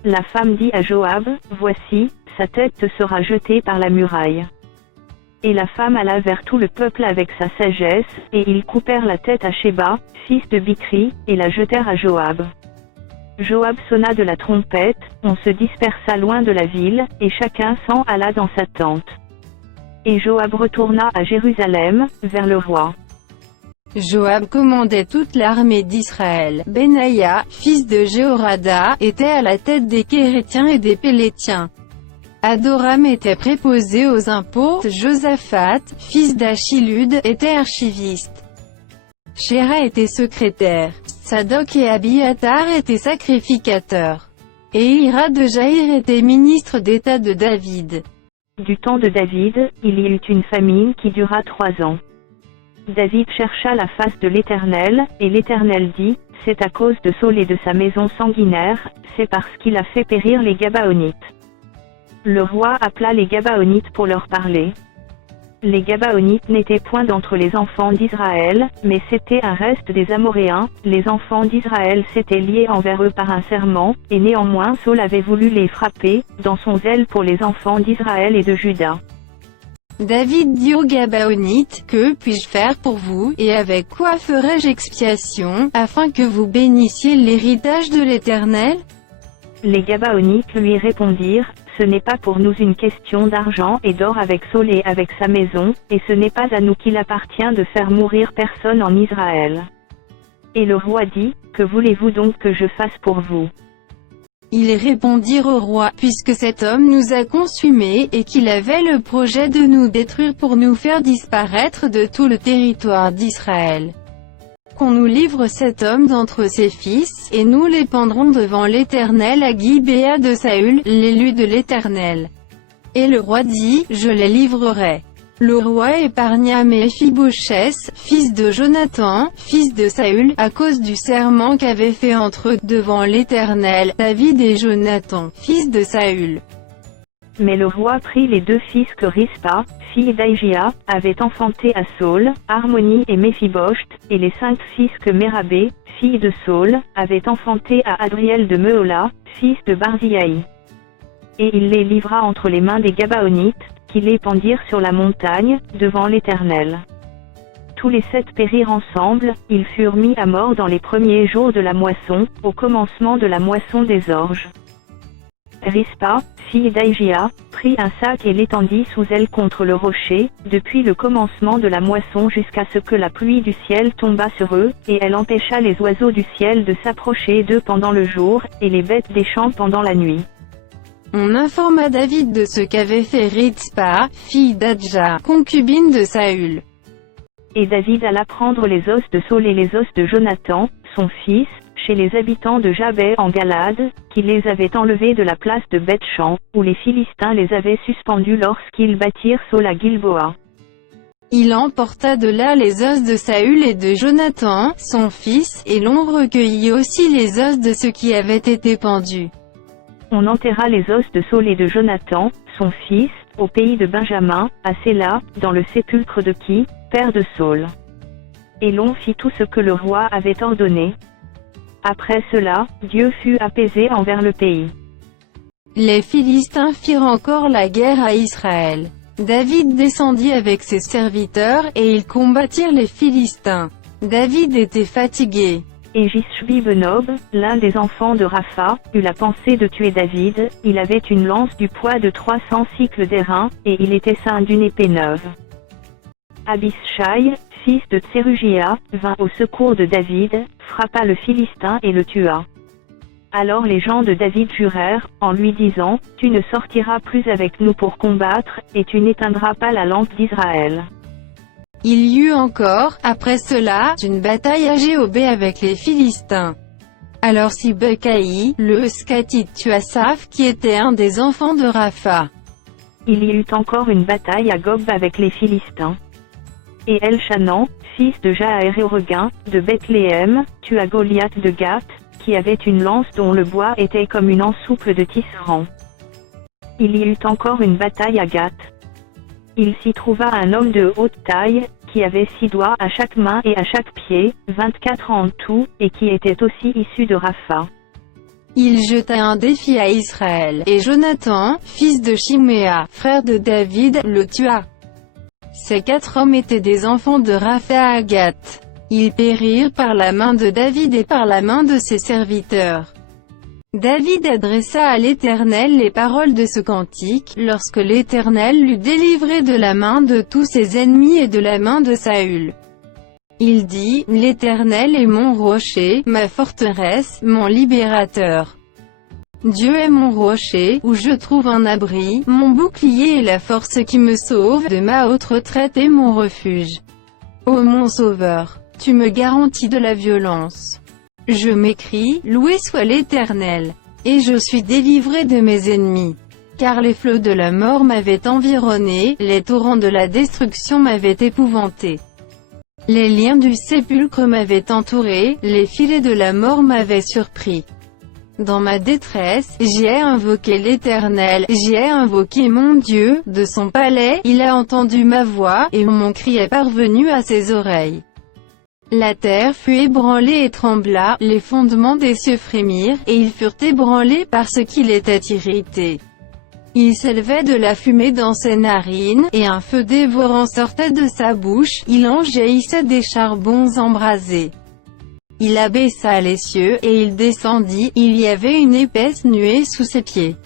La femme dit à Joab, voici, sa tête te sera jetée par la muraille. Et la femme alla vers tout le peuple avec sa sagesse, et ils coupèrent la tête à Sheba, fils de Bichri, et la jetèrent à Joab. Joab sonna de la trompette, on se dispersa loin de la ville, et chacun s'en alla dans sa tente. Et Joab retourna à Jérusalem, vers le roi. Joab commandait toute l'armée d'Israël. Benaïa, fils de Jéhorada, était à la tête des Kérétiens et des Pélétiens. Adoram était préposé aux impôts. Josaphat, fils d'Achilud, était archiviste. Shéra était secrétaire. Sadok et Abiatar étaient sacrificateurs. Et Ira de Jaïr était ministre d'État de David. Du temps de David, il y eut une famine qui dura 3 ans. David chercha la face de l'Éternel, et l'Éternel dit, c'est à cause de Saül et de sa maison sanguinaire, c'est parce qu'il a fait périr les Gabaonites. Le roi appela les Gabaonites pour leur parler. Les Gabaonites n'étaient point d'entre les enfants d'Israël, mais c'était un reste des Amoréens. Les enfants d'Israël s'étaient liés envers eux par un serment, et néanmoins Saül avait voulu les frapper, dans son zèle pour les enfants d'Israël et de Juda. David dit aux Gabaonites, « Que puis-je faire pour vous, et avec quoi ferai-je expiation, afin que vous bénissiez l'héritage de l'Éternel ?» Les Gabaonites lui répondirent, « Ce n'est pas pour nous une question d'argent et d'or avec Saül et avec sa maison, et ce n'est pas à nous qu'il appartient de faire mourir personne en Israël. » Et le roi dit, « Que voulez-vous donc que je fasse pour vous ?» Ils répondirent au roi, « Puisque cet homme nous a consumés, et qu'il avait le projet de nous détruire pour nous faire disparaître de tout le territoire d'Israël. Qu'on nous livre cet homme d'entre ses fils, et nous les pendrons devant l'Éternel à Gibéa de Saül, l'élu de l'Éternel. » Et le roi dit, « Je les livrerai. » Le roi épargna Méphibosheth, fils de Jonathan, fils de Saül, à cause du serment qu'avaient fait entre eux, devant l'Éternel, David et Jonathan, fils de Saül. Mais le roi prit les 2 fils que Rispa, fille d'Aïgia, avait enfantés à Saül, Harmonie et Méphibosheth, et les 5 fils que Mérabé, fille de Saül, avait enfantés à Adriel de Mehola, fils de Barziaï. Et il les livra entre les mains des Gabaonites, qui les pendirent sur la montagne, devant l'Éternel. Tous les 7 périrent ensemble, ils furent mis à mort dans les premiers jours de la moisson, au commencement de la moisson des orges. Rispa, fille d'Aïgia, prit un sac et l'étendit sous elle contre le rocher, depuis le commencement de la moisson jusqu'à ce que la pluie du ciel tombât sur eux, et elle empêcha les oiseaux du ciel de s'approcher d'eux pendant le jour, et les bêtes des champs pendant la nuit. On informa David de ce qu'avait fait Rizpa, fille d'Adja, concubine de Saül. Et David alla prendre les os de Saül et les os de Jonathan, son fils, chez les habitants de Jabès en Galade, qui les avaient enlevés de la place de Beth-Shan, où les Philistins les avaient suspendus lorsqu'ils battirent Saül à Gilboa. Il emporta de là les os de Saül et de Jonathan, son fils, et l'on recueillit aussi les os de ceux qui avaient été pendus. On enterra les os de Saül et de Jonathan, son fils, au pays de Benjamin, à Séla, dans le sépulcre de Qui, père de Saül. Et l'on fit tout ce que le roi avait ordonné. Après cela, Dieu fut apaisé envers le pays. Les Philistins firent encore la guerre à Israël. David descendit avec ses serviteurs, et ils combattirent les Philistins. David était fatigué. Et Jishbi-Benob, l'un des enfants de Rapha, eut la pensée de tuer David. Il avait une lance du poids de 300 cycles d'airain, et il était ceint d'une épée neuve. Abishai, fils de Tserugia, vint au secours de David, frappa le Philistin et le tua. Alors les gens de David jurèrent, en lui disant, « Tu ne sortiras plus avec nous pour combattre, et tu n'éteindras pas la lampe d'Israël. » Il y eut encore, après cela, une bataille à Jéhobé avec les Philistins. Alors Sibecaï, le Scatite tua Saph qui était un des enfants de Rapha. Il y eut encore une bataille à Gob avec les Philistins. Et Elchanan, fils de Jaharéoreguin, de Bethléem, tua Goliath de Gath, qui avait une lance dont le bois était comme une ensouple de tisserand. Il y eut encore une bataille à Gath. Il s'y trouva un homme de haute taille, qui avait 6 doigts à chaque main et à chaque pied, 24 en tout, et qui était aussi issu de Rapha. Il jeta un défi à Israël, et Jonathan, fils de Shiméa, frère de David, le tua. Ces 4 hommes étaient des enfants de Rapha à Gath. Ils périrent par la main de David et par la main de ses serviteurs. David adressa à l'Éternel les paroles de ce cantique, lorsque l'Éternel l'eut délivré de la main de tous ses ennemis et de la main de Saül. Il dit, « L'Éternel est mon rocher, ma forteresse, mon libérateur. Dieu est mon rocher, où je trouve un abri, mon bouclier et la force qui me sauve, de ma haute retraite et mon refuge. Ô mon Sauveur, tu me garantis de la violence. Je m'écrie, loué soit l'Éternel. Et je suis délivré de mes ennemis. Car les flots de la mort m'avaient environné, les torrents de la destruction m'avaient épouvanté. Les liens du sépulcre m'avaient entouré, les filets de la mort m'avaient surpris. Dans ma détresse, j'ai invoqué l'Éternel, j'ai invoqué mon Dieu, de son palais, il a entendu ma voix, et mon cri est parvenu à ses oreilles. La terre fut ébranlée et trembla, les fondements des cieux frémirent, et ils furent ébranlés parce qu'il était irrité. Il s'élevait de la fumée dans ses narines, et un feu dévorant sortait de sa bouche, il en jaillissait des charbons embrasés. Il abaissa les cieux, et il descendit, il y avait une épaisse nuée sous ses pieds.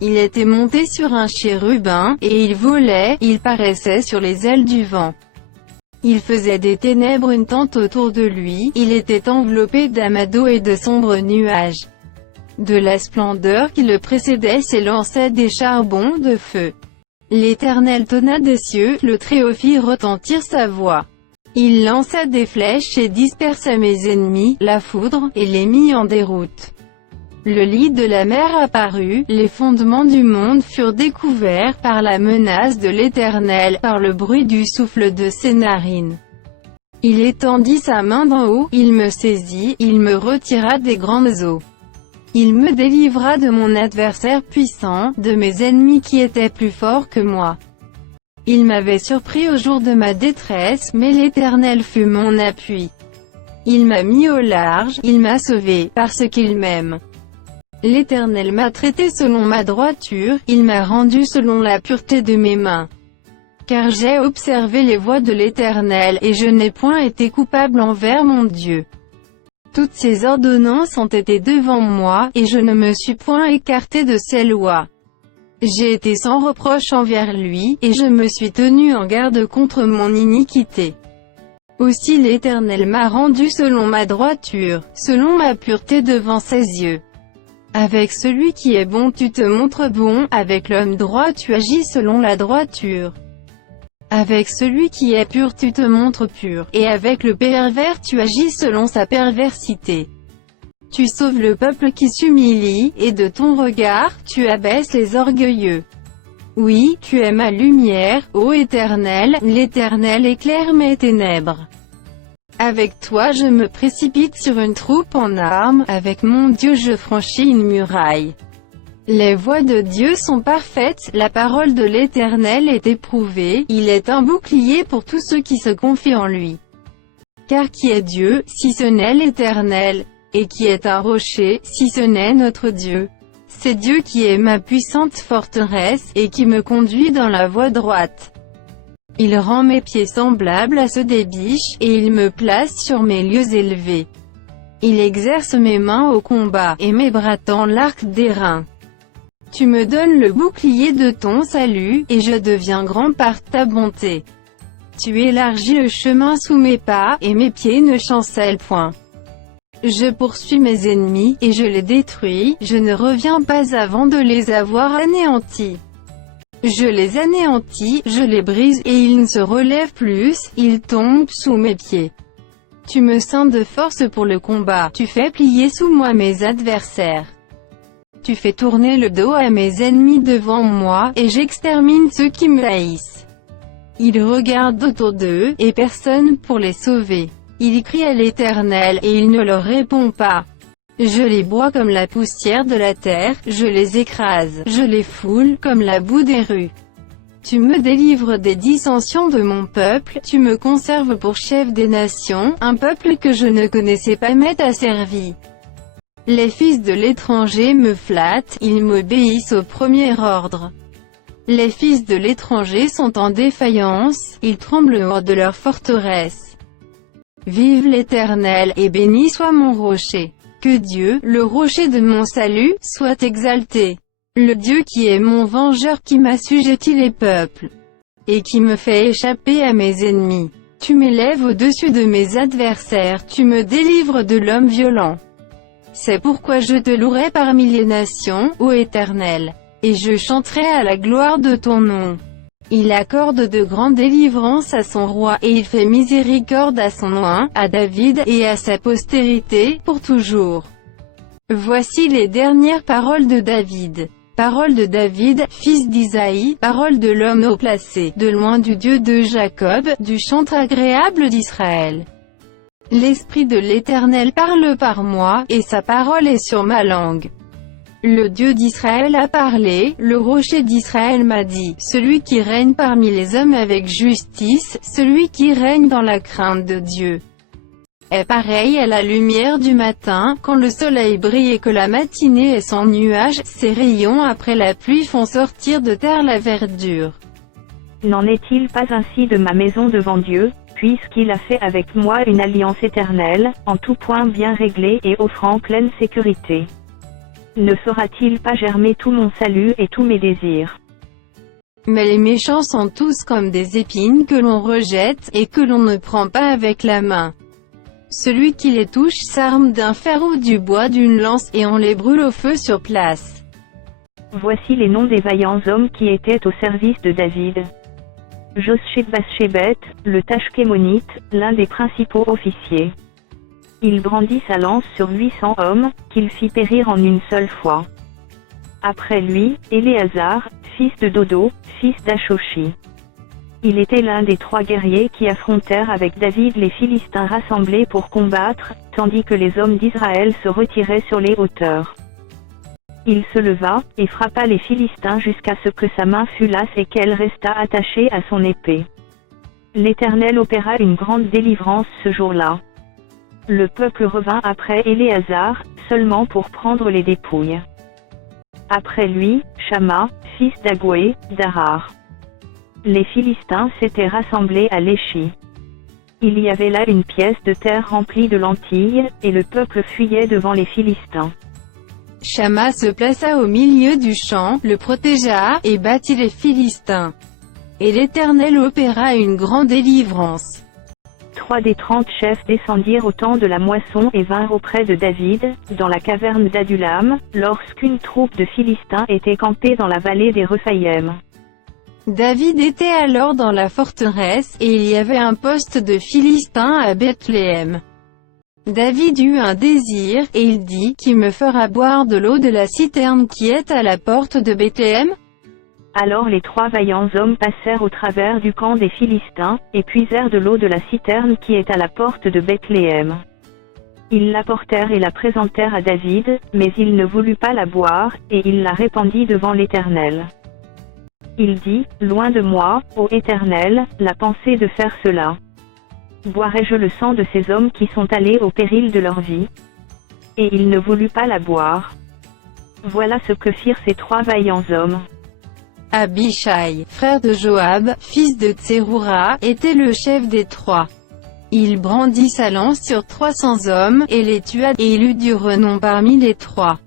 Il était monté sur un chérubin, et il volait, il paraissait sur les ailes du vent. Il faisait des ténèbres une tente autour de lui, il était enveloppé d'amadou et de sombres nuages. De la splendeur qui le précédait s'élançaient des charbons de feu. L'Éternel tonna des cieux, le Très-Haut fit retentir sa voix. Il lança des flèches et dispersa mes ennemis, la foudre, et les mit en déroute. Le lit de la mer apparut, les fondements du monde furent découverts, par la menace de l'Éternel, par le bruit du souffle de ses narines. Il étendit sa main d'en haut, il me saisit, il me retira des grandes eaux. Il me délivra de mon adversaire puissant, de mes ennemis qui étaient plus forts que moi. Il m'avait surpris au jour de ma détresse, mais l'Éternel fut mon appui. Il m'a mis au large, il m'a sauvé, parce qu'il m'aime. L'Éternel m'a traité selon ma droiture, il m'a rendu selon la pureté de mes mains. Car j'ai observé les voies de l'Éternel, et je n'ai point été coupable envers mon Dieu. Toutes ses ordonnances ont été devant moi, et je ne me suis point écarté de ses lois. J'ai été sans reproche envers lui, et je me suis tenu en garde contre mon iniquité. Aussi l'Éternel m'a rendu selon ma droiture, selon ma pureté devant ses yeux. Avec celui qui est bon tu te montres bon, avec l'homme droit tu agis selon la droiture. Avec celui qui est pur tu te montres pur, et avec le pervers tu agis selon sa perversité. Tu sauves le peuple qui s'humilie, et de ton regard, tu abaisses les orgueilleux. Oui, tu es ma lumière, ô Éternel, l'Éternel éclaire mes ténèbres. Avec toi je me précipite sur une troupe en armes, avec mon Dieu je franchis une muraille. Les voies de Dieu sont parfaites, la parole de l'Éternel est éprouvée, il est un bouclier pour tous ceux qui se confient en lui. Car qui est Dieu, si ce n'est l'Éternel? Et qui est un rocher, si ce n'est notre Dieu? C'est Dieu qui est ma puissante forteresse, et qui me conduit dans la voie droite. Il rend mes pieds semblables à ceux des biches, et il me place sur mes lieux élevés. Il exerce mes mains au combat, et mes bras tendent l'arc d'airain. Tu me donnes le bouclier de ton salut, et je deviens grand par ta bonté. Tu élargis le chemin sous mes pas, et mes pieds ne chancellent point. Je poursuis mes ennemis, et je les détruis, je ne reviens pas avant de les avoir anéantis. Je les anéantis, je les brise, et ils ne se relèvent plus, ils tombent sous mes pieds. Tu me ceins de force pour le combat, tu fais plier sous moi mes adversaires. Tu fais tourner le dos à mes ennemis devant moi, et j'extermine ceux qui me haïssent. Ils regardent autour d'eux, et personne pour les sauver. Ils crient à l'Éternel, et il ne leur répond pas. Je les broie comme la poussière de la terre, je les écrase, je les foule, comme la boue des rues. Tu me délivres des dissensions de mon peuple, tu me conserves pour chef des nations, un peuple que je ne connaissais pas m'est asservi. Les fils de l'étranger me flattent, ils m'obéissent au premier ordre. Les fils de l'étranger sont en défaillance, ils tremblent hors de leur forteresse. Vive l'Éternel, et béni soit mon rocher. Que Dieu, le rocher de mon salut, soit exalté. Le Dieu qui est mon vengeur qui m'assujettit les peuples, et qui me fait échapper à mes ennemis. Tu m'élèves au-dessus de mes adversaires, tu me délivres de l'homme violent. C'est pourquoi je te louerai parmi les nations, ô Éternel, et je chanterai à la gloire de ton nom. Il accorde de grandes délivrances à son roi, et il fait miséricorde à son oint, à David, et à sa postérité, pour toujours. Voici les dernières paroles de David. Paroles de David, fils d'Isaïe, paroles de l'homme haut placé, de loin du Dieu de Jacob, du chantre agréable d'Israël. L'Esprit de l'Éternel parle par moi, et sa parole est sur ma langue. Le Dieu d'Israël a parlé, le rocher d'Israël m'a dit, celui qui règne parmi les hommes avec justice, celui qui règne dans la crainte de Dieu. est pareille à la lumière du matin, quand le soleil brille et que la matinée est sans nuages, ses rayons après la pluie font sortir de terre la verdure. N'en est-il pas ainsi de ma maison devant Dieu, puisqu'il a fait avec moi une alliance éternelle, en tout point bien réglée et offrant pleine sécurité? Ne fera-t-il pas germer tout mon salut et tous mes désirs? Mais les méchants sont tous comme des épines que l'on rejette, et que l'on ne prend pas avec la main. Celui qui les touche s'arme d'un fer ou du bois d'une lance, et on les brûle au feu sur place. Voici les noms des vaillants hommes qui étaient au service de David. Josheb-Baschébeth, le Tachkémonite, l'un des principaux officiers. Il brandit sa lance sur 800 hommes, qu'il fit périr en une seule fois. Après lui, Éléazar, fils de Dodo, fils d'Ashoshi. Il était l'un des 3 guerriers qui affrontèrent avec David les Philistins rassemblés pour combattre, tandis que les hommes d'Israël se retiraient sur les hauteurs. Il se leva, et frappa les Philistins jusqu'à ce que sa main fût lasse et qu'elle restât attachée à son épée. L'Éternel opéra une grande délivrance ce jour-là. Le peuple revint après Éléazar, seulement pour prendre les dépouilles. Après lui, Shamma, fils d'Agoué, d'Arar. Les Philistins s'étaient rassemblés à Léchi. Il y avait là une pièce de terre remplie de lentilles, et le peuple fuyait devant les Philistins. Shamma se plaça au milieu du champ, le protégea, et battit les Philistins. Et l'Éternel opéra une grande délivrance. 3 des 30 chefs descendirent au temps de la moisson et vinrent auprès de David, dans la caverne d'Adulam, lorsqu'une troupe de Philistins était campée dans la vallée des Rephaïm. David était alors dans la forteresse, et il y avait un poste de Philistins à Bethléem. David eut un désir, et il dit, « Qui me fera boire de l'eau de la citerne qui est à la porte de Bethléem ?» Alors les 3 vaillants hommes passèrent au travers du camp des Philistins, et puisèrent de l'eau de la citerne qui est à la porte de Bethléem. Ils l'apportèrent et la présentèrent à David, mais il ne voulut pas la boire, et il la répandit devant l'Éternel. Il dit, « Loin de moi, ô Éternel, la pensée de faire cela. Boirai-je le sang de ces hommes qui sont allés au péril de leur vie ?» Et il ne voulut pas la boire. Voilà ce que firent ces 3 vaillants hommes. Abishai, frère de Joab, fils de Tseroura, était le chef des 3. Il brandit sa lance sur 300 hommes, et les tua, et il eut du renom parmi les 3.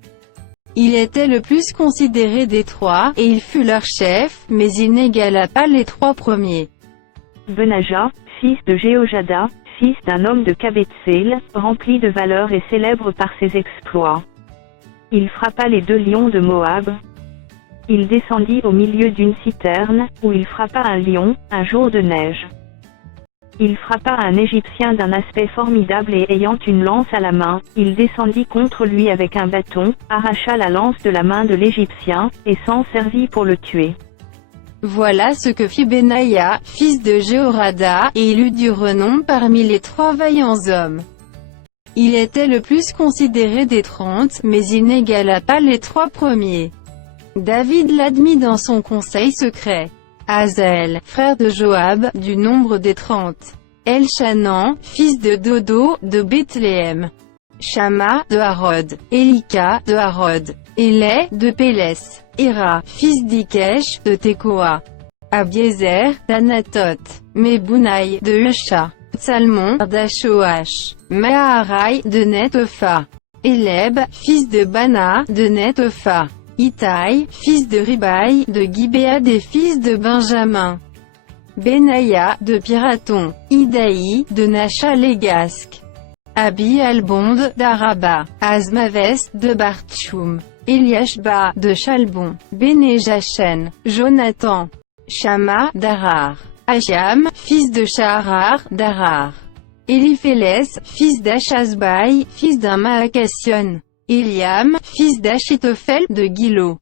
Il était le plus considéré des 3, et il fut leur chef, mais il n'égala pas les 3 premiers. Benaja, fils de Jéhojada, fils d'un homme de Kabetsel, rempli de valeur et célèbre par ses exploits. Il frappa les 2 lions de Moab. Il descendit au milieu d'une citerne, où il frappa un lion, un jour de neige. Il frappa un Égyptien d'un aspect formidable et ayant une lance à la main, il descendit contre lui avec un bâton, arracha la lance de la main de l'Égyptien, et s'en servit pour le tuer. Voilà ce que fit Benaïa, fils de Jéhorada, et il eut du renom parmi les 3 vaillants hommes. Il était le plus considéré des 30, mais il n'égala pas les 3 premiers. David l'admit dans son conseil secret. Azaël, frère de Joab, du nombre des 30. Elchanan, fils de Dodo, de Bethléem. Shamma, de Harod. Elika, de Harod. Élé, de Pélès. Héra, fils d'Ikesh, de Tekoa. Abiezer, d'Anatoth. Mebounaï, de Husha. Salmon, d'Ashoach. Maharai, de Netopha. Éleb, fils de Bana, de Netopha. Itaï, fils de Ribaï, de Gibéa des fils de Benjamin. Benaïa, de Piraton. Idaï, de Nacha-Légasque. Abi Albonde, d'Araba. Azmaves, de Bartchoum. Eliashba, de Chalbon. Bénéjachen. Jonathan. Shamma, d'Arar. Achiam, fils de Shaharar, d'Arar. Eliphélès, fils d'Achasbaï, fils d'un Maacassion. Eliam, fils d'Achitophel, de Gilo.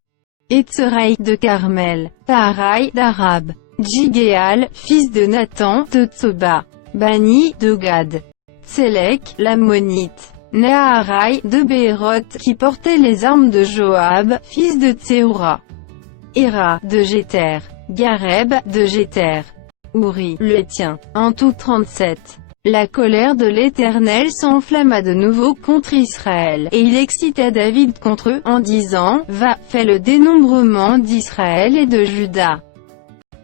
Etzeraï, de Carmel. Taharai, d'Arab. Djigéal, fils de Nathan, de Tsoba. Bani, de Gad. Tsélek, l'Ammonite. Naharai, de Béhéroth, qui portait les armes de Joab, fils de Tséoura. Héra, de Jéter. Gareb, de Jéter. Ouri, le Hétien. En tout 37. La colère de l'Éternel s'enflamma de nouveau contre Israël, et il excita David contre eux, en disant, « Va, fais le dénombrement d'Israël et de Juda. »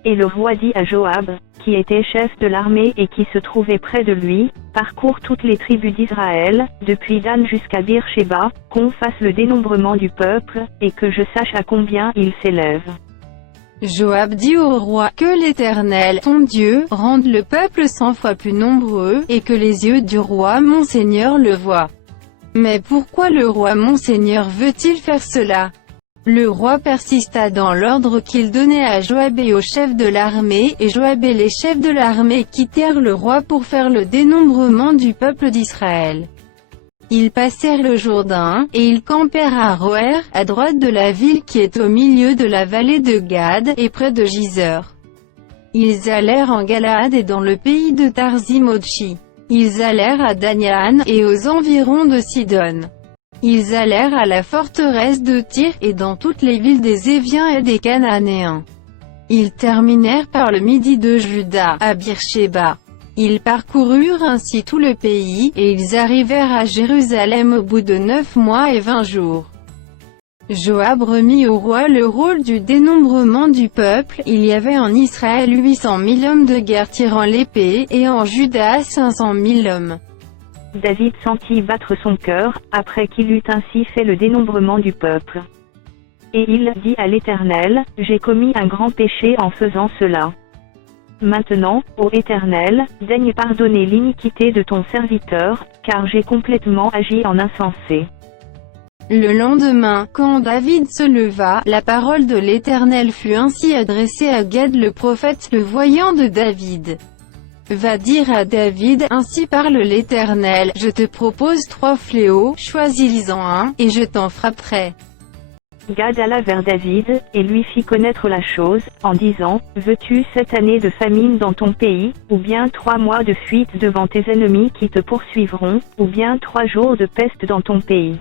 Et le roi dit à Joab, qui était chef de l'armée et qui se trouvait près de lui, « Parcours toutes les tribus d'Israël, depuis Dan jusqu'à Beersheba, qu'on fasse le dénombrement du peuple, et que je sache à combien il s'élève. » Joab dit au roi, « Que l'Éternel, ton Dieu, rende le peuple 100 fois plus nombreux, et que les yeux du roi mon seigneur le voient. » Mais pourquoi le roi mon seigneur veut-il faire cela? Le roi persista dans l'ordre qu'il donnait à Joab et aux chefs de l'armée, et Joab et les chefs de l'armée quittèrent le roi pour faire le dénombrement du peuple d'Israël. Ils passèrent le Jourdain, et ils campèrent à Aroër, à droite de la ville qui est au milieu de la vallée de Gad, et près de Giseur. Ils allèrent en Galaad et dans le pays de Tarzimotchi. Ils allèrent à Danian, et aux environs de Sidon. Ils allèrent à la forteresse de Tyr, et dans toutes les villes des Éviens et des Cananéens. Ils terminèrent par le midi de Juda, à Beersheba. Ils parcoururent ainsi tout le pays, et ils arrivèrent à Jérusalem au bout de 9 mois et 20 jours. Joab remit au roi le rôle du dénombrement du peuple. Il y avait en Israël 800 000 hommes de guerre tirant l'épée, et en Juda 500 000 hommes. David sentit battre son cœur, après qu'il eut ainsi fait le dénombrement du peuple. Et il dit à l'Éternel, « J'ai commis un grand péché en faisant cela. Maintenant, ô Éternel, daigne pardonner l'iniquité de ton serviteur, car j'ai complètement agi en insensé. » Le lendemain, quand David se leva, la parole de l'Éternel fut ainsi adressée à Gad le prophète, le voyant de David. Va dire à David, ainsi parle l'Éternel, je te propose 3 fléaux, choisis-en un, et je t'en frapperai. Gad alla vers David, et lui fit connaître la chose, en disant, « Veux-tu 7 années de famine dans ton pays, ou bien 3 mois de fuite devant tes ennemis qui te poursuivront, ou bien 3 jours de peste dans ton pays?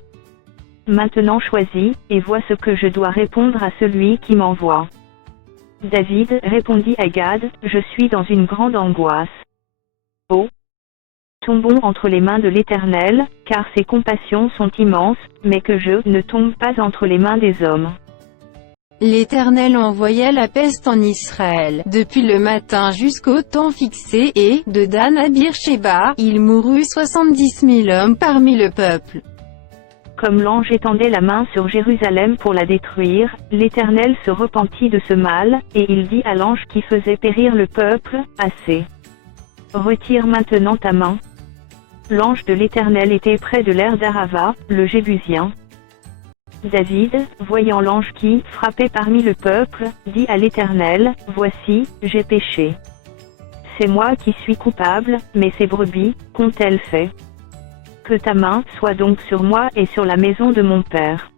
Maintenant choisis, et vois ce que je dois répondre à celui qui m'envoie. » David répondit à Gad, « Je suis dans une grande angoisse. Oh! Tombons entre les mains de l'Éternel, car ses compassions sont immenses, mais que je ne tombe pas entre les mains des hommes. » L'Éternel envoya la peste en Israël, depuis le matin jusqu'au temps fixé, et, de Dan à Beersheba, il mourut 70 000 hommes parmi le peuple. Comme l'ange étendait la main sur Jérusalem pour la détruire, l'Éternel se repentit de ce mal, et il dit à l'ange qui faisait périr le peuple, « Assez. Retire maintenant ta main. » L'ange de l'Éternel était près de l'aire d'Arava, le Jébusien. David, voyant l'ange qui frappait parmi le peuple, dit à l'Éternel, « Voici, j'ai péché. C'est moi qui suis coupable, mais ces brebis, qu'ont-elles fait? Que ta main soit donc sur moi et sur la maison de mon père. »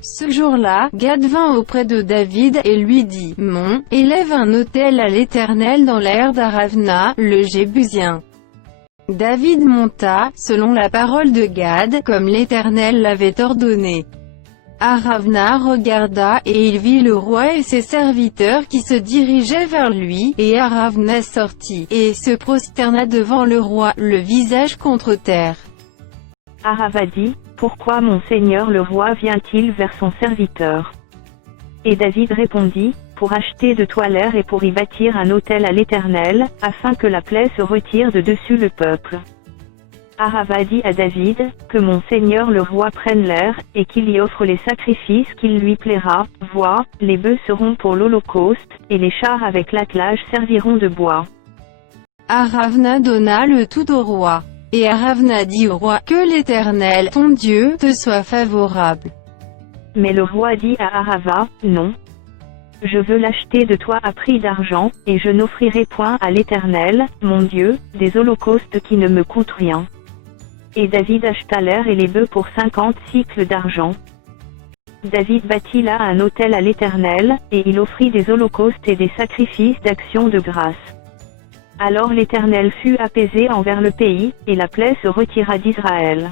Ce jour-là, Gad vint auprès de David, et lui dit, « Mon, élève un autel à l'Éternel dans l'aire d'Aravna, le Jébusien. » David monta, selon la parole de Gad, comme l'Éternel l'avait ordonné. Aravna regarda, et il vit le roi et ses serviteurs qui se dirigeaient vers lui, et Aravna sortit, et se prosterna devant le roi, le visage contre terre. Arava dit, « Pourquoi mon seigneur le roi vient-il vers son serviteur? » Et David répondit, « Pour acheter de toi l'air et pour y bâtir un autel à l'Éternel, afin que la plaie se retire de dessus le peuple. » Arava dit à David, « Que mon seigneur le roi prenne l'air, et qu'il y offre les sacrifices qu'il lui plaira, vois, les bœufs seront pour l'holocauste, et les chars avec l'attelage serviront de bois. » Aravna donna le tout au roi. Et Aravna dit au roi, « Que l'Éternel, ton Dieu, te soit favorable. » Mais le roi dit à Arava, « Non. Je veux l'acheter de toi à prix d'argent, et je n'offrirai point à l'Éternel, mon Dieu, des holocaustes qui ne me coûtent rien. » Et David acheta l'air et les bœufs pour 50 cycles d'argent. David bâtit là un autel à l'Éternel, et il offrit des holocaustes et des sacrifices d'action de grâce. Alors l'Éternel fut apaisé envers le pays, et la plaie se retira d'Israël.